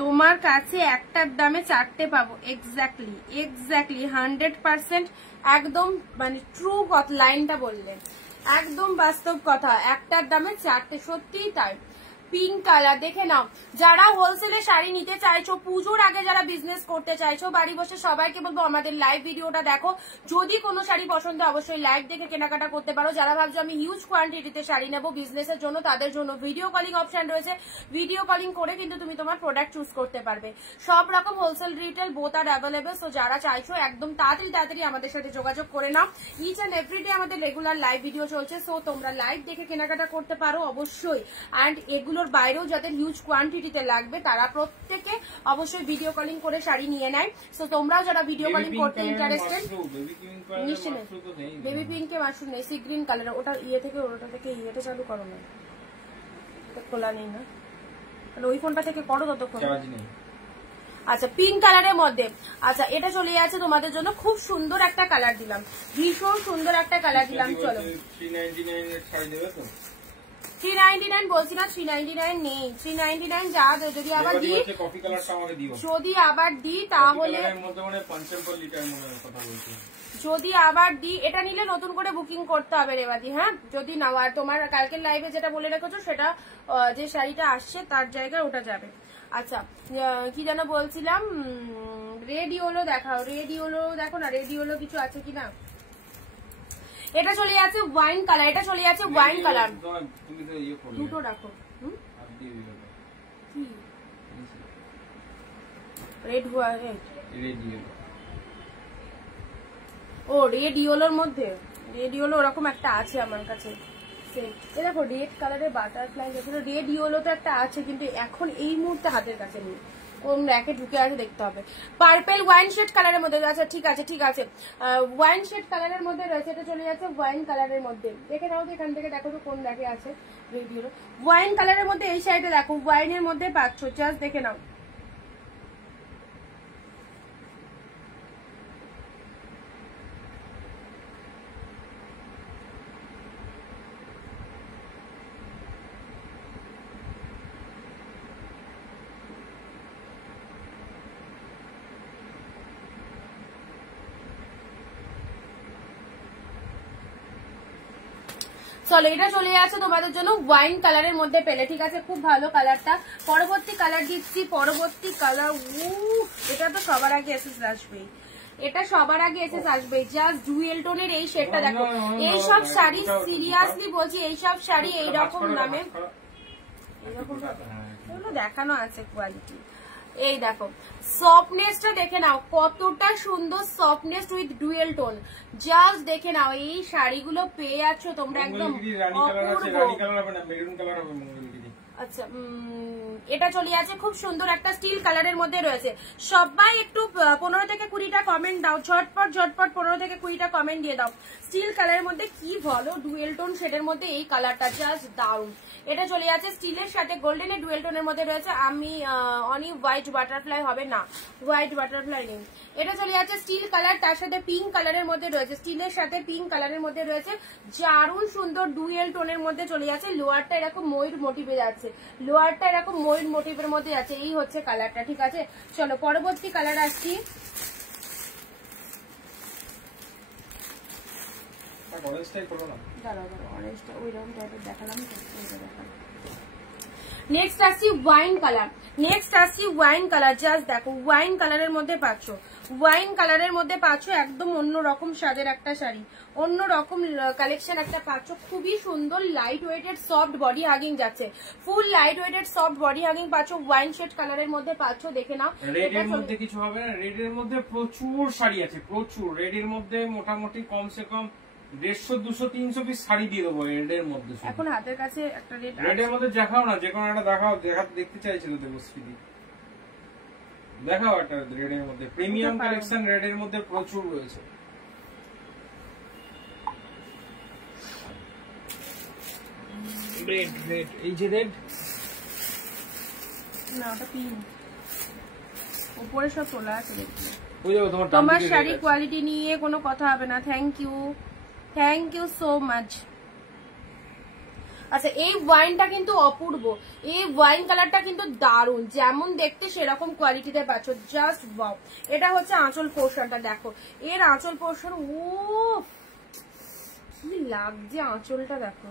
তোমার কাছে একটার দামে চারটে পাবো, এক্স্যাক্টলি এক্স্যাক্টলি 100% একদম মানে ট্রু কথা, লাইনটা বললেন একদম বাস্তব কথা, একটার দামে চারটে, সত্যিই তাই। পিঙ্ক কালার দেখে নাও, যারা হোলসেলে শাড়ি নিতে চাইছো, পুজোর আগে যারা বিজনেস করতে চাইছো, বাড়ি বসে সবাইকে বলবো আমাদের লাইভ ভিডিওটা দেখো। যদি কোনো শাড়ি পছন্দ অবশ্যই লাইভ দেখে কেনাকাটা করতে পারো। যারা ভাবছো আমি হিউজ কোয়ান্টিটিতে শাড়ি নেবো বিজনেসের জন্য, তাদের জন্য ভিডিও কলিং অপশন রয়েছে, ভিডিও কলিং করে কিন্তু তুমি তোমার প্রোডাক্ট চুজ করতে পারবে। সব রকম হোলসেল রিটেল বোথ আর অ্যাভেলেবল। সো যারা চাইছো একদম তাড়াতাড়ি আমাদের সাথে যোগাযোগ করে নাও। ইচ অ্যান্ড এভরিডে আমাদের রেগুলার লাইভ ভিডিও চলছে, সো তোমরা লাইভ দেখে কেনাকাটা করতে পারো অবশ্যই। অ্যান্ড এগুলোর বাইরেও যাদের হিউজ কোয়ান্টিটিতে লাগবে তারা প্রত্যেকে অবশ্যই ভিডিও কলিং করে শাড়ি নিয়ে নেয়। সো তোমরাও যারা ভিডিও কলিং করতে ইন্টারেস্টেড, বেবি পিঙ্কে মাশরুম নেই, সি গ্রিন কালার, ওটা ওটা থেকে ইয়েটা চালু করো না, খোলা নেই না, তাহলে ওই ফোনটা থেকে করো ততক্ষণ। আচ্ছা, পিঙ্ক কালারের মধ্যে, আচ্ছা এটা চলে যাচ্ছে তোমাদের জন্য, খুব সুন্দর একটা কালার দিলাম, ভীষণ সুন্দর একটা কালার দিলাম। চলো 399 বলছি না, 399 নেই, 399 যা যদি আবার দিই, যদি আবার দিই তাহলে, যদি আবার দিই এটা নিলে নতুন করে বুকিং করতে হবে রেবাদি, হ্যাঁ যদি নাও। আর তোমার কালকের লাইভে যেটা বলে রেখেছো সেটা যে শাড়িটা আসছে তার জায়গায় ওটা যাবে। আচ্ছা, কি যেন বলছিলাম, রেডিওলো দেখাও, রেডিওলো দেখো না, রেডিওলো কিছু আছে কিনা। এটা চলে যাচ্ছে ওয়াইন কালার, এটা চলে যাচ্ছে ওয়াইন কালার, দুটো রাখো। রেড ও রেড ইয়েলোর মধ্যে, রেড ইয়েলো ওরকম একটা আছে আমার কাছে। এ দেখো রেড কালারের বাটারফ্লাই, রেড ইয়েলো তো একটা আছে কিন্তু এখন এই মুহূর্তে হাতের কাছে নেই, কোন র্যাকে ঢুকে আছে দেখতে হবে। পার্পেল ওয়াইন শেড কালারের মধ্যে, আচ্ছা ঠিক আছে ঠিক আছে, ওয়াইন শেড কালারের মধ্যে রয়েছে, এটা চলে যাচ্ছে ওয়াইন কালারের মধ্যে। দেখে নাও তো এখান থেকে, দেখো তো কোন র্যাকে আছে। ওয়াইন কালারের মধ্যে এই শাড়িটা দেখো, ওয়াইনের মধ্যে পাচ্ছ, জাস্ট দেখে নাও। চলো এটা চলে আছে তোমাদের জন্য ওয়াইন কালারের মধ্যে পেলে, ঠিক আছে, খুব ভালো কালারটা। পরবর্তী কালার দিচ্ছি, পরবর্তী কালার, এটা তো সবার আগে এসেস আসবে, এটা সবার আগে এসেস আসবে। জাস্ট ডুয়েল টোনের এই শেডটা দেখো। এইসব শাড়ি সিরিয়াসলি বলছি, এইসব শাড়ি এইরকম নামে এইরকম দেখানো আছে কোয়ালিটি। এই দেখো সফটনেসটা দেখে নাও, কতটা সুন্দর softness with dual tone, just দেখে নাও। এই শাড়িগুলো পেয়ে যাচ্ছ তোমরা একদম আচ্ছা। এটা চলে আছে খুব সুন্দর একটা স্টিল কালারের মধ্যে রয়েছে। সবাই একটু 15 থেকে 20টা কমেন্ট দাও, ঝটপট ঝটপট 15 থেকে 20টা কমেন্ট দিয়ে দাও। স্টিল কালারের মধ্যে কি বলো, ডুয়েল টোন শেডের মধ্যে এই কালারটা জাস্ট দারুন। এটা চলে আছে স্টিলের সাথে গোল্ডেনের ডুয়েল টোনের মধ্যে রয়েছে। আমি অনি হোয়াইট বাটারফ্লাই হবে না, হোয়াইট বাটারফ্লাই নেই। এটা চলে আছে স্টিল কালার, তার সাথে পিঙ্ক কালারের মধ্যে রয়েছে, স্টিলের সাথে পিঙ্ক কালারের মধ্যে রয়েছে, দারুণ সুন্দর ডুয়েল টোনের মধ্যে চলে যাচ্ছে। লোয়ারটা এরকম ময়ূর মোটিভে যাচ্ছে, লোয়ারটা এরকম ময়ূর মোটিভের মধ্যে যাচ্ছে। এই হচ্ছে কালারটা, ঠিক আছে। চলো পরবর্তী কালার আসছি। নেক্সট আসছি ওয়াইন কালার, নেক্সট আসছি ওয়াইন কালার, জাস্ট দেখো ওয়াইন কালারের মধ্যে পাচ্ছ, ওয়াইন কালারের মধ্যে পাচ্ছ একদম অন্যরকম স্বাদের একটা শাড়ি, অন্যরকম কালেকশন একটা পাচ্ছ। খুবই সুন্দর light weighted soft body hugging যাচ্ছে, full light weighted soft body hugging পাচ্ছ, ওয়াইন শেড কালারের মধ্যে পাচ্ছ। দেখে নাও, রেড এর মধ্যে কিছু হবে না, রেড এর মধ্যে প্রচুর শাড়ি আছে, প্রচুর। রেড এর মধ্যে মোটামুটি কমসে কম 150, 200, 300 পিস শাড়ি দিয়ে দেবো রেড এর মধ্যে। এখন হাতের কাছে একটা রেড এর মধ্যে দেখাও না, যে কোনো একটা দেখাও, দেখতে চাইছিল দেবস্মৃতি, দেখাও একটা রেড এর মধ্যে। প্রিমিয়াম কালেকশন রেড এর মধ্যে প্রচুর রয়েছে। রেড রেড এই যে রেড না, ওটা পিঙ্ক, উপরে সব তোলা আছে দেখছি। তোমার শাড়ি কোয়ালিটি নিয়ে কোনো কথা হবে না। Thank you, thank you so much. আচ্ছা এই ওয়াইনটা কিন্তু অপূর্ব, এই ওয়াইন কালারটা কিন্তু দারুন, যেমন দেখতে সেরকম কোয়ালিটিতে পাচ্ছ, জাস্ট ওয়াও। এটা হচ্ছে আঁচল পোর্শনটা, দেখো এর আঁচল পোর্শন, ও কি লাগছে আঁচলটা, দেখো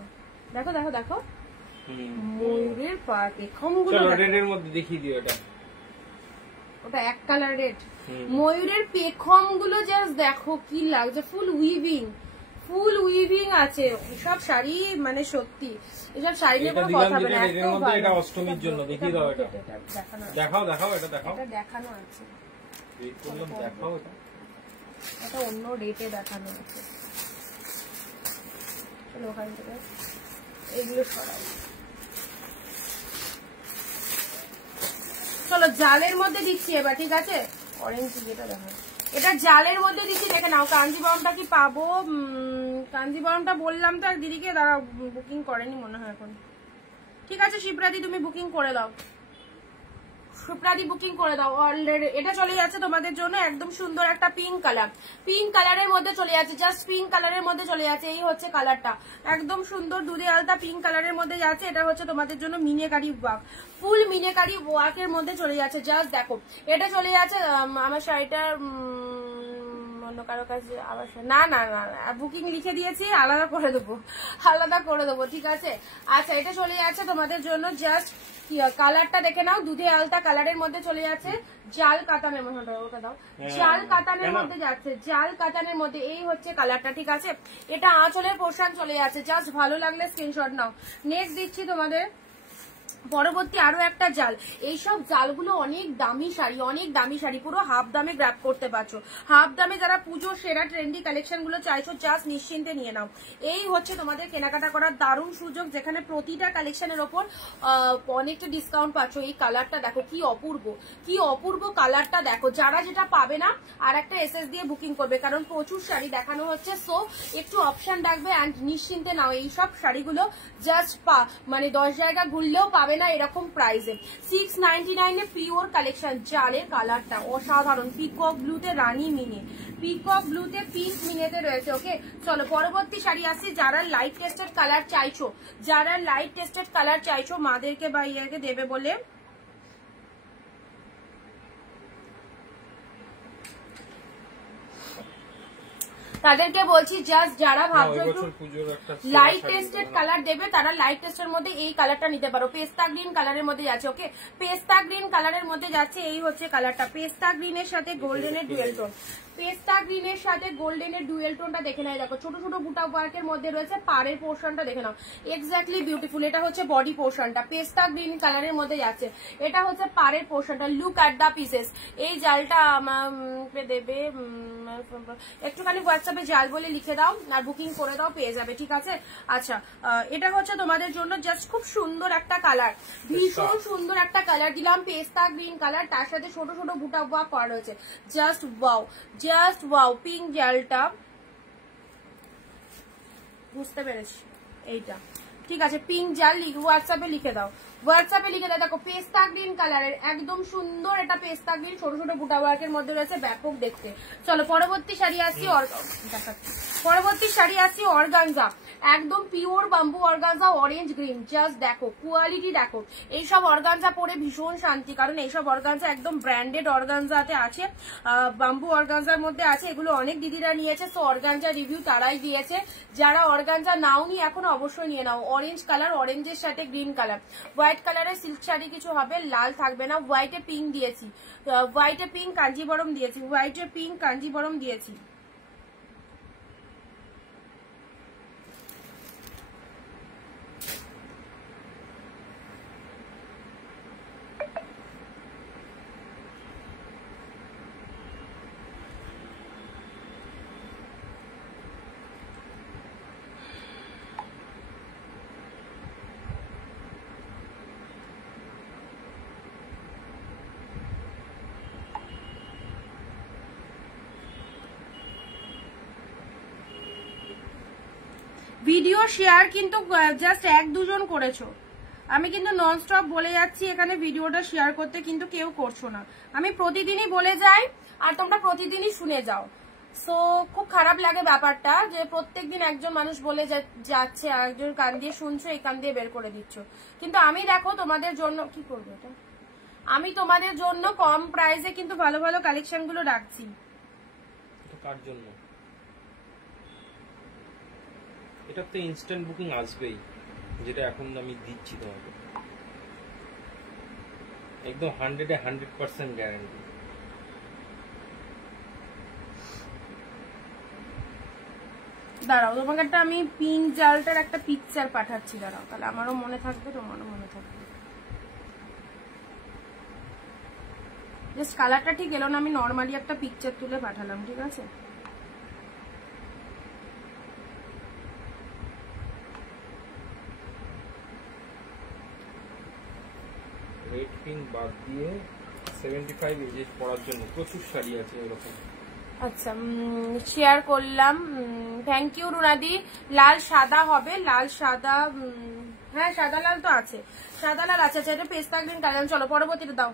দেখো দেখো দেখো, ময়ূরের পেখম গুলো রেডের মধ্যে দেখিয়ে দিও। এটা ওটা এক কালার রেড, ময়ূরের পেখম গুলো জাস্ট দেখো কি লাগছে, ফুল উইভিং, ফুল উইভিং আছে। এসব শাড়ি মানে সত্যি, এসব শাড়ি নিয়ে কোনো কথা হবে না। এটা অষ্টমীর জন্য দেখিয়ে দাও, এটা দেখাও, দেখাও, এটা দেখাও, এটা দেখানো আছে, দেখাও, এটা অন্য রেটে দেখানো আছে। চলো ওখান থেকে এগুলো সরাই। চলো জালের মধ্যে দিচ্ছি এবার, ঠিক আছে। অরেঞ্জ যেটা দেখো, এটা জালের মধ্যে দিচ্ছি, দেখে নাও। কাঞ্জিবরমটা কি পাবো, কাঞ্জিবরমটা বললাম তো এক দিদিকে, দাঁড়া বুকিং করেনি মনে হয় এখন। ঠিক আছে শিপ্রাদি তুমি বুকিং করে দাও, শিপ্রাদি বুকিং করে দাও অলরেডি। এটা চলে যাচ্ছে তোমাদের জন্য একদম সুন্দর একটা পিঙ্ক কালার, পিঙ্ক কালারের মধ্যে চলে যাচ্ছে, জাস্ট পিঙ্ক কালারের মধ্যে চলে যাচ্ছে। এই হচ্ছে কালারটা, একদম সুন্দর দুধে আলতা পিঙ্ক কালারের মধ্যে যাচ্ছে। এটা হচ্ছে তোমাদের জন্য মিনেকারি ওয়ার্ক, ফুল মিনেকারি ওয়ার্কের মধ্যে চলে যাচ্ছে, জাস্ট দেখো। এটা চলে যাচ্ছে আমার শাড়িটার অন্য কারো কাছে আবার, না না না বুকিং লিখে দিয়েছি, আলাদা করে দেবো, আলাদা করে দেবো, ঠিক আছে। আচ্ছা এটা চলে যাচ্ছে তোমাদের জন্য, জাস্ট কালারটা দেখে নাও, দুধে আলতা কালারের মধ্যে চলে যাচ্ছে, জাল কাতানের মধ্যে, ওটা দাও, জাল কাতানের মধ্যে যাচ্ছে, জাল কাতানের মধ্যে। এই হচ্ছে কালারটা, ঠিক আছে। এটা আঁচলের পোর্শন চলে যাচ্ছে, জাস্ট ভালো লাগলে স্ক্রিনশট নাও। নেক্সট দিচ্ছি তোমাদের পরবর্তী আরো একটা জাল, এইসব জালগুলো অনেক দামি শাড়ি, পুরো হাফ দামে গ্র্যাব করতে পারছো। হাফ দামে যারা পুজো সেরা ট্রেন্ডি কালেকশন গুলো চাইছো জাস্ট নিশ্চিন্তে নিয়ে নাও। এই হচ্ছে তোমাদের কেনাকাটা করার দারুণ সুযোগ, যেখানে প্রতিটা কালেকশনের ওপর অনেকটা ডিসকাউন্ট পাচ্ছ। এই কালারটা দেখো কি অপূর্ব কালারটা দেখো। যারা যেটা পাবে না আর একটা এসএস দিয়ে বুকিং করবে, কারণ প্রচুর শাড়ি দেখানো হচ্ছে, সো একটু অপশন রাখবে অ্যান্ড নিশ্চিন্তে নাও। এইসব শাড়িগুলো জাস্ট মানে 10 জায়গা ঘুরলেও পাবে না এরকম প্রাইসে। 699 এ পিওর কালেকশন, জালের কালারটা অসাধারণ, পিকক ব্লুতে রানী মিনে, পিকক ব্লুতে পিঙ্ক মিনেতে রয়েছে। ওকে চলো পরবর্তী শাড়ি আসছি। যারা লাইট টেস্টেড কালার চাইছো মাদেরকে বা ইয়েকে দেবে বলে, তাদেরকে বলছি জাস্ট যারা ভাবছো লাইট টেস্টেড কালার দেবে তারা লাইট টেস্টের মধ্যে এই কালারটা নিতে পারো। পেস্তা গ্রিন কালারের মধ্যে যাচ্ছে। ওকে পেস্তা গ্রিন কালারের মধ্যে যাচ্ছে, এই হচ্ছে কালারটা। পেস্তা গ্রিনের সাথে গোল্ডেনের ডুয়েল টোন, পেস্তা গ্রিনের সাথে গোল্ডেনের ডুয়েল টোনটা দেখে নাও। দেখো ছোট ছোট বুটা ওয়ার্কের মধ্যে রয়েছে, পাড়ের পোর্শনটা দেখে নাও, এক্স্যাক্টলি বিউটিফুল। এটা হচ্ছে বডি পোর্শনটা, পেস্তা গ্রিন কালারের মধ্যে যাচ্ছে। এটা হচ্ছে পাড়ের পোর্শনটা। Look at the pieces. এই জালটা আমাকে দেবে, একটুখানি হোয়াটসঅ্যাপে জাল বলে লিখে দাও আর বুকিং করে দাও, পেয়ে যাবে, ঠিক আছে? আচ্ছা এটা হচ্ছে তোমাদের জন্য জাস্ট খুব সুন্দর একটা কালার, ভীষণ সুন্দর একটা কালার দিলাম, পেস্তা গ্রিন কালার, তার সাথে ছোট ছোট বুটা ওয়ার্ক করা রয়েছে। জাস্ট ওয়াও পিঙ্ক জালটা, বুঝতে পেরেছি এইটা, ঠিক আছে? পিঙ্ক জাল হোয়াটসঅ্যাপে লিখে দাও, দেখো পেস্তা গ্রিন কালারের একদম সুন্দর, এটা পেস্তা গ্রিন ছোট ছোট বুটা ওয়ার্কের মধ্যে রয়েছে, ব্যাপক দেখতে। চলো পরবর্তী শাড়ি আসছি অর্গানজা, একদম pure bamboo organza, orange green. Just দেখো কোয়ালিটি দেখো। এইসব অর্গানজা পরে ভীষণ শান্তি, কারণ এইসব অর্গানজা একদম ব্র্যান্ডেড অর্গানজাতে আছে, বাম্বু অর্গানজার মধ্যে আছে। এগুলো অনেক দিদিরা নিয়েছে, তো অর্গানজা রিভিউ তারাই দিয়েছে। যারা অর্গানজা নাওনি এখনো অবশ্যই নিয়ে নাও। অরেঞ্জ কালার, অরেঞ্জের সাথে গ্রিন কালার, হোয়াইট কালারের সিল্ক শাড়ি কিছু হবে, লাল থাকবে না। হোয়াইটে পিঙ্ক দিয়েছি, হোয়াইটে পিঙ্ক কাঞ্জিবরম দিয়েছি। ভিডিও শেয়ার কিন্তু জাস্ট 1-2 জন করেছো, আমি কিন্তু ননস্টপ বলে যাচ্ছি এখানে ভিডিওটা শেয়ার করতে, কিন্তু কেউ করছো না। আমি প্রতিদিনই বলে যাই আর তোমরা প্রতিদিনই শুনে যাও, সো খুব খারাপ লাগে ব্যাপারটা যে প্রত্যেকদিন একজন মানুষ বলে যাচ্ছে, একজন কান দিয়ে শুনছো, এই কান দিয়ে বের করে দিচ্ছ। কিন্তু আমি দেখো তোমাদের জন্য কি করবো, এটা আমি তোমাদের জন্য কম প্রাইসে কিন্তু ভালো ভালো কালেকশন গুলো রাখছি। কার জন্য? এটা তো ইনস্ট্যান্ট বুকিং আসবেই, যেটা এখন আমি দিচ্ছি তোমাকে, একদম 100% গ্যারান্টি। দাঁড়াও তোমাকে একটা আমি পিঙ্ক জালটার একটা পিকচার পাঠাচ্ছি, দাঁড়াও, তাহলে আমারও মনে থাকবে, তোমারও মনে থাকবে। জাস্ট কালারটা ঠিক এলো না, আমি নর্মালি একটা পিকচার তুলে পাঠালাম, ঠিক আছে? রেড পিঙ্ক বাদ দিয়ে 75 এজেস পরার জন্য প্রচুর শাড়ি আছে এরকম। আচ্ছা শেয়ার করলাম, থ্যাংক ইউ রুনাদি। লাল সাদা হবে, লাল সাদা, হ্যাঁ সাদা লাল তো আছে, সাদা লাল আছে। আচ্ছা এটা পেস্তা গ্রিন কালার। চলো পরবর্তীটা দাও।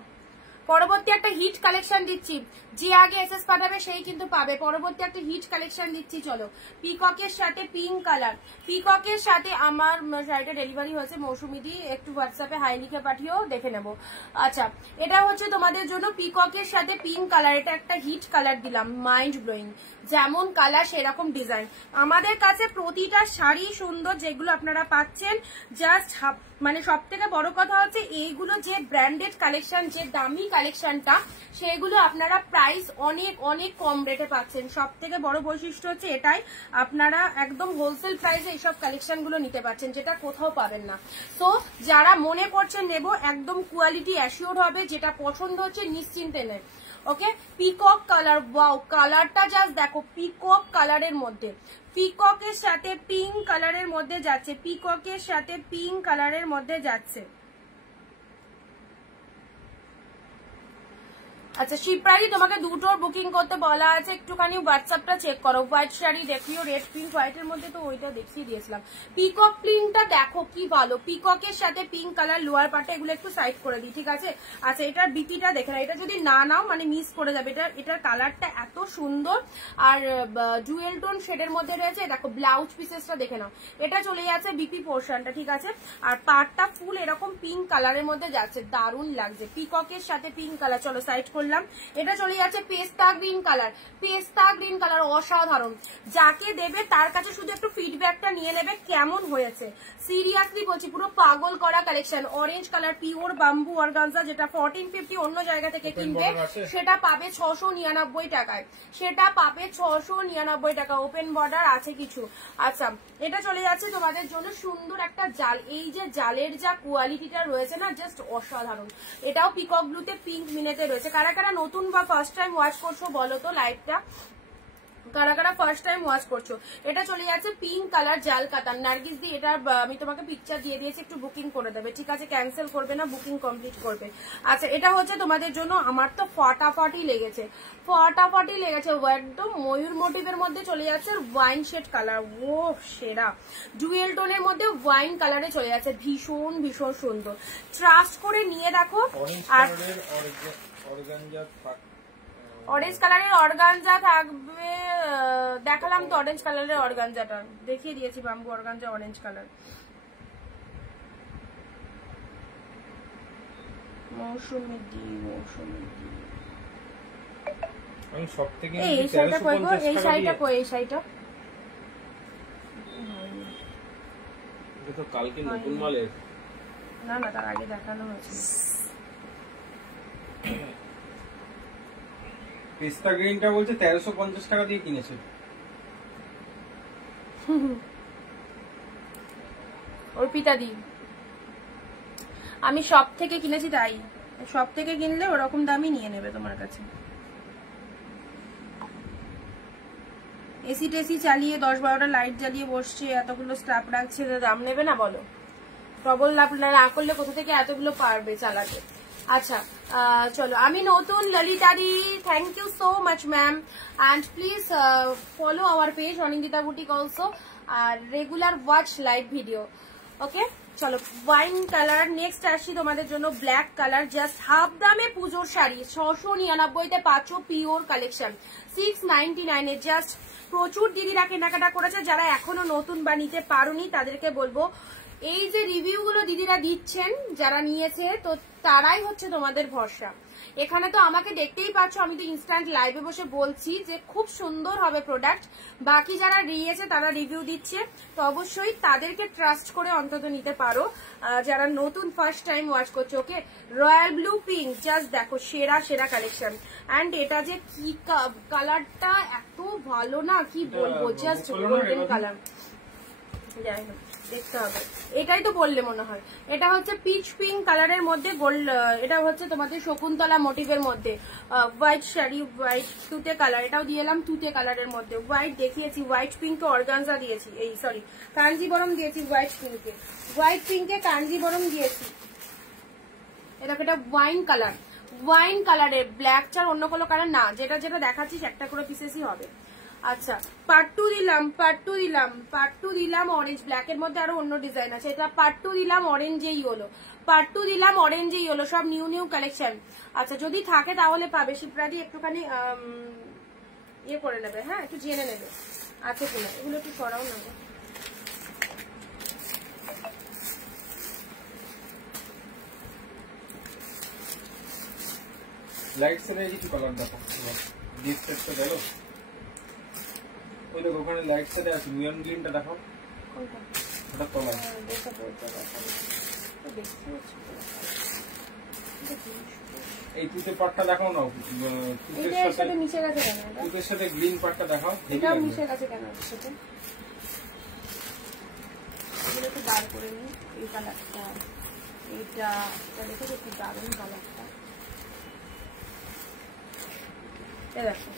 পরবর্তী একটা হিট কালেকশন দিচ্ছি, যে আগে এসএস পাঠাবে সেই কিন্তু পাবে। পরবর্তী একটা হিট কালেকশন দিচ্ছি, চলো। পিককের সাথে পিঙ্ক কালার, পিককের সাথে আমার শাড়িটা ডেলিভারি হয়েছে, মৌসুমিদি একটু হোয়াটসঅ্যাপে হাই লিখে পাঠিও, দেখে নেব। আচ্ছা এটা হচ্ছে তোমাদের জন্য পিককের সাথে পিঙ্ক কালার, এটা একটা হিট কালার দিলাম, মাইন্ড ব্লোয়িং, যেমন কালার সেরকম ডিজাইন। আমাদের কাছে প্রতিটা শাড়ি সুন্দর, যেগুলো আপনারা পাচ্ছেন জাস্ট মানে সব থেকে বড় কথা হচ্ছে এইগুলো যে ব্র্যান্ডেড কালেকশন, যে দামি কালেকশনটা, সেগুলো আপনারা প্রাইস অনেক অনেক কম রেটে পাচ্ছেন। সব থেকে বড় বৈশিষ্ট্য হচ্ছে এটাই, আপনারা একদম হোলসেল প্রাইসে এইসব কালেকশন গুলো নিতে পারছেন, যেটা কোথাও পাবেন না। তো যারা মনে করছেন নেব, একদম কোয়ালিটি অ্যাসিওর হবে, যেটা পছন্দ হচ্ছে নিশ্চিন্তে নেন। ওকে, পিকক কালার, ওয়াও কালারটা জাস্ট দেখো, পিকক কালারের মধ্যে, পিককের সাথে পিঙ্ক কালারের মধ্যে যাচ্ছে, পিককের সাথে পিঙ্ক কালারের মধ্যে যাচ্ছে। আচ্ছা শিপ্রাদি, তোমাকে দুটো বুকিং করতে বলা আছে, একটুখানি হোয়াটসঅ্যাপটা চেক করো। হোয়াইট শাড়ি দেখিও, রেড পিঙ্ক, হোয়াইটের মধ্যে তো ওইটা দেখিয়ে দিয়েছিলাম। পিকক প্রিন্টটা দেখো কি ভালো, পিককের সাথে পিঙ্ক কালার লোয়ার পার্টে, এগুলো একটু সাইড করে দিই, ঠিক আছে? আচ্ছা এটার বিপিটা দেখে না, এটা যদি না নাও মানে মিস করে যাবে। এটার কালারটা এত সুন্দর, আর জুয়েল টোন শেডের মধ্যে রয়েছে। দেখো ব্লাউজ পিসেসটা দেখে নাও, এটা চলে যাচ্ছে বিপি পোর্শনটা, ঠিক আছে? আর পার্টটা ফুল এরকম পিঙ্ক কালারের মধ্যে যাচ্ছে, দারুণ লাগছে। পিককের সাথে পিঙ্ক কালার, চলো সাইড করলাম। এটা চলে যাচ্ছে পেস্তা গ্রিন কালার, পেস্তা গ্রিন কালার অসাধারণ। যাকে দেবে তার কাছে শুধু একটু ফিডব্যাকটা নিয়ে নেবে কেমন হয়েছে। সিরিয়াসলি বলছি, পুরো পাগল করা collection. Orange colour, pure bamboo organza, যেটা 1450 অন্য জায়গা থেকে কিনবে সেটা পাবে 699 টাকায়, সেটা পাবে 699 টাকা। ওপেন বর্ডার আছে কিছু। আচ্ছা এটা চলে যাচ্ছে তোমাদের জন্য সুন্দর একটা জাল। এই যে জালের যা কোয়ালিটিটা রয়েছে না, জাস্ট অসাধারণ। এটাও পিকক ব্লুতে পিঙ্ক মিনেতে রয়েছে। কারা কারা নতুন বা ফার্স্ট টাইম ওয়াচ করছো বলো তো লাইভটা, কারা কারা ফার্স্ট টাইম ওয়াচ করছো। এটা চলে যাচ্ছে পিঙ্ক কালার জাল কাতান, নার্গিস দি এটা আমি তোমাকে পিকচার দিয়ে দিয়েছি, একটু বুকিং করে দেবে, ঠিক আছে? ক্যান্সেল করবে না, বুকিং কমপ্লিট করবে। আচ্ছা এটা হচ্ছে তোমাদের জন্য, আমার তো ফটাফটি লেগেছে, ফটাফটি লেগেছে। একদম ময়ূর মোটিভের মধ্যে চলে যাচ্ছে, ওয়াইন শেড কালার, ও সেরা। ডুয়েল টোনের মধ্যে ওয়াইন কালারে চলে যাচ্ছে, ভীষণ ভীষণ সুন্দর। ট্রাস্ট করে নিয়ে দেখো। আর অরেঞ্জ কালারের অর্গানজা থাকবে, দেখালাম তো অরেঞ্জ কালারের অর্গানজাটা দেখিয়ে দিয়েছি, বাম্বু অর্গানজা অরেঞ্জ কালার। মৌসুমী দি, মৌসুমী দি, আমি সবথেকে এই শাড়িটা কই গো, এই শাড়িটা কই, এই শাড়িটা এটা তো কালকে নতুন মালের, না না তার আগে দেখানো হয়েছে। পেস্তা গ্রিনটা বলছে 1350 টাকা দিয়ে কিনেছে। অর্পিতা দি, আমি সব থেকে কিনেছি, তাই সব থেকে কিনলে ওরকম দামই নিয়ে নেবে তোমার কাছে। এসি টেসি চালিয়ে 10-12টা লাইট জ্বালিয়ে বসছে, এতগুলো স্টাফ রাখছে, দাম নেবে না বলো? প্রবল লাভ না করলে কোথা থেকে এতগুলো পারবে চালাতে। আচ্ছা চলো, আমি নতুন Lalita di, thank you so much ma'am, and please follow our page Anindita boutique also, আর regular watch live video. Okay চলো, ওয়াইন কালার নেক্সট আসছি তোমাদের জন্য, ব্ল্যাক কালার, জাস্ট হাফ দামে পুজোর শাড়ি 699-তে পাচ্ছ, পিওর কালেকশন 699-এ। জাস্ট প্রচুর দিদিরা কেনাকাটা করেছে, যারা এখনো নতুন বা নিতে পারোনি তাদেরকে বলবো, এই যে রিভিউ গুলো দিদিরা দিচ্ছেন যারা নিয়েছে, তো তারাই হচ্ছে তোমাদের ভরসা। এখানে তো আমাকে দেখতেই পাচ্ছ, আমি তো ইনস্ট্যান্ট লাইভে বসে বলছি যে খুব সুন্দর হবে প্রোডাক্ট। বাকি যারা নিয়েছে তারা রিভিউ দিচ্ছে, তো অবশ্যই তাদেরকে ট্রাস্ট করে অন্তত নিতে পারো যারা নতুন ফার্স্ট টাইম ওয়াচ করছে। ওকে, রয়্যাল ব্লু পিঙ্ক, জাস্ট দেখো সেরা সেরা কালেকশন। অ্যান্ড এটা যে কি কালারটা এত ভালো না, কি বলবো, জাস্ট গোল্ডেন কালার। যাই হোক দেখতে হবে, এটাই তো বললে মনে হয়। এটা হচ্ছে পিচ পিঙ্ক কালারের মধ্যে গোল্ড, এটা হচ্ছে তোমাদের শকুন্তলা মোটিভের মধ্যে হোয়াইট শাড়ি, হোয়াইট তুতে কালার, এটাও দিয়ে এলাম তুতে কালারের মধ্যে। হোয়াইট দেখিয়েছি, হোয়াইট পিঙ্কে অর্গানজা দিয়েছি, এই সরি কাঞ্জিবরম দিয়েছি, হোয়াইট পিঙ্কে, হোয়াইট পিঙ্কে কাঞ্জিবরম দিয়েছি। এরকম এটা ওয়াইন কালার, ওয়াইন কালারের ব্ল্যাক চার অন্য কোনো কালার না, যেটা যেটা দেখাচ্ছি একটা করে পিসেসই হবে। আচ্ছা পাট্টু দিলাম, পাট্টু দিলাম, পাট্টু দিলাম অরেঞ্জ, ব্ল্যাকের মধ্যে আরো অন্য ডিজাইন আছে, এটা পাট্টু দিলাম অরেঞ্জেই হলো, পাট্টু দিলাম অরেঞ্জেই হলো, সব নিউ নিউ কালেকশন। আচ্ছা যদি থাকে তাহলে পাবে, শিপ্রাদি একটুখানি ইয়ে করে নেবে, হ্যাঁ একটু জেনে নেবে আছে কিনা, এগুলো একটু সরাও নেবে। লাইট সেলে কিছু কালার দেখো, ডিপ সেটটা দেখো, ওই দেখো ওখানে লাইট সেলে আছে, নিয়ন গ্রিনটা দেখো, কোনটা? ওটা তলায়। এই তুতে পাটটা দেখাও না, এটার সাথে মিশে গেছে কেন? তুতের সাথে গ্রিন পাটটা দেখাও। এটাও মিশে গেছে কেন এর সাথে? এগুলো একটু বার করে নিই। এই কালারটা, এটা দেখো কি দারুণ কালারটা। দেখো,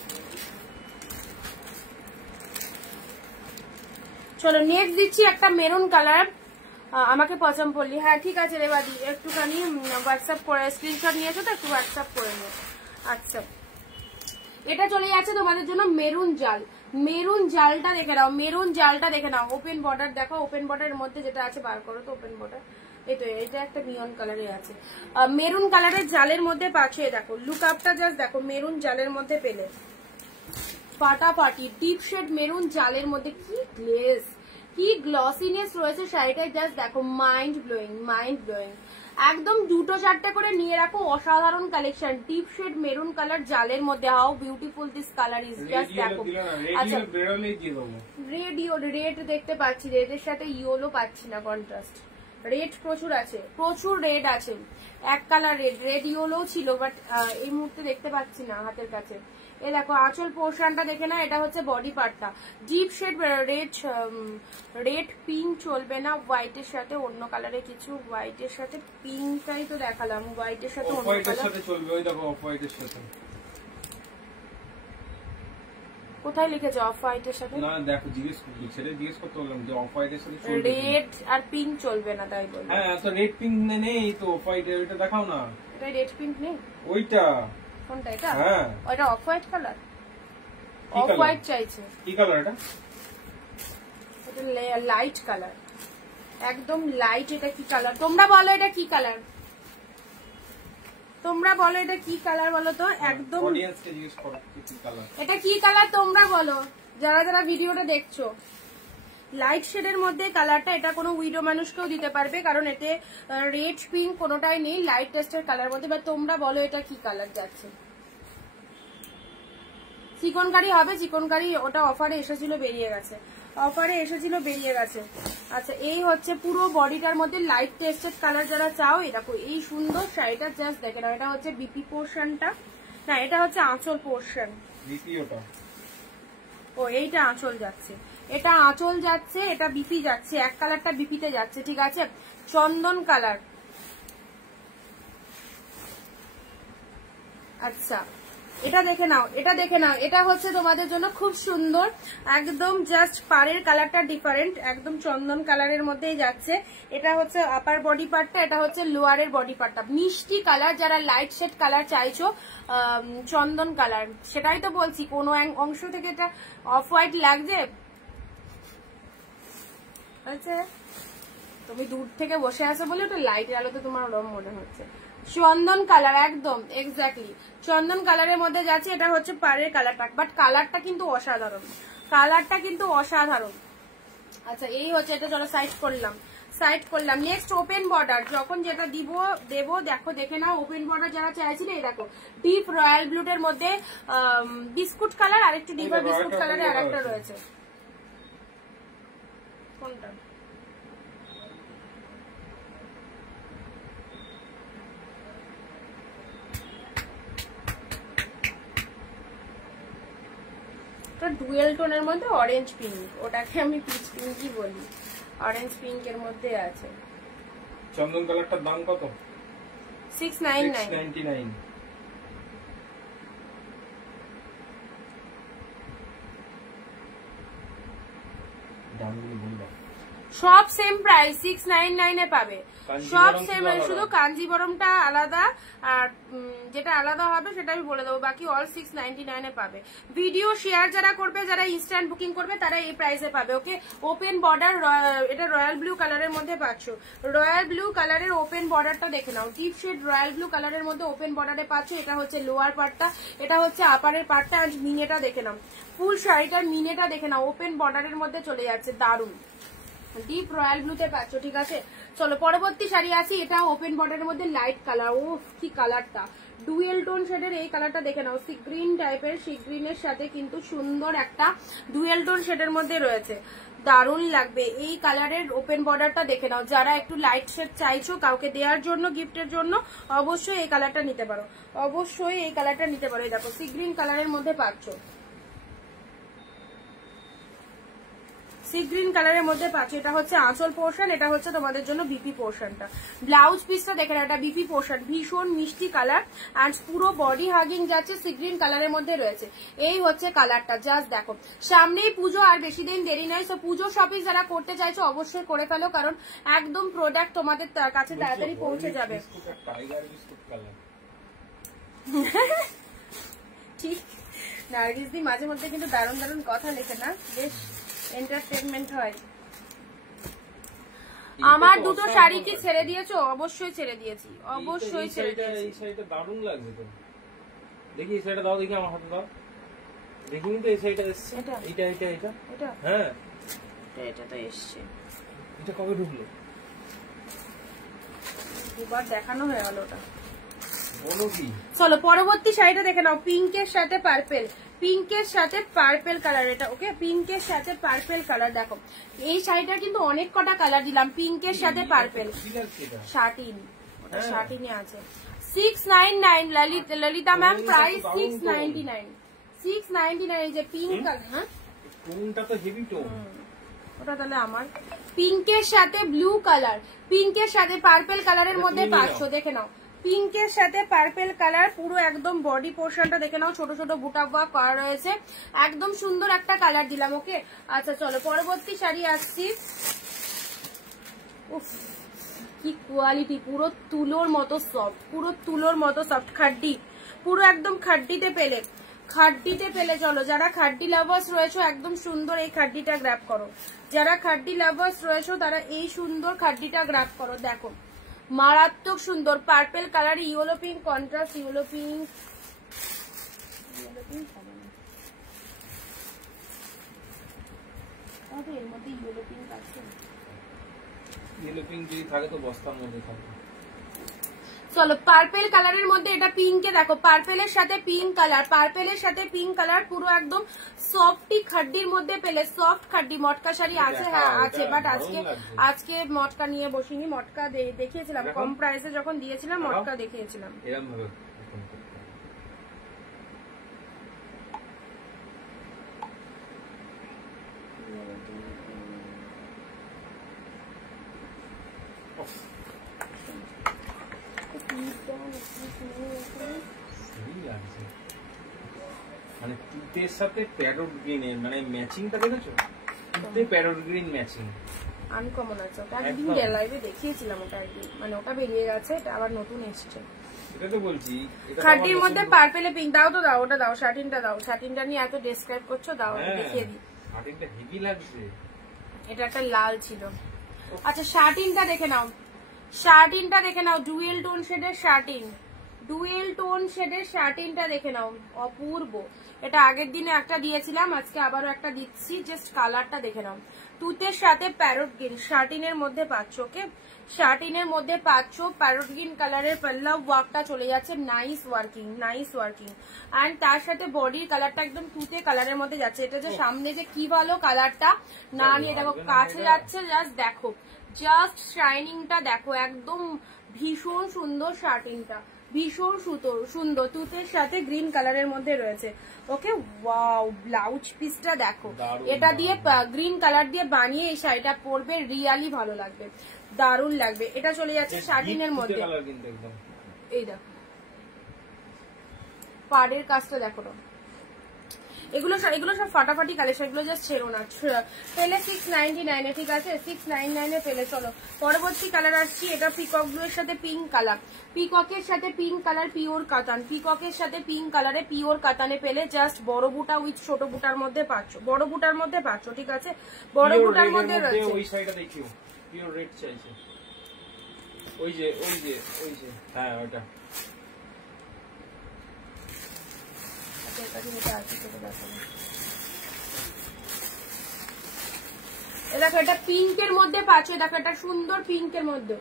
চলো নেক্সট দিচ্ছি একটা মেরুন কালার। আমাকে পছন্দ পড়লি। হ্যাঁ ঠিক আছে রেবাদি, একটুখানি হোয়াটসঅ্যাপ করে স্ক্রিনশট নিয়েছো তো, একটু হোয়াটসঅ্যাপ করে নিও। আচ্ছা, এটা চলে যাচ্ছে তোমাদের জন্য মেরুন জাল। মেরুন জালটা দেখে নাও, মেরুন জালটা দেখে নাও। ওপেন বর্ডার দেখো, ওপেন বর্ডারের মধ্যে যেটা আছে বার করো তো ওপেন বর্ডার। এই তো, এটা একটা নিয়ন কালারে আছে, মেরুন কালারের জালের মধ্যে পাঠিয়ে দেখো। লুক আপটা জাস্ট দেখো, মেরুন জালের মধ্যে পেলে ফাটাফাটি ডিপ শেড মেরুন জালের মধ্যে কি গ্লেজ, কি গ্লসিনেস রয়েছে শাড়িটায়, জাস্ট দেখো মাইন্ড ব্লোয়িং, মাইন্ড ব্লোয়িং। একদম দুটো চারটে করে নিয়ে রাখো, অসাধারণ collection. Deep shade maroon colour জালের মধ্যে, how beautiful this colour is, just দেখো। আচ্ছা, রেড দেখতে পাচ্ছি, রেডের সাথে ইয়েলো পাচ্ছি না, কন্ট্রাস্ট। রেড প্রচুর আছে, প্রচুর রেড আছে। এক কালার রেড, রেড ইয়েলো ছিল, বাট এই মুহূর্তে দেখতে পাচ্ছি না হাতের কাছে। এ দেখো আঁচল পোর্শনটা দেখে না, এটা হচ্ছে বডি পার্টটা। ডিপ শেড রেড পিঙ্ক চলবে না, হোয়াইটের সাথে অন্য কালারে কিছু, হোয়াইটের সাথে পিঙ্কটাই তো দেখালাম, হোয়াইটের সাথে অন্য কালার চলবে। ওই দেখো অফ হোয়াইটের সাথে, কোথায় লিখেছে অফ হোয়াইটের সাথে? না দেখো, জিজ্ঞেস করতে বললাম যে অফ হোয়াইটের সাথে রেড আর পিঙ্ক চলবে না, তাই বল। হ্যাঁ, তো রেড পিঙ্ক নেই তো, অফ হোয়াইট, ওইটা দেখাও না। এটা রেড পিঙ্ক নেই, ওইটা কোনটা? এটা? হ্যাঁ, ওইটা of white colour, off white চাইছে। কি কালার এটা? এটা লাইট কালার, একদম লাইট। এটা কি কালার তোমরা বলো? এটা কি কালার তোমরা বলো? এটা কি কালার বলো তো? একদম অডিয়েন্সকে জিজ্ঞেস করো কি কালার, এটা কি কালার তোমরা বলো, যারা যারা ভিডিওটা দেখছো। লাইট শেডের মধ্যে কালারটা, এটা কোনো উইডো মানুষকেও দিতে পারবে, কারণ এতে রেড পিঙ্ক কোনোটাই নেই, লাইট টেস্টের কালার মধ্যে। বা তোমরা বলো এটা কি কালার যাচ্ছে? চিকনকারি হবে, চিকনকারি ওটা অফারে এসেছিল, বেরিয়ে গেছে, অফারে এসেছিল, বেরিয়ে গেছে। আচ্ছা, এই হচ্ছে পুরো বডিটার মধ্যে লাইট টেস্টেড কালার যারা চাও, এই দেখো এই সুন্দর শাড়িটা জাস্ট দেখে নাও। এটা হচ্ছে বিপি পোর্শনটা, না এটা হচ্ছে আঁচল পোর্শন। বিপি ওটা, ও এইটা আঁচল যাচ্ছে, এটা আঁচল যাচ্ছে, এটা বিপি যাচ্ছে, এক কালারটা বিপিতে যাচ্ছে, ঠিক আছে। চন্দন কালার। আচ্ছা, এটা দেখে নাও, এটা দেখে নাও। এটা হচ্ছে তোমাদের জন্য খুব সুন্দর, একদম জাস্ট পাড়ের কালারটা ডিফারেন্ট, একদম চন্দন কালারের মধ্যেই যাচ্ছে। এটা হচ্ছে আপার বডি পার্টটা, এটা হচ্ছে লোয়ারের বডি পার্টটা। মিষ্টি কালার, যারা লাইট শেড কালার চাইছো, চন্দন কালার, সেটাই তো বলছি। কোনো অংশ থেকে এটা অফ হোয়াইট লাগছে? আচ্ছা, তুমি দূর থেকে বসে আছো বলে ওটা লাইটের আলোতে তোমার ওরকম মনে হচ্ছে। চন্দন কালার, একদম এক্স্যাক্টলি চন্দন কালারের মধ্যে যাচ্ছে। এটা হচ্ছে পাড়ের কালারটা, বাট কালারটা কিন্তু অসাধারণ, কালারটা কিন্তু অসাধারণ। আচ্ছা, এই হচ্ছে এটা, চলো সাইড করলাম, সাইড করলাম। নেক্সট ওপেন বর্ডার, যখন যেটা দেবো দেখো, দেখে নাও। ওপেন বর্ডার যারা চাইছিলে, এই দেখো ডিপ রয়্যাল ব্লুটের মধ্যে বিস্কুট কালার, আর একটু ডিপার বিস্কুট কালারে আর একটা রয়েছে। কোনটা? ডুয়েল টোনের মধ্যে অরেঞ্জ পিঙ্ক, ওটাকে আমি পিচ পিঙ্কই বলি, অরেঞ্জ পিঙ্কের মধ্যে আছে। চন্দন কালারটার দাম কত? 699। দামগুলো বলবা। সব সেম প্রাইস, 699 এ পাবে, সব সেম। শুধু কাঞ্জিবরমটা আলাদা, আর যেটা আলাদা হবে সেটা আমি বলে দেবো, বাকি অল 699 এ পাবে। ভিডিও শেয়ার যারা করবে, যারা ইনস্ট্যান্ট বুকিং করবে, তারা এই প্রাইসে পাবে। ওকে, ওপেন বর্ডার, এটা রয়্যাল ব্লু কালারের মধ্যে পাচ্ছ। রয়্যাল ব্লু কালারের ওপেন বর্ডারটা দেখে নাও, ডিপ শেড রয়্যাল ব্লু কালারের মধ্যে ওপেন বর্ডারে পাচ্ছ। এটা হচ্ছে লোয়ার পার্টটা, এটা হচ্ছে আপারের পার্টটা। আর মিনেটা দেখে নাও, ফুল শাড়িটার মিনেটা দেখে নাও, ওপেন বর্ডারের মধ্যে চলে যাচ্ছে, দারুন। ডিপ রয়্যাল ব্লুতে পাচ্ছ, ঠিক আছে। চলো পরবর্তী শাড়ি আসি, এটা ওপেন বর্ডারের মধ্যে লাইট কালার। ও কি কালারটা, ডুয়েল টোন শেডের এই কালারটা দেখে নাও, সি গ্রিন টাইপের, সি গ্রিনের সাথে কিন্তু সুন্দর একটা ডুয়েল টোন শেডের মধ্যে রয়েছে, দারুণ লাগবে। এই কালারের ওপেন বর্ডারটা দেখে নাও, যারা একটু লাইট শেড চাইছো কাউকে দেওয়ার জন্য, গিফটের জন্য, অবশ্যই এই কালারটা নিতে পারো, অবশ্যই এই কালারটা নিতে পারো। দেখো সি গ্রিন কালারের মধ্যে পাচ্ছ, সি গ্রিন কালারের মধ্যে পাচ্ছ। এটা হচ্ছে আঁচল পোর্শন, এটা হচ্ছে তোমাদের জন্য বিপি পোর্শনটা। ব্লাউজ পিসটা দেখে না, এটা বিপি পোর্শন, ভীষণ মিষ্টি কালার অ্যান্ড পুরো বডি হাগিং যাচ্ছে, সি গ্রিন কালারের মধ্যে রয়েছে। এই হচ্ছে কালারটা, জাস্ট দেখো। সামনেই পুজো, আর বেশি দিন দেরি নাই, সো পুজো শপিং যারা করতে চাইছো অবশ্যই করে ফেলো, কারণ একদম প্রোডাক্ট তোমাদের কাছে তাড়াতাড়ি পৌঁছে যাবে। ঠিক, নার্গিস দি মাঝে মধ্যে কিন্তু দারুণ দারুণ কথা লেখে না, বেশ এন্টারটেইনমেন্ট হয়। আমার দুটো শাড়ি কি ছেড়ে দিয়েছো? অবশ্যই ছেড়ে দিয়েছি, অবশ্যই ছেড়ে দিয়েছি। এই শাড়িটা দারুণ লাগছে তো, দেখি এই শাড়িটা দাও, দেখি আমার হাতে দাও, দেখি। কিন্তু এই শাড়িটা এসছে, এটা এটা এটা এটা এটা, হ্যাঁ এটা তো এসছে। এটা কবে ঢুকলো? দুবার দেখানো হয়ে গেল ওটা। বলো কি? চলো পরবর্তী শাড়িটা দেখে নাও, পিঙ্কের সাথে পার্পেল, পিঙ্কের সাথে পার্পেল কালার, এটা ওকে, পিঙ্কের সাথে পার্পেল কালার। দেখো এই শাড়িটার কিন্তু অনেক কটা কালার দিলাম, পিঙ্কের সাথে পার্পেল। শার্টিন, ওটা শার্টিনে আছে। 699 ললিতা ম্যাম, প্রাইস 699, 699। এই যে পিঙ্ক কালার, হ্যাঁ কোনটা তো হেভি টোন, ওটা তাহলে আমার। পিঙ্কের সাথে ব্লু কালার, পিঙ্কের সাথে পার্পেল কালারের মধ্যে পাচ্ছ, দেখে নাও। পিঙ্কের সাথে পার্পেল কালার, পুরো একদম বডি পোর্শনটা দেখে নাও, ছোট ছোট বুটা ওয়ার্ক করা রয়েছে, একদম সুন্দর একটা কালার দিলাম, ওকে। আচ্ছা চলো পরবর্তী শাড়ি আসছি। উফ কি কোয়ালিটি, পুরো তুলোর মতো সফট, পুরো তুলোর মতো সফট, খাড্ডি, পুরো একদম খাড্ডিতে পেলে, খাড্ডিতে পেলে। চলো যারা খাড্ডি লাভার্স রয়েছে একদম সুন্দর এই খাড্ডিটা গ্র্যাব করো, যারা খাড্ডি লাভার্স রয়েছে তারা এই সুন্দর খাড্ডিটা গ্র্যাব করো। দেখো মারাত্মক সুন্দর purple colour, yellow pink contrast, yellow pink, এর মধ্যে ইয়েলো পিঙ্ক আছে, ইয়েলো পিঙ্ক যদি থাকে তো বস্তার মধ্যে থাকে। চলো পার্পেল কালারের মধ্যে এটা পিঙ্কে, দেখো পার্পেলের সাথে পিঙ্ক কালার, পার্পেলের সাথে পিঙ্ক কালার, পুরো একদম সফটি খাড্ডির মধ্যে পেলে, সফট খাড্ডি। মটকা শাড়ি আছে, হ্যাঁ আছে, বাট আজকে মটকা নিয়ে বসিনি, মটকা দেখিয়েছিলাম কম প্রাইসে যখন দিয়েছিলাম, মটকা দেখিয়েছিলাম। এরকম ভাবে মানে তুতের সাথে প্যারট গ্রিনের মানে ম্যাচিংটা দেখেছো? তুতে প্যারট গ্রিন ম্যাচিং আনকমন আছে, ওটা একদিন লাইভে দেখিয়েছিলাম, ওটা একদিন মানে ওটা বেরিয়ে গেছে, এটা আবার নতুন এসছে। এটা তো বলছি খাড্ডির মধ্যে পার্পেলে পিঙ্ক, দাও তো দাও, ওটা দাও, শার্টিনটা দাও, শার্টিনটা নিয়ে এত ডেসক্রাইব করছো, দাও দেখিয়ে দিই। শার্টিনটা হেভি লাগছে, এটা একটা লাল ছিল। আচ্ছা শার্টিনটা দেখে নাও, শার্টিনটা দেখে নাও, ডুয়েল টোন শেডের শার্টিন, ডুয়েল টোন শেডের শার্টিনটা দেখে নাও, অপূর্ব। এটা আগের দিনে একটা দিয়েছিলাম, আজকে আবারও একটা দিচ্ছি, জাস্ট কালারটা দেখে নাও। তুতের সাথে প্যারট গ্রিন শার্টিনের মধ্যে পাচ্ছ, ওকে, শার্টিনের মধ্যে পাচ্ছ প্যারট গ্রিন কালারের পাল্লা ওয়ার্কটা চলে যাচ্ছে, nice working, nice working. And তার সাথে বডির কালারটা একদম তুতে কালারের মধ্যে যাচ্ছে। এটা যে সামনে যে কি ভালো কালারটা, না নিয়ে দেখো কাছে যাচ্ছে, জাস্ট দেখো, জাস্ট শাইনিংটা দেখো, একদম ভীষণ সুন্দর শার্টিংটা, ভীষণ সুন্দর, তুতের সাথে গ্রিন কালারের মধ্যে রয়েছে, ওকে। ওয়াও ব্লাউজ পিসটা দেখো, এটা দিয়ে গ্রিন কালার দিয়ে বানিয়ে এই শাড়িটা পরবে, রিয়ালি ভালো লাগবে, দারুণ লাগবে। এটা চলে যাচ্ছে শার্টিনের মধ্যে, এই দেখো পাড়ের কাজটা দেখো না, এগুলো সব ফাটাফাটি কালেকশন, এগুলো জাস্ট ছেড়ো না। পেলে 699 ঠিক আছে, 699 পেলে। চলো পরবর্তী কালার আসছি, এটা পিকক ব্লু এর সাথে পিঙ্ক কালার, পিককের সাথে পিঙ্ক কালার, পিওর কাতান, পিককের সাথে পিঙ্ক কালারে পিওর কাতানে পেলে, জাস্ট বড় বুটা উইথ ছোট বুটার মধ্যে পাচ্ছ, বড় বুটার মধ্যে পাচ্ছ, ঠিক আছে, বড় বুটার মধ্যে রয়েছে। ওই শাড়িটা দেখিও, পিওর রেড চাইছে, ওই যে হ্যাঁ ওটা দেখো এটা পিঙ্কের মধ্যে পাচ্ছ, দেখো এটা সুন্দর পিঙ্কের মধ্যে,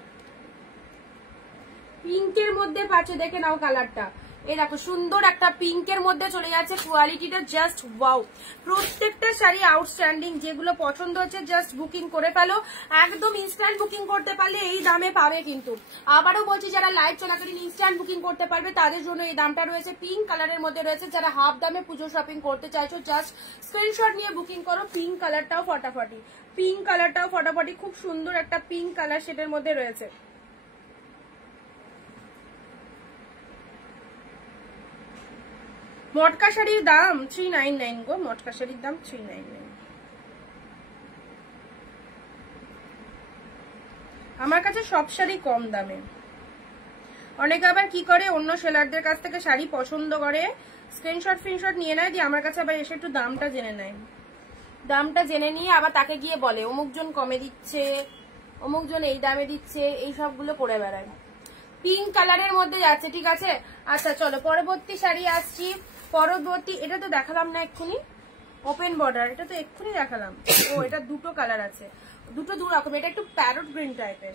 পিঙ্কের মধ্যে পাচ্ছ, দেখে নাও কালারটা, এই দেখো সুন্দর একটা পিঙ্কের মধ্যে চলে যাচ্ছে, কোয়ালিটিটা জাস্ট ওয়াও। প্রত্যেকটা শাড়ি আউটস্ট্যান্ডিং, যেগুলো পছন্দ হচ্ছে জাস্ট বুকিং করে ফেলো, একদম ইনস্ট্যান্ট বুকিং করতে পারলে এই দামে পাবে। কিন্তু আবারও বলছি, যারা লাইভ চলাকালীন ইনস্ট্যান্ট বুকিং করতে পারবে তাদের জন্য এই দামটা রয়েছে। পিঙ্ক কালারের মধ্যে রয়েছে, যারা হাফ দামে পুজো শপিং করতে চাইছো জাস্ট স্ক্রিনশট নিয়ে বুকিং করো। পিঙ্ক কালারটাও ফটাফটি, পিঙ্ক কালারটাও ফটাফটি, খুব সুন্দর একটা পিঙ্ক কালার সেটার মধ্যে রয়েছে। মটকা শাড়ির দাম 399 গো, মটকা শাড়ির দাম 399। আমার কাছে সব শাড়ি কম দামে। অনেকে আবার কি করে, অন্য সেলারদের কাছ থেকে শাড়ি পছন্দ করে, স্ক্রিনশট ফিনশট নিয়ে নেয়, দিয়ে আমার কাছে আবার এসে একটু দামটা জেনে নেয়। দামটা জেনে নিয়ে আবার তাকে গিয়ে বলে অমুকজন কমে দিচ্ছে, অমুকজন এই দামে দিচ্ছে, এই সবগুলো করে বেড়ায়। পিঙ্ক কালারের মধ্যে যাচ্ছে, ঠিক আছে। আচ্ছা চলো পরবর্তী শাড়ি আসছি। পরবর্তী, এটা তো দেখালাম না এক্ষুনি, ওপেন বর্ডার, এটা তো এক্ষুনি দেখালাম। ও এটা দুটো কালার আছে, দুটো দু রকম। এটা একটু প্যারট গ্রিন টাইপের,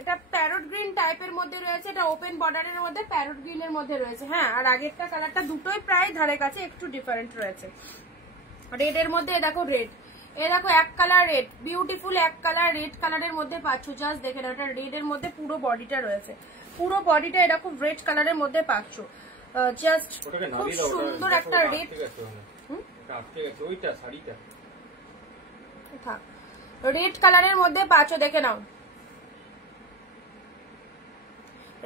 এটা প্যারট গ্রিন টাইপের মধ্যে রয়েছে, এটা ওপেন বর্ডারের মধ্যে প্যারট গ্রিনের মধ্যে রয়েছে। হ্যাঁ, আর আগেরটা কালারটা দুটোই প্রায় ধারে কাছে একটু ডিফারেন্ট রয়েছে। রেড এর মধ্যে দেখো রেড, এ দেখো এক কালার রেড, বিউটিফুল এক কালার রেড কালারের মধ্যে পাচ্ছ। জাস্ট দেখে নাও, এটা রেড এর মধ্যে পুরো বডিটা রয়েছে, পুরো বডিটা এরকম রেড কালারের মধ্যে পাচ্ছ। জাস্ট খুব সুন্দর একটা রেড, রেড কালারের মধ্যে পাচ্ছ, দেখে নাও।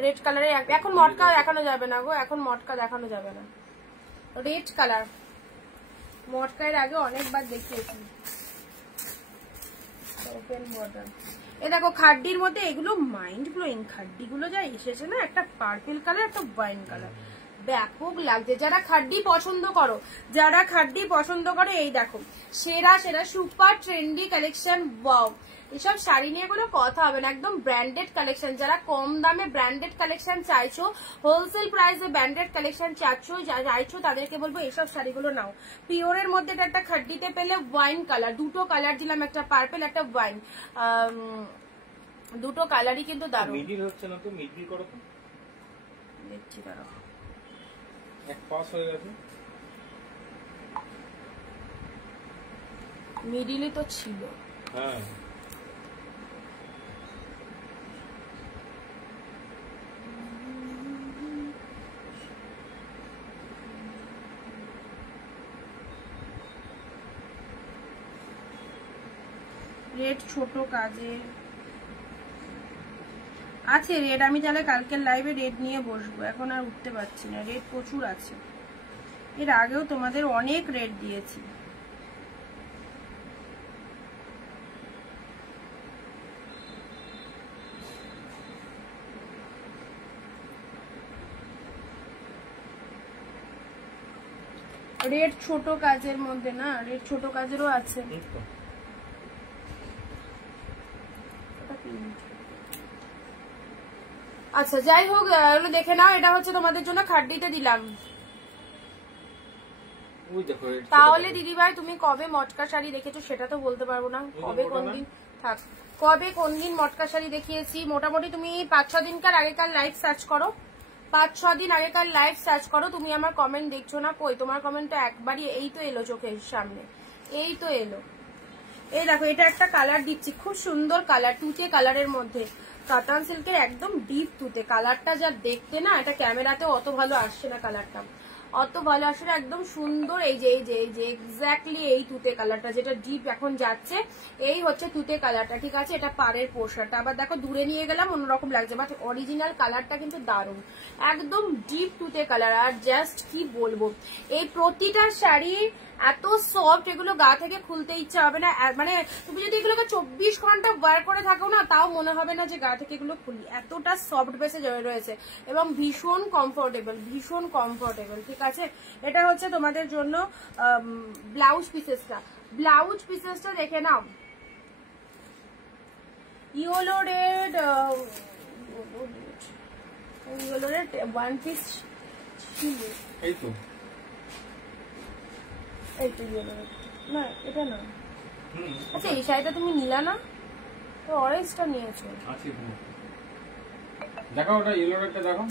রেড কালারে এখন মটকা দেখানো যাবে না গো, এখন মটকা দেখানো যাবে না। রেড কালার মটকার আগে অনেকবার দেখিয়েছি। ওপেন বর্ডার, এ দেখো খাড্ডির মধ্যে, এগুলো মাইন্ড ব্লোয়িং খাড্ডি গুলো যা এসেছে না, একটা পার্পল কালার, একটা ওয়াইন কালার, ব্যাপক লাগছে। যারা খাড্ডি পছন্দ করো, যারা খাড্ডি পছন্দ করো, এই দেখো সেরা সেরা সুপার ট্রেন্ডি কালেকশন। ওয়াও, এসব শাড়ি নিয়ে কোনো কথা হবে না, একদম ব্র্যান্ডেড কালেকশন। যারা কম দামে ব্র্যান্ডেড কালেকশন চাইছো, হোলসেল প্রাইসে ব্র্যান্ডেড কালেকশন চাইছো, তাদেরকে বলবো এইসব শাড়িগুলো নাও। পিওরের মধ্যে এটা একটা খাড্ডিতে পেলে ওয়াইন কালার, দুটো কালার দিলাম, একটা পার্পল একটা ওয়াইন, দুটো কালারই কিন্তু দারুণ। মিডিল হচ্ছে না তো, মিডিল করো তো, দেখছি দাঁড়াও, এক পাস হয়ে গেছে। মিডিলই তো ছিল। হ্যাঁ, রেড ছোট কাজে আছে, রেড আমি তাহলে কালকের লাইভে রেড নিয়ে বসবো, এখন আর উঠতে পারছি না, রেড প্রচুর আছে। এর আগেও তোমাদের অনেক রেড দিয়েছি। রেড ছোট কাজের মধ্যে না, রেড ছোট কাজেরও আছে। আচ্ছা যাই হোক, এগুলো দেখে নাও। এটা হচ্ছে তোমাদের জন্য খাড্ডিতে দিলাম। তাহলে দিদিভাই তুমি কবে মটকা শাড়ি দেখেছো সেটা তো বলতে পারবো না, কবে কোন দিন থাক, কবে কোন দিন মটকা শাড়ি দেখিয়েছি। মোটামুটি তুমি 5-6 দিনকার আগেকার লাইভ সার্চ করো, 5-6 দিন আগেকার লাইভ সার্চ করো। তুমি আমার কমেন্ট দেখছো না, কই তোমার কমেন্ট তো একবারই, এই তো এলো চোখের সামনে, এই তো এলো। এই দেখো এটা একটা কালার দিচ্ছি, খুব সুন্দর কালার, তুতে কালারের মধ্যে, কাতান সিল্কের একদম ডিপ তুতে কালারটা। যা দেখতে না, এটা ক্যামেরাতে অত ভালো আসছে না, কালারটা অত ভালো আসে না, একদম সুন্দর। এই যে এক্স্যাক্টলি এই তুতে কালারটা যেটা ডিপ এখন যাচ্ছে, এই হচ্ছে তুতে কালারটা, ঠিক আছে। এটা পাড়ের পোশাকটা আবার দেখো দূরে নিয়ে গেলাম অন্যরকম লাগছে, বাট অরিজিনাল কালারটা কিন্তু দারুণ, একদম ডিপ তুতে কালার। আর জাস্ট কি বলবো, এই প্রতিটা শাড়ি এত সফট, এগুলো গা থেকে খুলতে ইচ্ছা হবে না। মানে তুমি যদি এগুলোকে 24 ঘন্টা ওয়্যার করে থাকো না, তাও মনে হবে না যে গা থেকে এগুলো খুলি, এতটা সফট বেসে রয়েছে এবং ভীষণ কমফোর্টেবল, ভীষণ কমফোর্টেবল, ঠিক আছে। এটা হচ্ছে তোমাদের জন্য ব্লাউজ পিসেসটা, ব্লাউজ পিসেসটা দেখে নাও। Yellow red, yellow red one piece ছিল, এই তো ইয়েলো রেড না, এটা না। আচ্ছা এই শাড়িটা তুমি নিলা না, তো অরেঞ্জটা নিয়েছো। দেখো ওটা ইয়েলো রেডটা দেখো,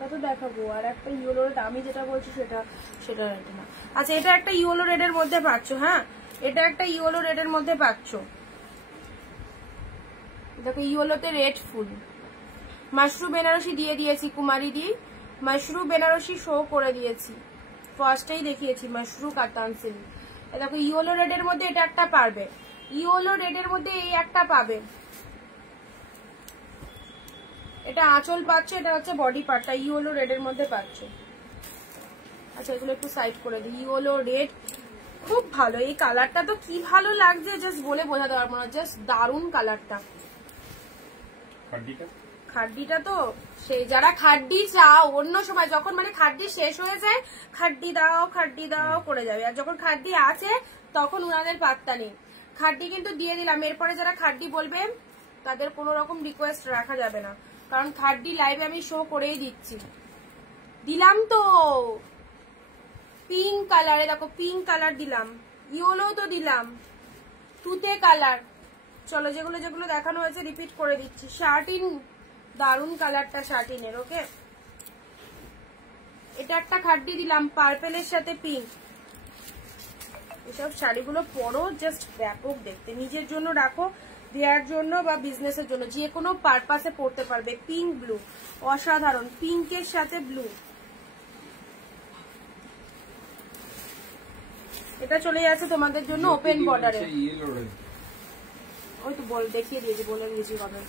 ওটা তো দেখাবো, আর একটা ইয়েলো রেড আমি যেটা বলছি সেটা সেটা এটা না। আচ্ছা এটা একটা ইয়েলো রেডের মধ্যে পাচ্ছ, হ্যাঁ এটা একটা ইয়েলো রেডের মধ্যে পাচ্ছ। দেখো ইয়েলোতে রেড ফুল, মাশরু বেনারসি দিয়ে দিয়েছি, কুমারী দি মাশরু বেনারসি শো করে দিয়েছি, ফার্স্টেই দেখিয়েছি মাশরু কাতান সিল্ক। দেখো ইয়েলো রেডের মধ্যে এটা একটা পারবে, ইয়েলো রেডের মধ্যে এই একটা পাবে। এটা আঁচল পাচ্ছ, এটা হচ্ছে বডি পার্টটা ইয়েলো রেডের মধ্যে পাচ্ছ। আচ্ছা এগুলো একটু সাইড করে দিই। ইয়েলো রেড খুব ভালো, এই কালারটা তো কি ভালো লাগছে জাস্ট বলে বোঝাতে পারবো না, জাস্ট দারুন কালারটা। খাড্ডিটা তো সেই যারা খাড্ডি চাও অন্য সময় যখন মানে খাড্ডি শেষ হয়ে যায় খাড্ডি দাও করে যাবে, আর যখন খাড্ডি আছে তখন উনাদের পাত্তা নেই। খাড্ডি কিন্তু দিয়ে দিলাম, এরপরে যারা খাড্ডি বলবে তাদের কোনো রকম রিকোয়েস্ট রাখা যাবে না, কারণ খাড্ডি লাইভে আমি শো করেই দিচ্ছি। দিলাম তো পিঙ্ক কালারে, দেখো পিঙ্ক কালার দিলাম, ইয়েলো তো দিলাম, তুতে কালার। চলো যেগুলো যেগুলো দেখানো হয়েছে রিপিট করে দিচ্ছি। শার্টিন দারুন কালারটা শার্টিনের, ওকে এটা একটা খাড্ডি দিলাম পার্পেলের সাথে পিঙ্ক। এসব শাড়িগুলো পরো জাস্ট ব্যাপক দেখতে, নিজের জন্য রাখো, বিয়ার জন্য বা বিজনেসের জন্য, যে কোনো পারপাসে পরতে পারবে। পিঙ্ক ব্লু অসাধারণ, পিঙ্কের সাথে ব্লু। এটা চলে যাচ্ছে তোমাদের জন্য ওপেন বর্ডারে, ওই তো বল দেখিয়ে দিয়েছি, বলে দিয়েছি কবে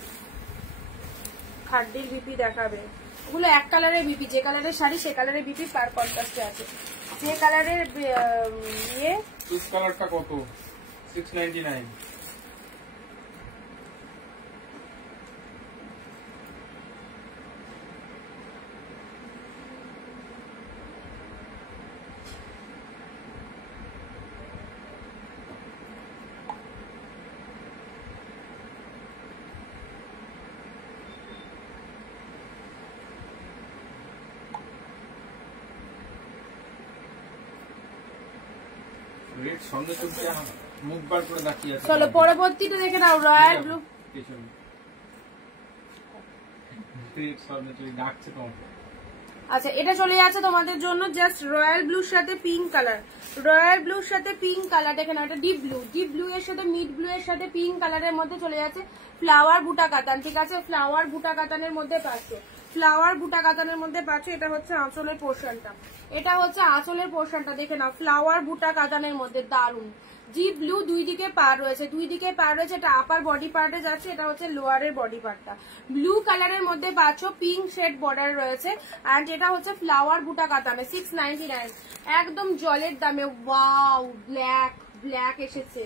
খাড্ডির বিপি দেখাবে। ওগুলো এক কালারের বিপি, যে কালারের শাড়ি সে কালারের বিপি পার কন্ট্রাস্টে আছে। যে কালারের ইয়ে চুজ কালারটা কত? 699। চলো পরবর্তীটা দেখে নাও, রয়্যাল ব্লু। আচ্ছা এটা চলে যাচ্ছে তোমাদের জন্য জাস্ট রয়্যাল ব্লুর সাথে পিঙ্ক কালার, রয়্যাল ব্লুর সাথে পিঙ্ক কালার। দেখে নাও এটা ডিপ ব্লু, ডিপ ব্লু এর সাথে মিড ব্লু এর সাথে পিঙ্ক কালারের মধ্যে চলে যাচ্ছে ফ্লাওয়ার বুটা কাতান। ঠিক আছে, ফ্লাওয়ার বুটা কাতানের মধ্যে পাচ্ছ, ফ্লাওয়ার বুটা কাতানের মধ্যে পাচ্ছ। এটা হচ্ছে আঁচলের পোর্শনটা, এটা হচ্ছে আঁচলের পোর্শনটা। দেখে নাও ফ্লাওয়ার বুটা কাতানের মধ্যে দারুন। ডিপ ব্লু, দুই দিকে পার রয়েছে, দুই দিকে পার রয়েছে। এটা আপার বডি পার্টে যাচ্ছে, এটা হচ্ছে লোয়ারের বডি পার্টটা। ব্লু কালারের মধ্যে পাচ্ছ, পিঙ্ক শেড বর্ডার রয়েছে, এন্ড এটা হচ্ছে ফ্লাওয়ার বুটা কাতানে 699, একদম জলের দামে। ওয়াও ব্ল্যাক, ব্ল্যাক এসেছে,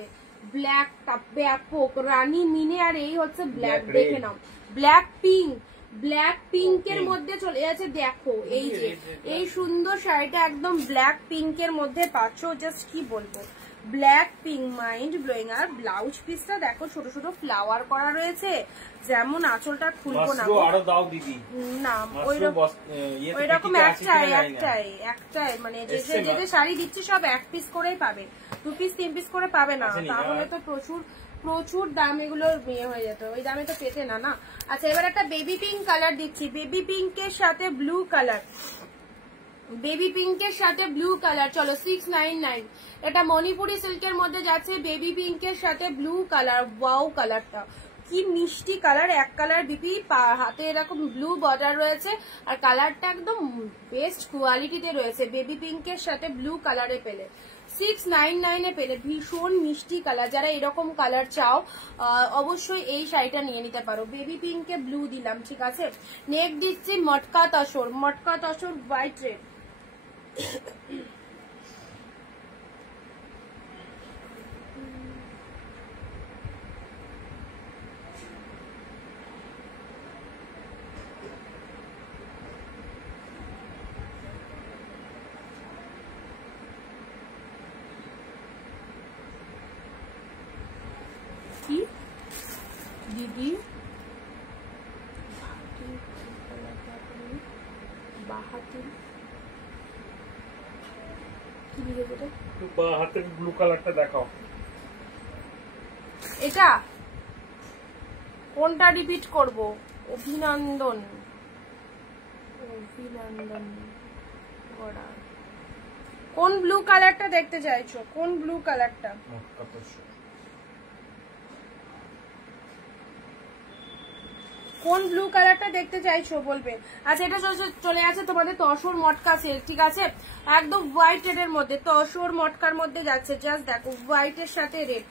ব্ল্যাকটা ব্যাপক রানী মিনে, আর এই হচ্ছে ব্ল্যাক। দেখে নাও ব্ল্যাক পিঙ্ক, ব্ল্যাক পিঙ্কের মধ্যে চলে যাচ্ছে। দেখো এই যে এই সুন্দর শাড়িটা একদম ব্ল্যাক পিঙ্কের মধ্যে পাচ্ছ, জাস্ট কি বলবো, ব্ল্যাক পিঙ্ক মাইন্ড ব্লোয়িং। আর ব্লাউজ পিসটা দেখো ছোট ছোট ফ্লাওয়ার করা রয়েছে, যেমন আঁচলটা খুলবো না না ওইরকম একটাই মানে যে যে শাড়ি দিচ্ছে সব এক পিস করেই পাবে, 2 পিস 3 পিস করে পাবে না, তাহলে তো প্রচুর দাম এগুলো ইয়ে হয়ে যেত, ওই দামে তো পেতে না না। আচ্ছা এবার একটা বেবি পিঙ্ক কালার দিচ্ছি, বেবি পিঙ্কের সাথে ব্লু কালার, বেবি পিঙ্কের সাথে ব্লু কালার। চলো 699, এটা মণিপুরি সিল্কের মধ্যে যাচ্ছে, বেবি পিঙ্কের সাথে ব্লু কালার। ওয়াও কালারটা কি মিষ্টি কালার, এক কালার বিপি, হাতে এরকম ব্লু বর্ডার রয়েছে, আর কালারটা একদম বেস্ট কোয়ালিটিতে রয়েছে। বেবি পিঙ্কের সাথে ব্লু কালারে পেলে 699 পেলে, ভীষণ মিষ্টি কালার। যারা এরকম কালার চাও অবশ্যই এই শাড়িটা নিয়ে নিতে পারো। বেবি পিঙ্কে ব্লু দিলাম, ঠিক আছে। নেক দিচ্ছি মটকা তসর, মটকা তসর হোয়াইট রেড। কি দিদি বাহাতি কি লিখেছে হাতের ব্লু কালারটা দেখাও। এটা কোনটা রিপিট করব? অভিনন্দন কোন ব্লু কালারটা দেখতে চাইছো? কোন ব্লু কালারটা? কোন ব্লু কালারটা দেখতে চাইছো বলবে। আচ্ছা, এটা চলে আছে তোমাদের তসর মটকা সেল, ঠিক আছে? একদম হোয়াইট রেডের মধ্যে, তসর মটকার মধ্যে যাচ্ছে। জাস্ট দেখো হোয়াইটের সাথে রেড,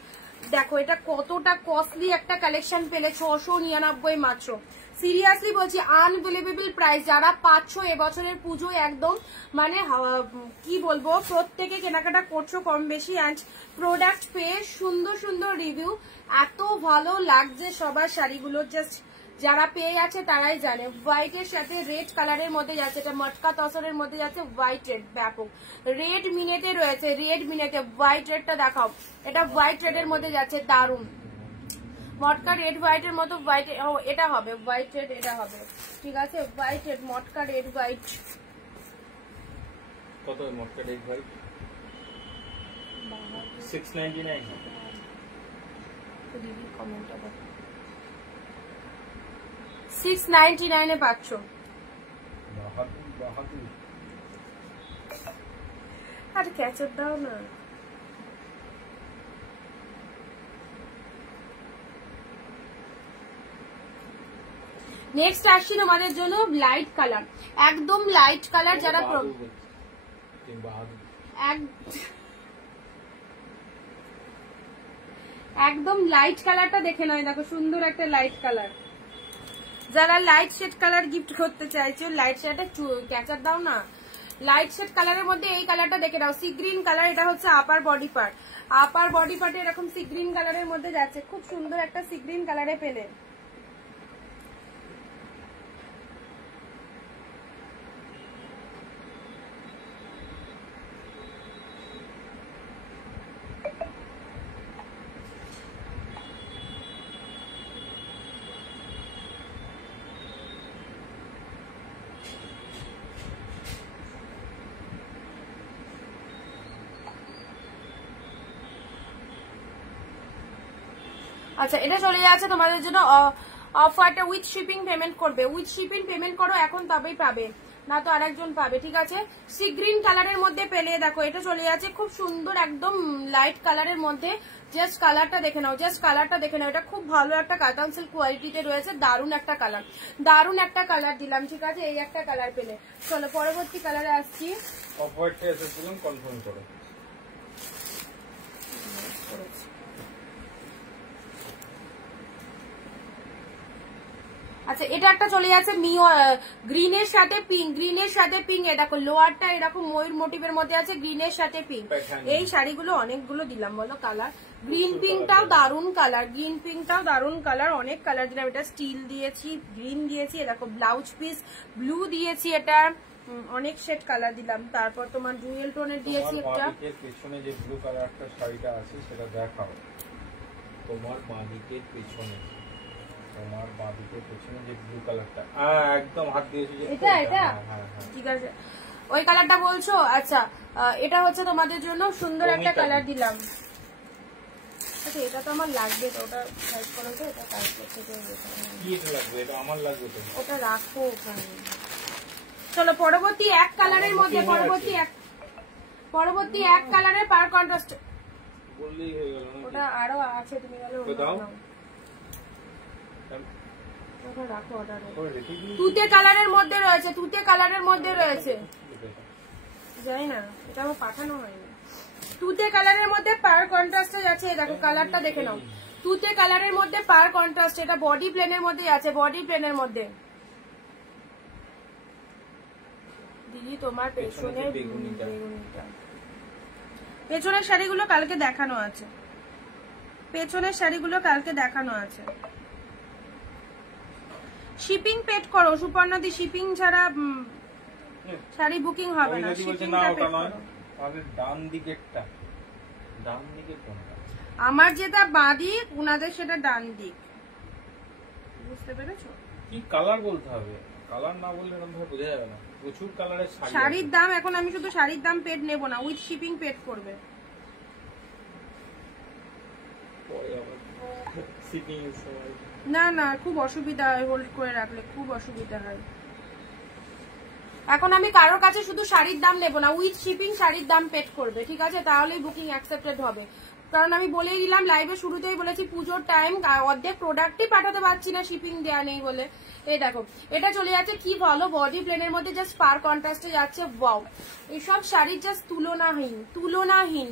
দেখো এটা কতটা কস্টলি একটা কালেকশন পেলে, 699 মাত্র। সিরিয়াসলি বলছি, আনবিলিভেবল প্রাইস। যারা পাচ্ছ এবছরের পুজো একদম মানে কি বলবো, প্রত্যেকে কেনাকাটা করছো কম বেশি, অ্যান্ড প্রোডাক্ট পেয়ে সুন্দর সুন্দর রিভিউ, এত ভালো লাগছে সবার শাড়িগুলো। জাস্ট যারা পেয়ে যাচ্ছে তারাই জানে। হোয়াইটের সাথে রেড কালারের মধ্যে যাচ্ছে, এটা মটকা তসরের মধ্যে যাচ্ছে, হোয়াইট রেড ব্যাপক। রেড মিনেটে রয়েছে, রেড মিনেটে হোয়াইট রেডটা দেখাও, এটা হোয়াইট রেডের মধ্যে যাচ্ছে, দারুন। মটকা রেড হোয়াইটের মতো, হোয়াইট এটা হবে হোয়াইট রেড, এটা হবে, ঠিক আছে? White red, matka red white. কত মটকা রেড হোয়াইট? 699। দিদি কমেন্টটা দেখো, 699 এ পাচ্ছ। আরে ক্যাচআপ দাও না। নেক্সট আসছি তোমাদের জন্য লাইট কালার, একদম লাইট কালার। যারা একদম লাইট কালারটা দেখে নয়, দেখো সুন্দর একটা লাইট কালার। যারা লাইট শেড কালার গিফট করতে চাইছো, লাইট শেডটা ক্যাচার দাও না। লাইট শেড কালারের মধ্যে এই কালারটা দেখে নাও, সি গ্রিন কালার। এটা হচ্ছে আপার বডি পার্ট, আপার বডি পার্টে এরকম সি গ্রিন কালারের মধ্যে যাচ্ছে, খুব সুন্দর একটা সি গ্রিন কালারে পেলে। আচ্ছা, এটা চলে যাচ্ছে তোমাদের জন্য অফারটা উইথ শিপিং পেমেন্ট করবে, উইথ শিপিং পেমেন্ট করো এখন, তবেই পাবে, না তো আরেকজন পাবে, ঠিক আছে? সি গ্রিন কালারের মধ্যে পেলে, দেখো এটা চলে যাচ্ছে খুব সুন্দর একদম লাইট কালারের মধ্যে। জাস্ট কালারটা দেখে নাও, জাস্ট কালারটা দেখে নাও, এটা খুব ভালো একটা কাতান সিল্ক কোয়ালিটিতে রয়েছে, দারুন একটা কালার, দারুন একটা কালার দিলাম, ঠিক আছে? এই একটা কালার পেলে। চলো পরবর্তী কালারে আসছি। অফারটা এসেছিলাম, কনফার্ম করো। আচ্ছা, এটা একটা চলে যাচ্ছে গ্রিনের সাথে পিঙ্ক, গ্রিনের সাথে পিঙ্ক। এ দেখো লোয়ারটা এরকম ময়ূর মোটিভের মধ্যে আছে, গ্রিনের সাথে পিঙ্ক। এই শাড়িগুলো অনেকগুলো দিলাম বলো কালার। গ্রিন পিঙ্কটাও দারুন কালার, গ্রিন পিঙ্কটাও দারুন কালার, অনেক কালার দিলাম। এটা স্টিল দিয়েছি, গ্রিন দিয়েছি, দেখো ব্লাউজ পিস ব্লু দিয়েছি, এটা অনেক শেড কালার দিলাম। তারপর তোমার ডুয়েল টোনের দিয়েছি একটা। পেছনে যে ব্লু কালারটা শাড়িটা আছে সেটা দেখাও, তোমার বাঁদিকের পেছনে, তোমার বাঁদিকের পেছনে যে ব্লু কালারটা একদম হাত দিয়েছি, এটা এটা ঠিক আছে, ওই কালারটা বলছো? আচ্ছা, এটা হচ্ছে তোমাদের জন্য সুন্দর একটা কালার দিলাম। আচ্ছা, এটা তো আমার লাগবে, তো ওটা সাইজ করো তো, এটা কাজ করতে কি এটা লাগবে? এটা আমার লাগবে তো, ওটা রাখো ওখানে। চলো পরবর্তী এক কালারের মধ্যে, পরবর্তী এক কালারের পার কন্ট্রাস্ট বললেই হয়ে গেল। ওটা আরো আছে, তুমি বলো রাখো। ওটা তুতে কালারের মধ্যে রয়েছে, তুতে কালারের মধ্যে রয়েছে, জানি না, এটা আমার পাঠানো হয়নি। তুতে কালারের মধ্যে পার কন্ট্রাস্টে যাচ্ছে, দেখো কালারটা দেখে নাও, তুতে কালারের মধ্যে পার কন্ট্রাস্ট। এটা বডি প্লেনের মধ্যে আছে, বডি প্লেনের মধ্যে। দিদি তোমার পেছনের বেগুনিটা, পেছনের শাড়িগুলো কালকে দেখানো আছে, পেছনের শাড়িগুলো কালকে দেখানো আছে। শিপিং পেড করো সুপর্ণাদি, শিপিং ছাড়া শাড়ি বুকিং হবে না। শিপিংটা পেড করো। ডান দিকেরটা, ডান দিকে কোনটা? আমার যেটা বাঁ দিক, উনাদের সেটা ডান দিক, বুঝতে পেরেছো? কি কালার বলতে হবে, কালার না বললে এরকম ভাবে বোঝা যাবে না। প্রচুর কালারের শাড়ির দাম, এখন আমি শুধু শাড়ির দাম পেড নেব না, উইথ শিপিং পেড করবে। না না, খুব অসুবিধা হয়, হোল্ড করে রাখলে খুব অসুবিধা হয়। এখন আমি কারোর কাছে শুধু শাড়ির দাম নেবো না, উইথ শিপিং শাড়ির দাম পেড করবে, ঠিক আছে? তাহলেই বুকিং অ্যাকসেপ্টেড হবে। কারণ আমি বলেই দিলাম, লাইভে শুরুতেই বলেছি পুজোর টাইম, অর্ধেক প্রোডাক্টই পাঠাতে পারছি না শিপিং দেওয়া নেই বলে। এই দেখো এটা চলে যাচ্ছে কি ভালো, বডি প্লেনের মধ্যে জাস্ট পার কন্ট্রাস্টে যাচ্ছে। ওয়াও, এইসব শাড়ির জাস্ট তুলনাহীন, তুলনাহীন,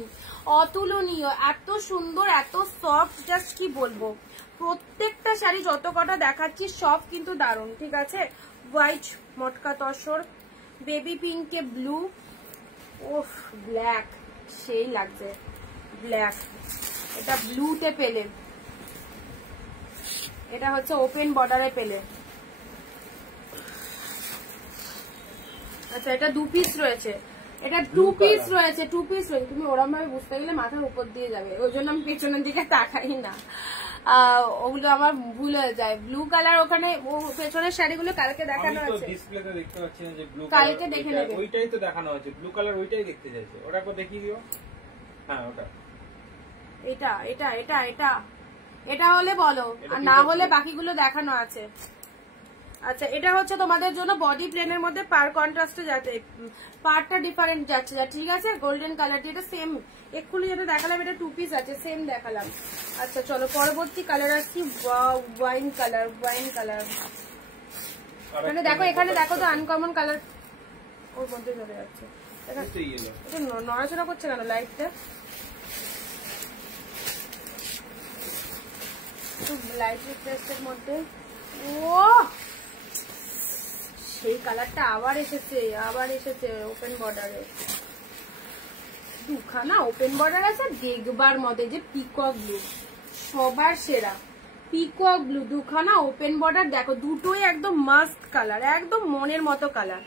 অতুলনীয়, এত সুন্দর, এত সফট, জাস্ট কি বলবো। প্রত্যেকটা শাড়ি যত কটা দেখাচ্ছি সব কিন্তু দারুণ, ঠিক আছে? হোয়াইট মটকা তসর, বেবি পিঙ্কে ব্লু, ওফ ব্ল্যাক, সেই লাগছে ব্ল্যাক। এটা ব্লুতে পেলে, এটা হচ্ছে ওপেন বর্ডারে পেলে। আচ্ছা এটা 2 পিস রয়েছে, এটা 2 পিস রয়েছে, 2 পিস রয়েছে। তুমি ওরম ভাবে বুঝতে গেলে মাথার উপর দিয়ে যাবে, ওই জন্য আমি পেছনের দিকে তাকাই না, ওগুলো আমার ভুল হয়ে যায়। ব্লু কালার ওখানে পেছনের শাড়িগুলো কালকে দেখানো আছে, ডিসপ্লেতে দেখতে পাচ্ছি না যে ব্লু কালকে দেখে নেবে। ওইটাই তো দেখানো হচ্ছে, ব্লু কালার ওইটাই দেখতে যাচ্ছে, ওটা কো দেখিয়ে দিও। হ্যাঁ ওটা, এটা এটা এটা এটা এটা হলে বলো, আর না হলে বাকিগুলো দেখানো আছে। আচ্ছা এটা হচ্ছে তোমাদের জন্য বডি প্লেনের মধ্যে পার কন্ট্রাস্টে যাচ্ছে, পারটা ডিফারেন্ট যাচ্ছে, ঠিক আছে? গোল্ডেন কালার দিয়ে, এটা সেম এক্ষুনি যেটা দেখালাম, এটা 2 পিস আছে, সেম দেখালাম। আচ্ছা চলো পরবর্তী কালার আসছি, ওয়াইন কালার, ওয়াইন কালার। এখানে দেখো, এখানে দেখো তো আনকমন কালার ওর মধ্যে চলে যাচ্ছে। এটা নড়াচড়া করছে কেন লাইটটা? লাইট রিফ্রেশের মধ্যে, ও সেই কালারটা আবার এসেছে, আবার এসেছে ওপেন বর্ডারে। দুখানা ওপেন বর্ডার আছে দেখবার মধ্যে, যে পিকক ব্লু সবার সেরা, পিকক ব্লু দুখানা ওপেন বর্ডার। দেখো দুটোই একদম মাস্ট কালার, একদম মনের মতো কালার।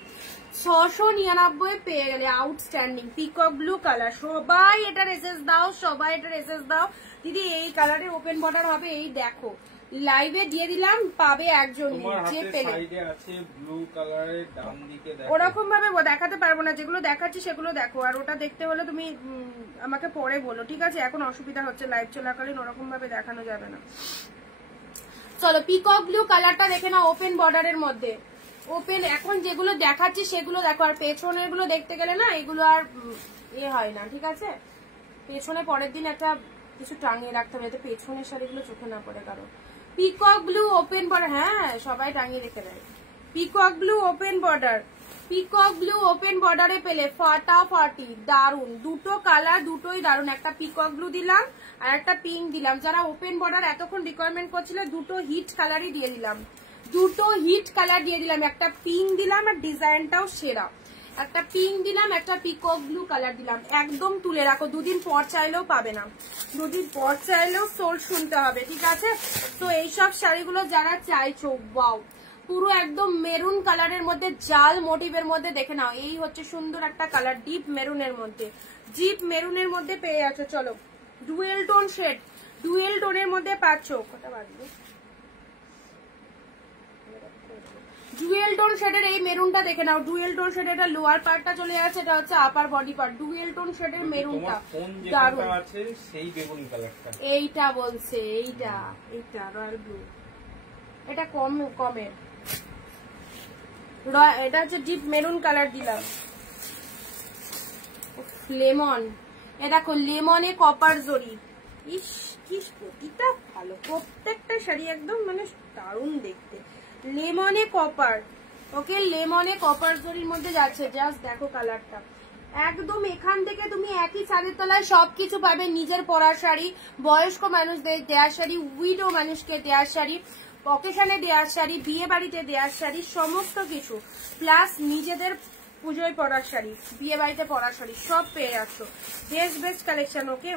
699 পেয়ে গেলে, আউটস্ট্যান্ডিং পিকক ব্লু কালার। সবাই এটার এসএস দাও, সবাই এটার এসএস দাও। দিদি এই কালারে ওপেন বর্ডার হবে, এই দেখো লাইভে দিয়ে দিলাম, পাবে একজন যে পেলে। ওরকম ভাবে দেখাতে পারবো না, যেগুলো দেখাচ্ছি সেগুলো দেখো, আর ওটা দেখতে হলে তুমি আমাকে পরে বলো, ঠিক আছে? এখন অসুবিধা হচ্ছে, লাইভ চলাকালীন ওরকম ভাবে দেখানো যাবে না। চলো পিকক ব্লু কালারটা দেখে নাও ওপেন বর্ডারের মধ্যে। ওপেন এখন যেগুলো দেখাচ্ছি সেগুলো দেখো, আর পেছনের গুলো দেখতে গেলে না এগুলো আর হয় না, ঠিক আছে? পেছনে পরের দিন একটা কিছু টাঙিয়ে রাখতে হবে, যাতে পেছনের শাড়িগুলো চোখে না পড়ে কারো। পিকক ব্লু ওপেন বর্ডার, হ্যাঁ সবাই টাঙিয়ে রেখে দেয়। Peacock blue open border, peacock blue open বর্ডারে পেলে ফাটাফাটি, দারুন দুটো কালার, দুটোই দারুন। একটা পিকক ব্লু দিলাম আর একটা পিঙ্ক দিলাম। যারা ওপেন বর্ডার এতক্ষণ রিকোয়ারমেন্ট করছিল, দুটো হিট কালারই দিয়ে দিলাম, দুটো হিট কালার দিয়ে দিলাম। একটা পিঙ্ক দিলাম, আর ডিজাইনটাও সেরা। একটা পিঙ্ক দিলাম, একটা পিকক ব্লু কালার দিলাম। একদম তুলে রাখো, দুদিন পর চাইলেও পাবে না, দুদিন পর চাইলেও সোল শুনতে হবে, ঠিক আছে? তো এইসব শাড়িগুলো যারা চাইছো, ওয়াও পুরো একদম মেরুন কালারের মধ্যে, জাল মোটিভের মধ্যে, দেখে নাও এই হচ্ছে সুন্দর একটা কালার, ডিপ মেরুনের মধ্যে, ডিপ মেরুনের মধ্যে পেয়ে যাচ্ছ। চলো ডুয়েল টোন শেড, ডুয়েল টোনের মধ্যে পাচ্ছ। কটা বাজবে? ডুয়েল টোন শেডের এই মেরুনটা দেখে নাও, ডুয়েল টোন শেডের লোয়ার পার্টটা চলে যাচ্ছে, এটা হচ্ছে আপার বডি পার্ট। ডুয়েল টোন শেডের মেরুনটা দারুণ, সেই বেগুনি কালারটা, এইটা বলছে, এইটা এইটা রয়্যাল ব্লু, এটা কমের, এটা হচ্ছে ডিপ মেরুন কালার দিলাম। লেমন, এ দেখো লেমনে কপার জরি, ইস কি প্রতিটা ভালো, প্রত্যেকটা শাড়ি একদম মানে দারুণ দেখতে। লেমনে কপার, ওকে লেমনে কপার জরির মধ্যে যাচ্ছে, জাস্ট দেখো কালারটা। একদম এখান থেকে তুমি একই ছাদের তলায় সবকিছু পাবে, নিজের পরার শাড়ি, বয়স্ক মানুষদের দেওয়ার শাড়ি, উইডো মানুষকে দেওয়ার শাড়ি, অকেশনে দেওয়ার শাড়ি, বিয়ে বাড়িতে দেওয়ার শাড়ি, সমস্ত কিছু, প্লাস নিজেদের পুজোয় পরার শাড়ি, বিয়ে বাড়িতে পরার শাড়ি, সব পেয়ে যাচ্ছ। Best best collection. ওকে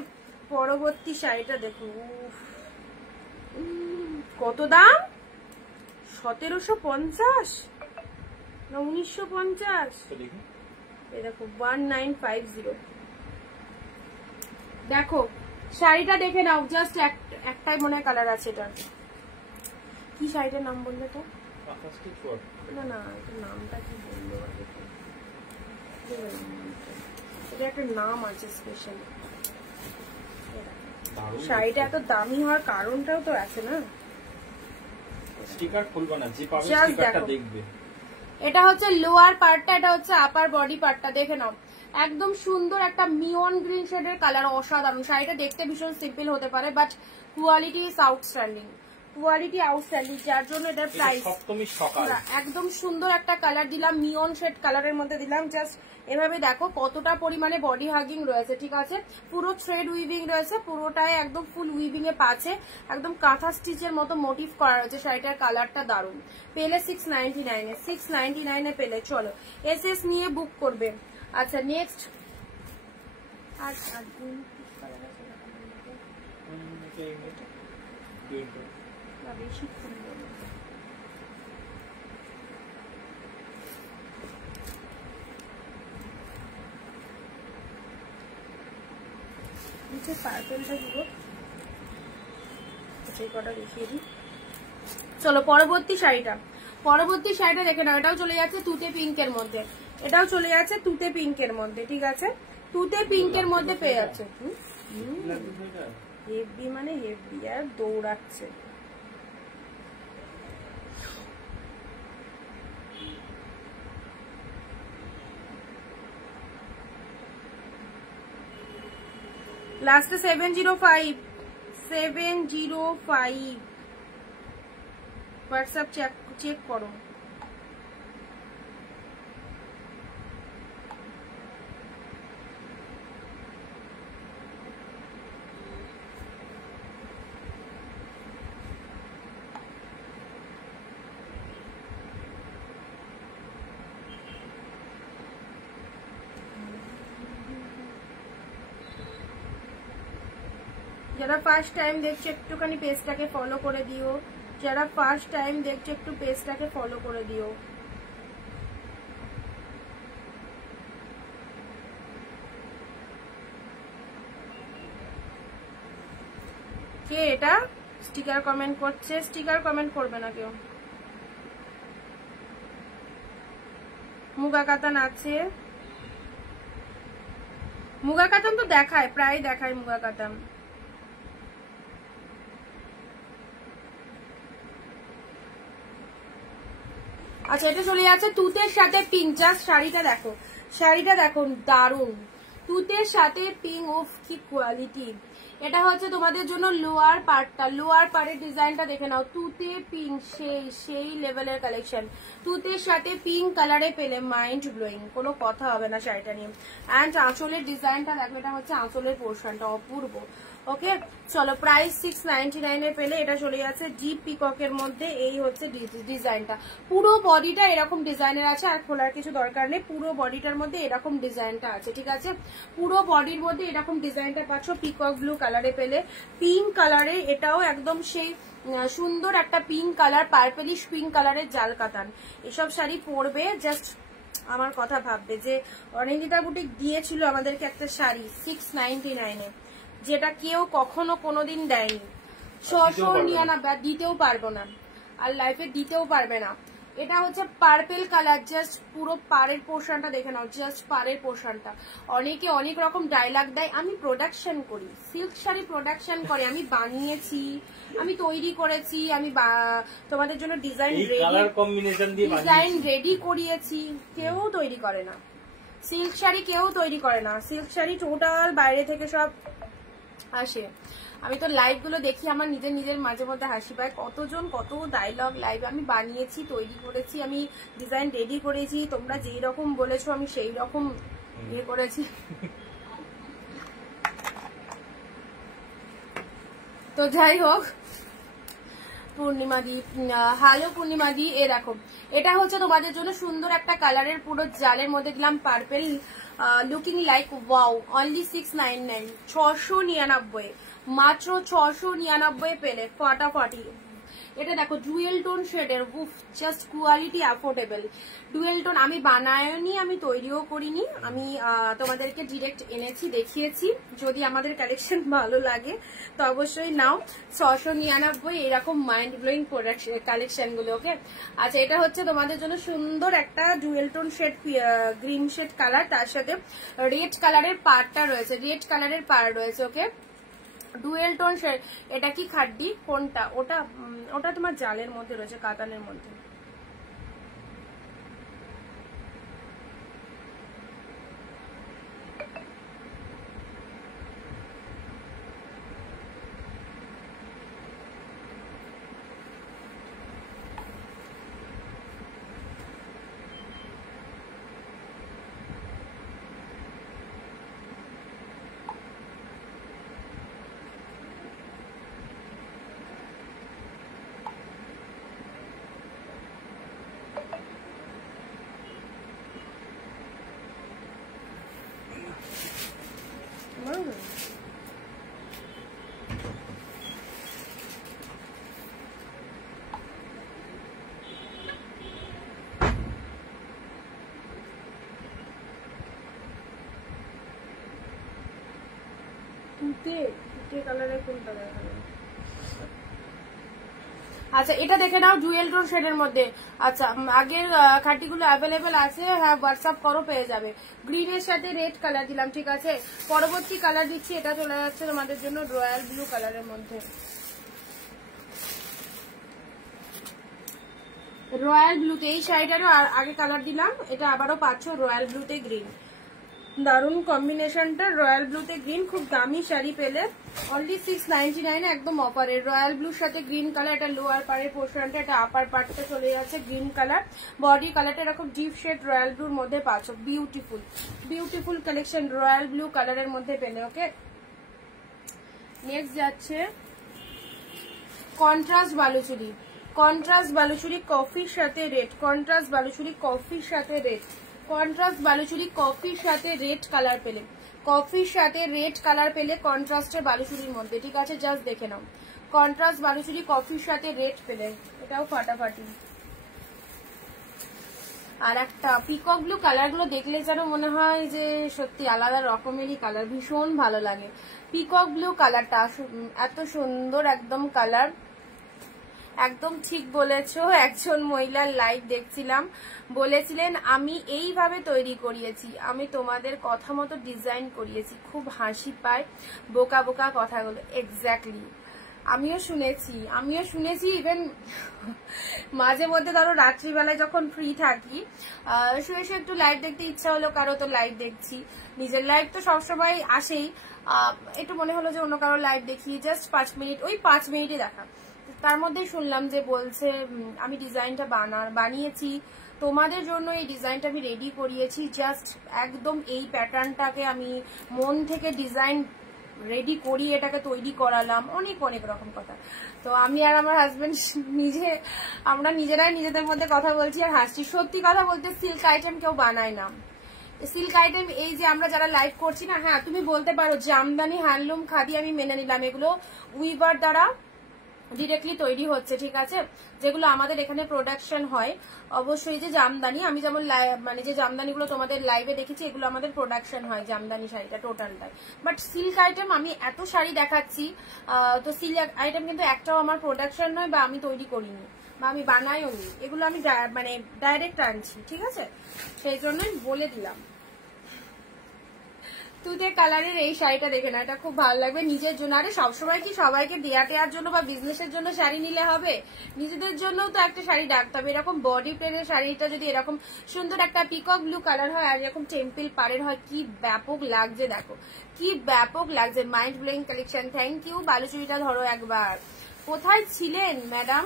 পরবর্তী শাড়িটা দেখুন, কত দাম? 1750 না 1950? এই দেখো 1950। দেখো শাড়িটা দেখে নাও, জাস্ট একটাই মনে হয় কালার আছে এটার। কি শাড়িটার নাম বললে তো? না না এটার নামটা কি বললো, এটা একটা নাম আছে স্পেশাল। শাড়িটা এত দামি হওয়ার কারণটাও তো আছে না। স্টিকার খুলবে না, যে পাবে স্টিকারটা দেখবে। এটা হচ্ছে লোয়ার পার্টটা, এটা হচ্ছে আপার বডি পার্টটা, দেখে নাও একদম সুন্দর একটা মিয়ন গ্রিন শেডের কালার, অসাধারণ। শাড়িটা দেখতে ভীষণ সিম্পল হতে পারে but quality is outstanding, quality outstanding, যার জন্য এটার প্রাইস একদম সুন্দর একটা কালার দিলাম, মিয়ন শেড কালারের মধ্যে দিলাম। জাস্ট এভাবে দেখো কতটা পরিমাণে বডি হাগিং রয়েছে, ঠিক আছে, পুরো থ্রেড উইভিং রয়েছে, পুরোটাই একদম ফুল উইভিং এ পাচ্ছে, একদম কাঁথা স্টিচের মতো মোটিভ করা রয়েছে। শাড়িটার কালারটা দারুণ। পেলে 699 এ, 699 এ পেলে। চলো এসএস নিয়ে বুক করবে। আচ্ছা নেক্সট বেশি পার্পেলটা দিব, কটা দেখিয়ে দিই। চলো পরবর্তী শাড়িটা, পরবর্তী শাড়িটা দেখে নাও। এটাও চলে যাচ্ছে তুতে পিঙ্কের মধ্যে, এটাও চলে যাচ্ছে তুতে পিঙ্কের মধ্যে, ঠিক আছে, তুতে পিঙ্কের মধ্যে পেয়ে যাচ্ছে। হেভি মানে হেভি, আর দৌড়াচ্ছে। লাস্টে 705 হোয়াটসঅ্যাপ চেক করো। যারা ফার্স্ট টাইম দেখছো একটুখানি পেজটাকে ফলো করে দিও, যারা ফার্স্ট টাইম দেখছো একটু পেজটাকে ফলো করে দিও। কে এটা স্টিকার কমেন্ট করছে? স্টিকার কমেন্ট করবে না কেউ। মুগা কাতান আছে, মুগা কাতান তো দেখায়, প্রায় দেখায় মুগা কাতান। আচ্ছা এটা চলে যাচ্ছে তুতের সাথে পিঙ্ক। জাস্ট শাড়িটা দেখো, শাড়িটা দেখো দারুন, তুতের সাথে পিঙ্ক, অফ কি কোয়ালিটি। এটা হচ্ছে তোমাদের জন্য লোয়ার পার্টটা, লোয়ার পার্টের ডিজাইনটা দেখে নাও, তুতে পিঙ্ক, সেই লেভেলের কালেকশন। তুতের সাথে পিঙ্ক কালারে পেলে মাইন্ড ব্লোয়িং, কোনো কথা হবে না শাড়িটা নিয়ে। অ্যান্ড আঁচলের ডিজাইনটা দেখো, এটা হচ্ছে আঁচলের পোর্শনটা, অপূর্ব। ওকে চলো প্রাইস 699 এ পেলে। এটা চলে যাচ্ছে ডিপ পিককের মধ্যে, এই হচ্ছে ডিজাইনটা, পুরো বডিটা এরকম ডিজাইনের আছে, আর খোলার কিছু দরকার নেই, পুরো বডিটার মধ্যে এরকম ডিজাইনটা আছে, ঠিক আছে, পুরো বডির মধ্যে এরকম ডিজাইনটা পাচ্ছ পিকক ব্লু কালারে পেলে। পিঙ্ক কালারে, এটাও একদম সেই সুন্দর একটা পিঙ্ক কালার, পার্পেলিশ পিঙ্ক কালারের জাল কাতান। এসব শাড়ি পরবে জাস্ট আমার কথা ভাববে যে অনিন্দিতা বুটিক দিয়েছিল আমাদেরকে একটা শাড়ি 699 এ, যেটা কেউ কখনো কোনোদিন দেয়নি। 699 দিতেও পারবো না, আর লাইফে দিতেও পারবে না। এটা হচ্ছে পার্পেল কালার, জাস্ট পুরো পাড়ের পোর্শনটা দেখে নাও, জাস্ট পাড়ের পোর্শনটা। অনেকে অনেক রকম ডায়লগ দেয়, আমি প্রোডাকশন করি, সিল্ক শাড়ি প্রোডাকশন করে, আমি বানিয়েছি, আমি তৈরি করেছি, আমি তোমাদের জন্য ডিজাইন রেডি করিয়েছি। কেউ তৈরি করে না সিল্ক শাড়ি, কেউ তৈরি করে না সিল্ক শাড়ি, টোটাল বাইরে থেকে সব আসে। আমি তো লাইভ গুলো দেখি, আমার নিজের মাঝে মধ্যে হাসি পায়, কতজন কত ডায়লগ লাইভ আমি বানিয়েছি, তৈরি করেছি, আমি ডিজাইন রেডি করেছি, তোমরা যেই রকম বলেছো আমি সেই রকম ইয়ে করেছি। তো যাই হোক, পূর্ণিমা দি, হ্যালো পূর্ণিমা দি, এ দেখো এটা হচ্ছে তোমাদের জন্য সুন্দর একটা কালারের, পুরো জালের মধ্যে দিলাম purple, looking like wow, only 699, 699, মাত্র 699 পেলে ফাটাফাটি। এটা দেখো ডুয়েল টোন শেডের, উফ just quality affordable. Dual tone আমি বানাইনি, আমি তৈরিও করিনি, আমি তোমাদেরকে ডিরেক্ট এনেছি, দেখিয়েছি। যদি আমাদের কালেকশন ভালো লাগে তো অবশ্যই নাও। 699 এরকম মাইন্ড ব্লোয়িং কালেকশন গুলো। ওকে আচ্ছা এটা হচ্ছে তোমাদের জন্য সুন্দর একটা dual tone shade, green shade colour, তার সাথে রেড কালারের পাড়টা রয়েছে, রেড কালারের পাড় রয়েছে। Okay dual tone shade. এটা কি খাড্ডি কোনটা? ওটা তোমার জালের মধ্যে রয়েছে, কাতানের মধ্যে। তুতে কালারের কোনটা দেখা যাবে? আচ্ছা এটা দেখে নাও, ডুয়েল টোন শেডের মধ্যে। আচ্ছা আগের খাটিগুলো অ্যাভেলেবেল আছে, হ্যাঁ হোয়াটসঅ্যাপ করো, পেয়ে যাবে। গ্রিনের সাথে রেড কালার দিলাম, ঠিক আছে। পরবর্তী কালার দিচ্ছি, এটা চলে যাচ্ছে তোমাদের জন্য রয়্যাল ব্লু কালারের মধ্যে। রয়্যাল ব্লুতে এই শাড়িটারও আগে কালার দিলাম, এটা আবারও পাচ্ছ রয়্যাল ব্লুতে গ্রিন। দারুণ কম্বিনেশনটা, রয়্যাল ব্লুতে গ্রিন, খুব দামি শাড়ি পেলে অনলি 699 একদম অফারের। রয়্যাল ব্লুর সাথে গ্রিন কালার, এটা লোয়ার পাড়ের পোর্শনটা, এটা আপার পার্টটা চলে যাচ্ছে গ্রিন কালার। বডি কালারটা এরকম ডিপ শেড রয়্যাল ব্লুর মধ্যে পাচ্ছ। Beautiful beautiful collection royal blue কালারের মধ্যে পেলে। ওকে, নেক্সট যাচ্ছে কন্ট্রাস্ট বালুচুরি। কন্ট্রাস্ট বালুচুরি কফির সাথে রেড, কন্ট্রাস্ট বালুচুরি কফির সাথে রেড, কন্ট্রাস্ট বালুচুরি কফির সাথে রেড কালার পেলে, কফির সাথে রেড কালার পেলে কন্ট্রাস্টের বালুচুরির মধ্যে, ঠিক আছে। জাস্ট দেখে নাও, কন্ট্রাস্ট বালুচুরি কফির সাথে রেড পেলে, এটাও ফাটাফাটি। আর একটা পিকক ব্লু কালার গুলো দেখলে যেন মনে হয় যে সত্যি আলাদা রকমেরই কালার, ভীষণ ভালো লাগে। পিকক ব্লু কালারটা এত সুন্দর একদম কালার, একদম ঠিক বলেছো। একজন মহিলার লাইভ দেখছিলাম, বলেছিলেন আমি এইভাবে তৈরি করিয়েছি, আমি তোমাদের কথা মতো ডিজাইন করিয়েছি। খুব হাসি পায় বোকা বোকা কথাগুলো। এক্স্যাক্টলি, আমিও শুনেছি। ইভেন মাঝে মধ্যে ধরো রাত্রিবেলায় যখন ফ্রি থাকি, শুয়ে শুয়ে একটু লাইভ দেখতে ইচ্ছা হলো কারো, তো লাইভ দেখছি। নিজের লাইভ তো সবসময় আসেই, একটু মনে হলো যে অন্য কারো লাইভ দেখি, জাস্ট 5 মিনিট, ওই 5 মিনিটে দেখা। তার মধ্যে শুনলাম যে বলছে আমি ডিজাইনটা বানিয়েছি তোমাদের জন্য, এই ডিজাইনটা আমি রেডি করিয়েছি, জাস্ট একদম এই প্যাটার্নটাকে আমি মন থেকে ডিজাইন রেডি করি, এটাকে তৈরি করালাম, অনেক অনেক রকম কথা। তো আমি আর আমার হাজবেন্ড আমরা নিজেরাই নিজেদের মধ্যে কথা বলছি আর হাসছি। সত্যি কথা বলতে সিল্ক আইটেম কেউ বানায় না। সিল্ক আইটেম এই যে আমরা যারা লাইভ করছি না, হ্যাঁ তুমি বলতে পারো জামদানি, হ্যান্ডলুম, খাদি, আমি মেনে নিলাম, এগুলো উইভার দ্বারা ডিরেক্টলি তৈরি হচ্ছে, ঠিক আছে। যেগুলো আমাদের এখানে প্রোডাকশন হয়, অবশ্যই যে জামদানি, আমি যেমন মানে যে জামদানিগুলো তোমাদের লাইভে দেখেছি, এগুলো আমাদের প্রোডাকশন হয় জামদানি শাড়িটা টোটালটাই। বাট সিল্ক আইটেম আমি এত শাড়ি দেখাচ্ছি, তো সিল্ক আইটেম কিন্তু একটাও আমার প্রোডাকশন নয়, বা আমি তৈরি করিনি, বা আমি বানাইও নি, এগুলো আমি মানে ডাইরেক্ট আনছি, ঠিক আছে। সেই জন্যই বলে দিলাম। তুতে কালারের এই শাড়িটা দেখে না, এটা খুব ভালো লাগবে নিজের জন্য। আরে সবসময় কি সবাইকে দেয়া টেয়ার জন্য বা বিজনেসের জন্য শাড়ি নিলে হবে? নিজেদের জন্য তো একটা শাড়ি রাখতে হবে। এরকম বডি প্লেনের শাড়িটা যদি এরকম সুন্দর একটা পিকক ব্লু কালার হয়, আর এরকম টেম্পল পাড়ের হয়, কি ব্যাপক লাগছে, দেখো কি ব্যাপক লাগছে। Mind blowing collection. Thank you. বালুচুরিটা ধরো একবার। কোথায় ছিলেন ম্যাডাম?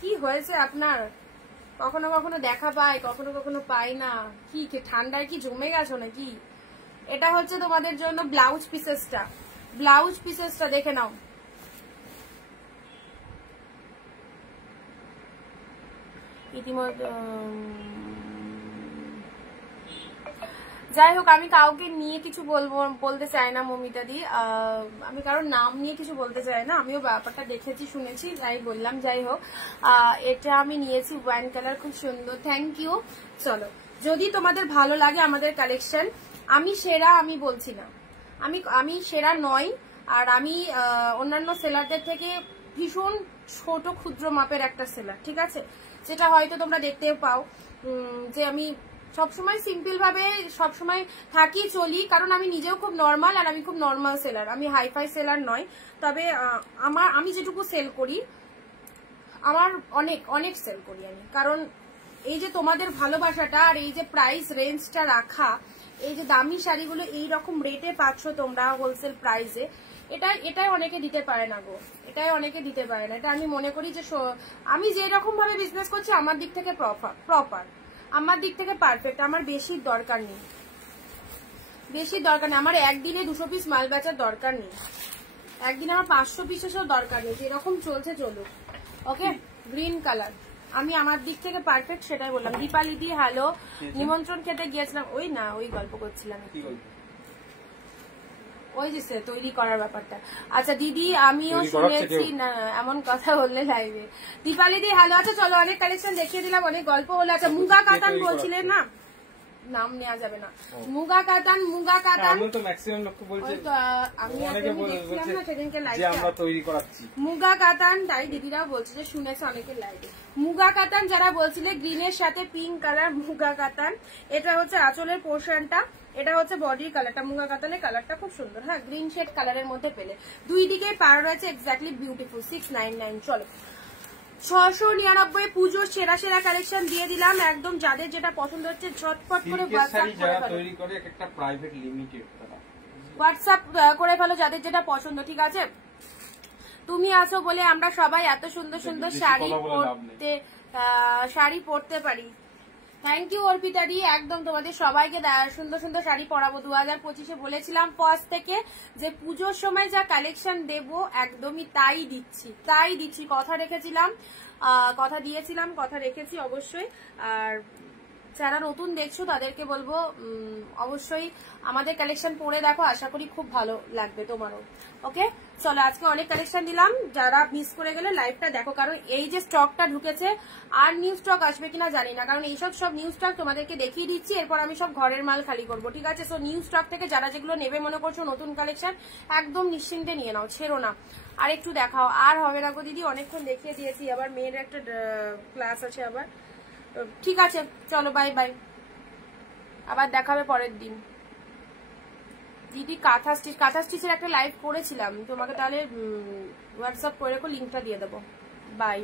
কি হয়েছে আপনার? কখনো কখনো দেখা পাই, কখনো কখনো পাই না। কি ঠান্ডায় কি জমে গেছো নাকি? এটা হচ্ছে তোমাদের জন্য ব্লাউজ পিসেসটা। ব্লাউজ পিসেসটা দেখে নাও। ইতিমধ্যে যাই হোক, আমি কাউকে নিয়ে কিছু বলতে চাই না মমিতা দি, আমি কারোর নাম নিয়ে কিছু বলতে চাই না। আমিও ব্যাপারটা দেখেছি শুনেছি তাই বললাম। যাই হোক, এটা আমি নিয়েছি ওয়াইন কালার, খুব সুন্দর। Thank you. চলো, যদি তোমাদের ভালো লাগে আমাদের কালেকশন, আমি সেরা আমি বলছি না, আমি সেরা নই, আর আমি অন্যান্য সেলারদের থেকে ভীষণ ছোট ক্ষুদ্র মাপের একটা সেলার, ঠিক আছে। যেটা হয়তো তোমরা দেখতে পাও যে আমি সবসময় সিম্পল ভাবে সবসময় থাকি চলি, কারণ আমি নিজেও খুব নর্মাল, আর আমি খুব নর্মাল সেলার, আমি হাইফাই সেলার নয়। তবে আমি যেটুকু সেল করি, আমার অনেক অনেক সেল করি আমি, কারণ এই যে তোমাদের ভালোবাসাটা আর এই যে প্রাইস রেঞ্জটা রাখা, এই যে দামি শাড়িগুলো এই রকম রেটে পাচ্ছ তোমরা হোলসেল প্রাইসে, এটাই অনেকে দিতে পারে না গো, এটাই অনেকে দিতে পারে না। এটা আমি মনে করি যে আমি যে রকম ভাবে বিজনেস করছি আমার দিক থেকে প্রপার, আমার দিক থেকে পারফেক্ট, আমার বেশির দরকার নেই, আমার একদিনে 200 পিস মাল বেচার দরকার নেই, একদিনে আমার 500 পিসেরও দরকার নেই, যেরকম চলছে চলুক। ওকে, গ্রিন কালার, আমি আমার দিক থেকে পারফেক্ট, সেটাই বললাম। দীপালি দি হ্যালো, নিমন্ত্রণ খেতে গিয়েছিলাম, ওই গল্প করছিলাম, ওই যে তৈরি করার ব্যাপারটা। আচ্ছা দিদি, আমিও শুনেছি না এমন কথা বললে লাইভে। দীপালি দি হ্যালো। আচ্ছা চলো, অনেক কালেকশন দেখিয়ে দিলাম, অনেক গল্প হলো। আচ্ছা মুগা কাতান বলছিলেন না, নাম নেওয়া যাবে না। মুগা কাতান, মুগা কাতান, আমি তো ম্যাক্সিমাম লোককে বলছি, আমি অনেকে দেখছিলাম না সেদিনকে যে লাইভে আমরা তৈরি করাচ্ছি মুগা কাতান, তাই দিদিরাও বলছে যে শুনেছে অনেকের লাইভে। মুগা কাতান যারা বলছিলে গ্রিনের সাথে পিঙ্ক কালার মুগা কাতান, এটা হচ্ছে আঁচলের পোর্শনটা, এটা হচ্ছে বডির কালারটা। মুগা কাতানের কালারটা খুব সুন্দর, হ্যাঁ গ্রিন শেড কালারের মধ্যে পেলে। দুই দিকে পার রয়েছে এক্স্যাক্টলি বিউটিফুল। 699। চলো 699 পুজোর সেরা সেরা কালেকশন দিয়ে দিলাম একদম। যাদের যেটা পছন্দ হচ্ছে ঝটপট করে হোয়াটসঅ্যাপ করে ফেলো যাদের যেটা পছন্দ, ঠিক আছে? তুমি আছো বলে আমরা সবাই এত সুন্দর সুন্দর শাড়ি পরতে পারি। থ্যাংক ইউ অর্পিতা দি, একদম তোমাদের সবাইকে সুন্দর সুন্দর শাড়ি পরাবো। 2025-এ বলেছিলাম ফার্স্ট থেকে যে পুজোর সময় যা কালেকশন দেব একদমই তাই দিচ্ছি। কথা রেখেছিলাম, কথা দিয়েছিলাম, কথা রেখেছি অবশ্যই। আর যারা নতুন দেখছো তাদেরকে বলবো অবশ্যই আমাদের কালেকশন পরে দেখো, আশা করি খুব ভালো লাগবে তোমারও। ওকে চলো, আজকে অনেক কালেকশন দিলাম, যারা মিস করে গেলে লাইভটা দেখো, কারণ এই যে স্টকটা ঢুকেছে আর নিউ স্টক আসবে কিনা জানি না, কারণ এইসব সব নিউ স্টক তোমাদেরকে দেখিয়ে দিচ্ছি, এরপর আমি সব ঘরের মাল খালি করবো, ঠিক আছে? সো নিউ স্টক থেকে যারা যেগুলো নেবে মনে করছো নতুন কালেকশন, একদম নিশ্চিন্তে নিয়ে নাও, ছেড়ো না। আর একটু দেখাও, আর হবে না গো দিদি, অনেকক্ষণ দেখিয়ে দিয়েছি, আবার মেয়ের একটা ক্লাস আছে আবার। ঠিক আছে চলো, বাই বাই, আবার দেখাবে পরের দিন। দিদি কাঁথা স্টিচের একটা লাইভ করেছিলাম, তোমাকে তাহলে হোয়াটসঅ্যাপ করে রেখো, লিঙ্কটা দিয়ে দেবো। বাই।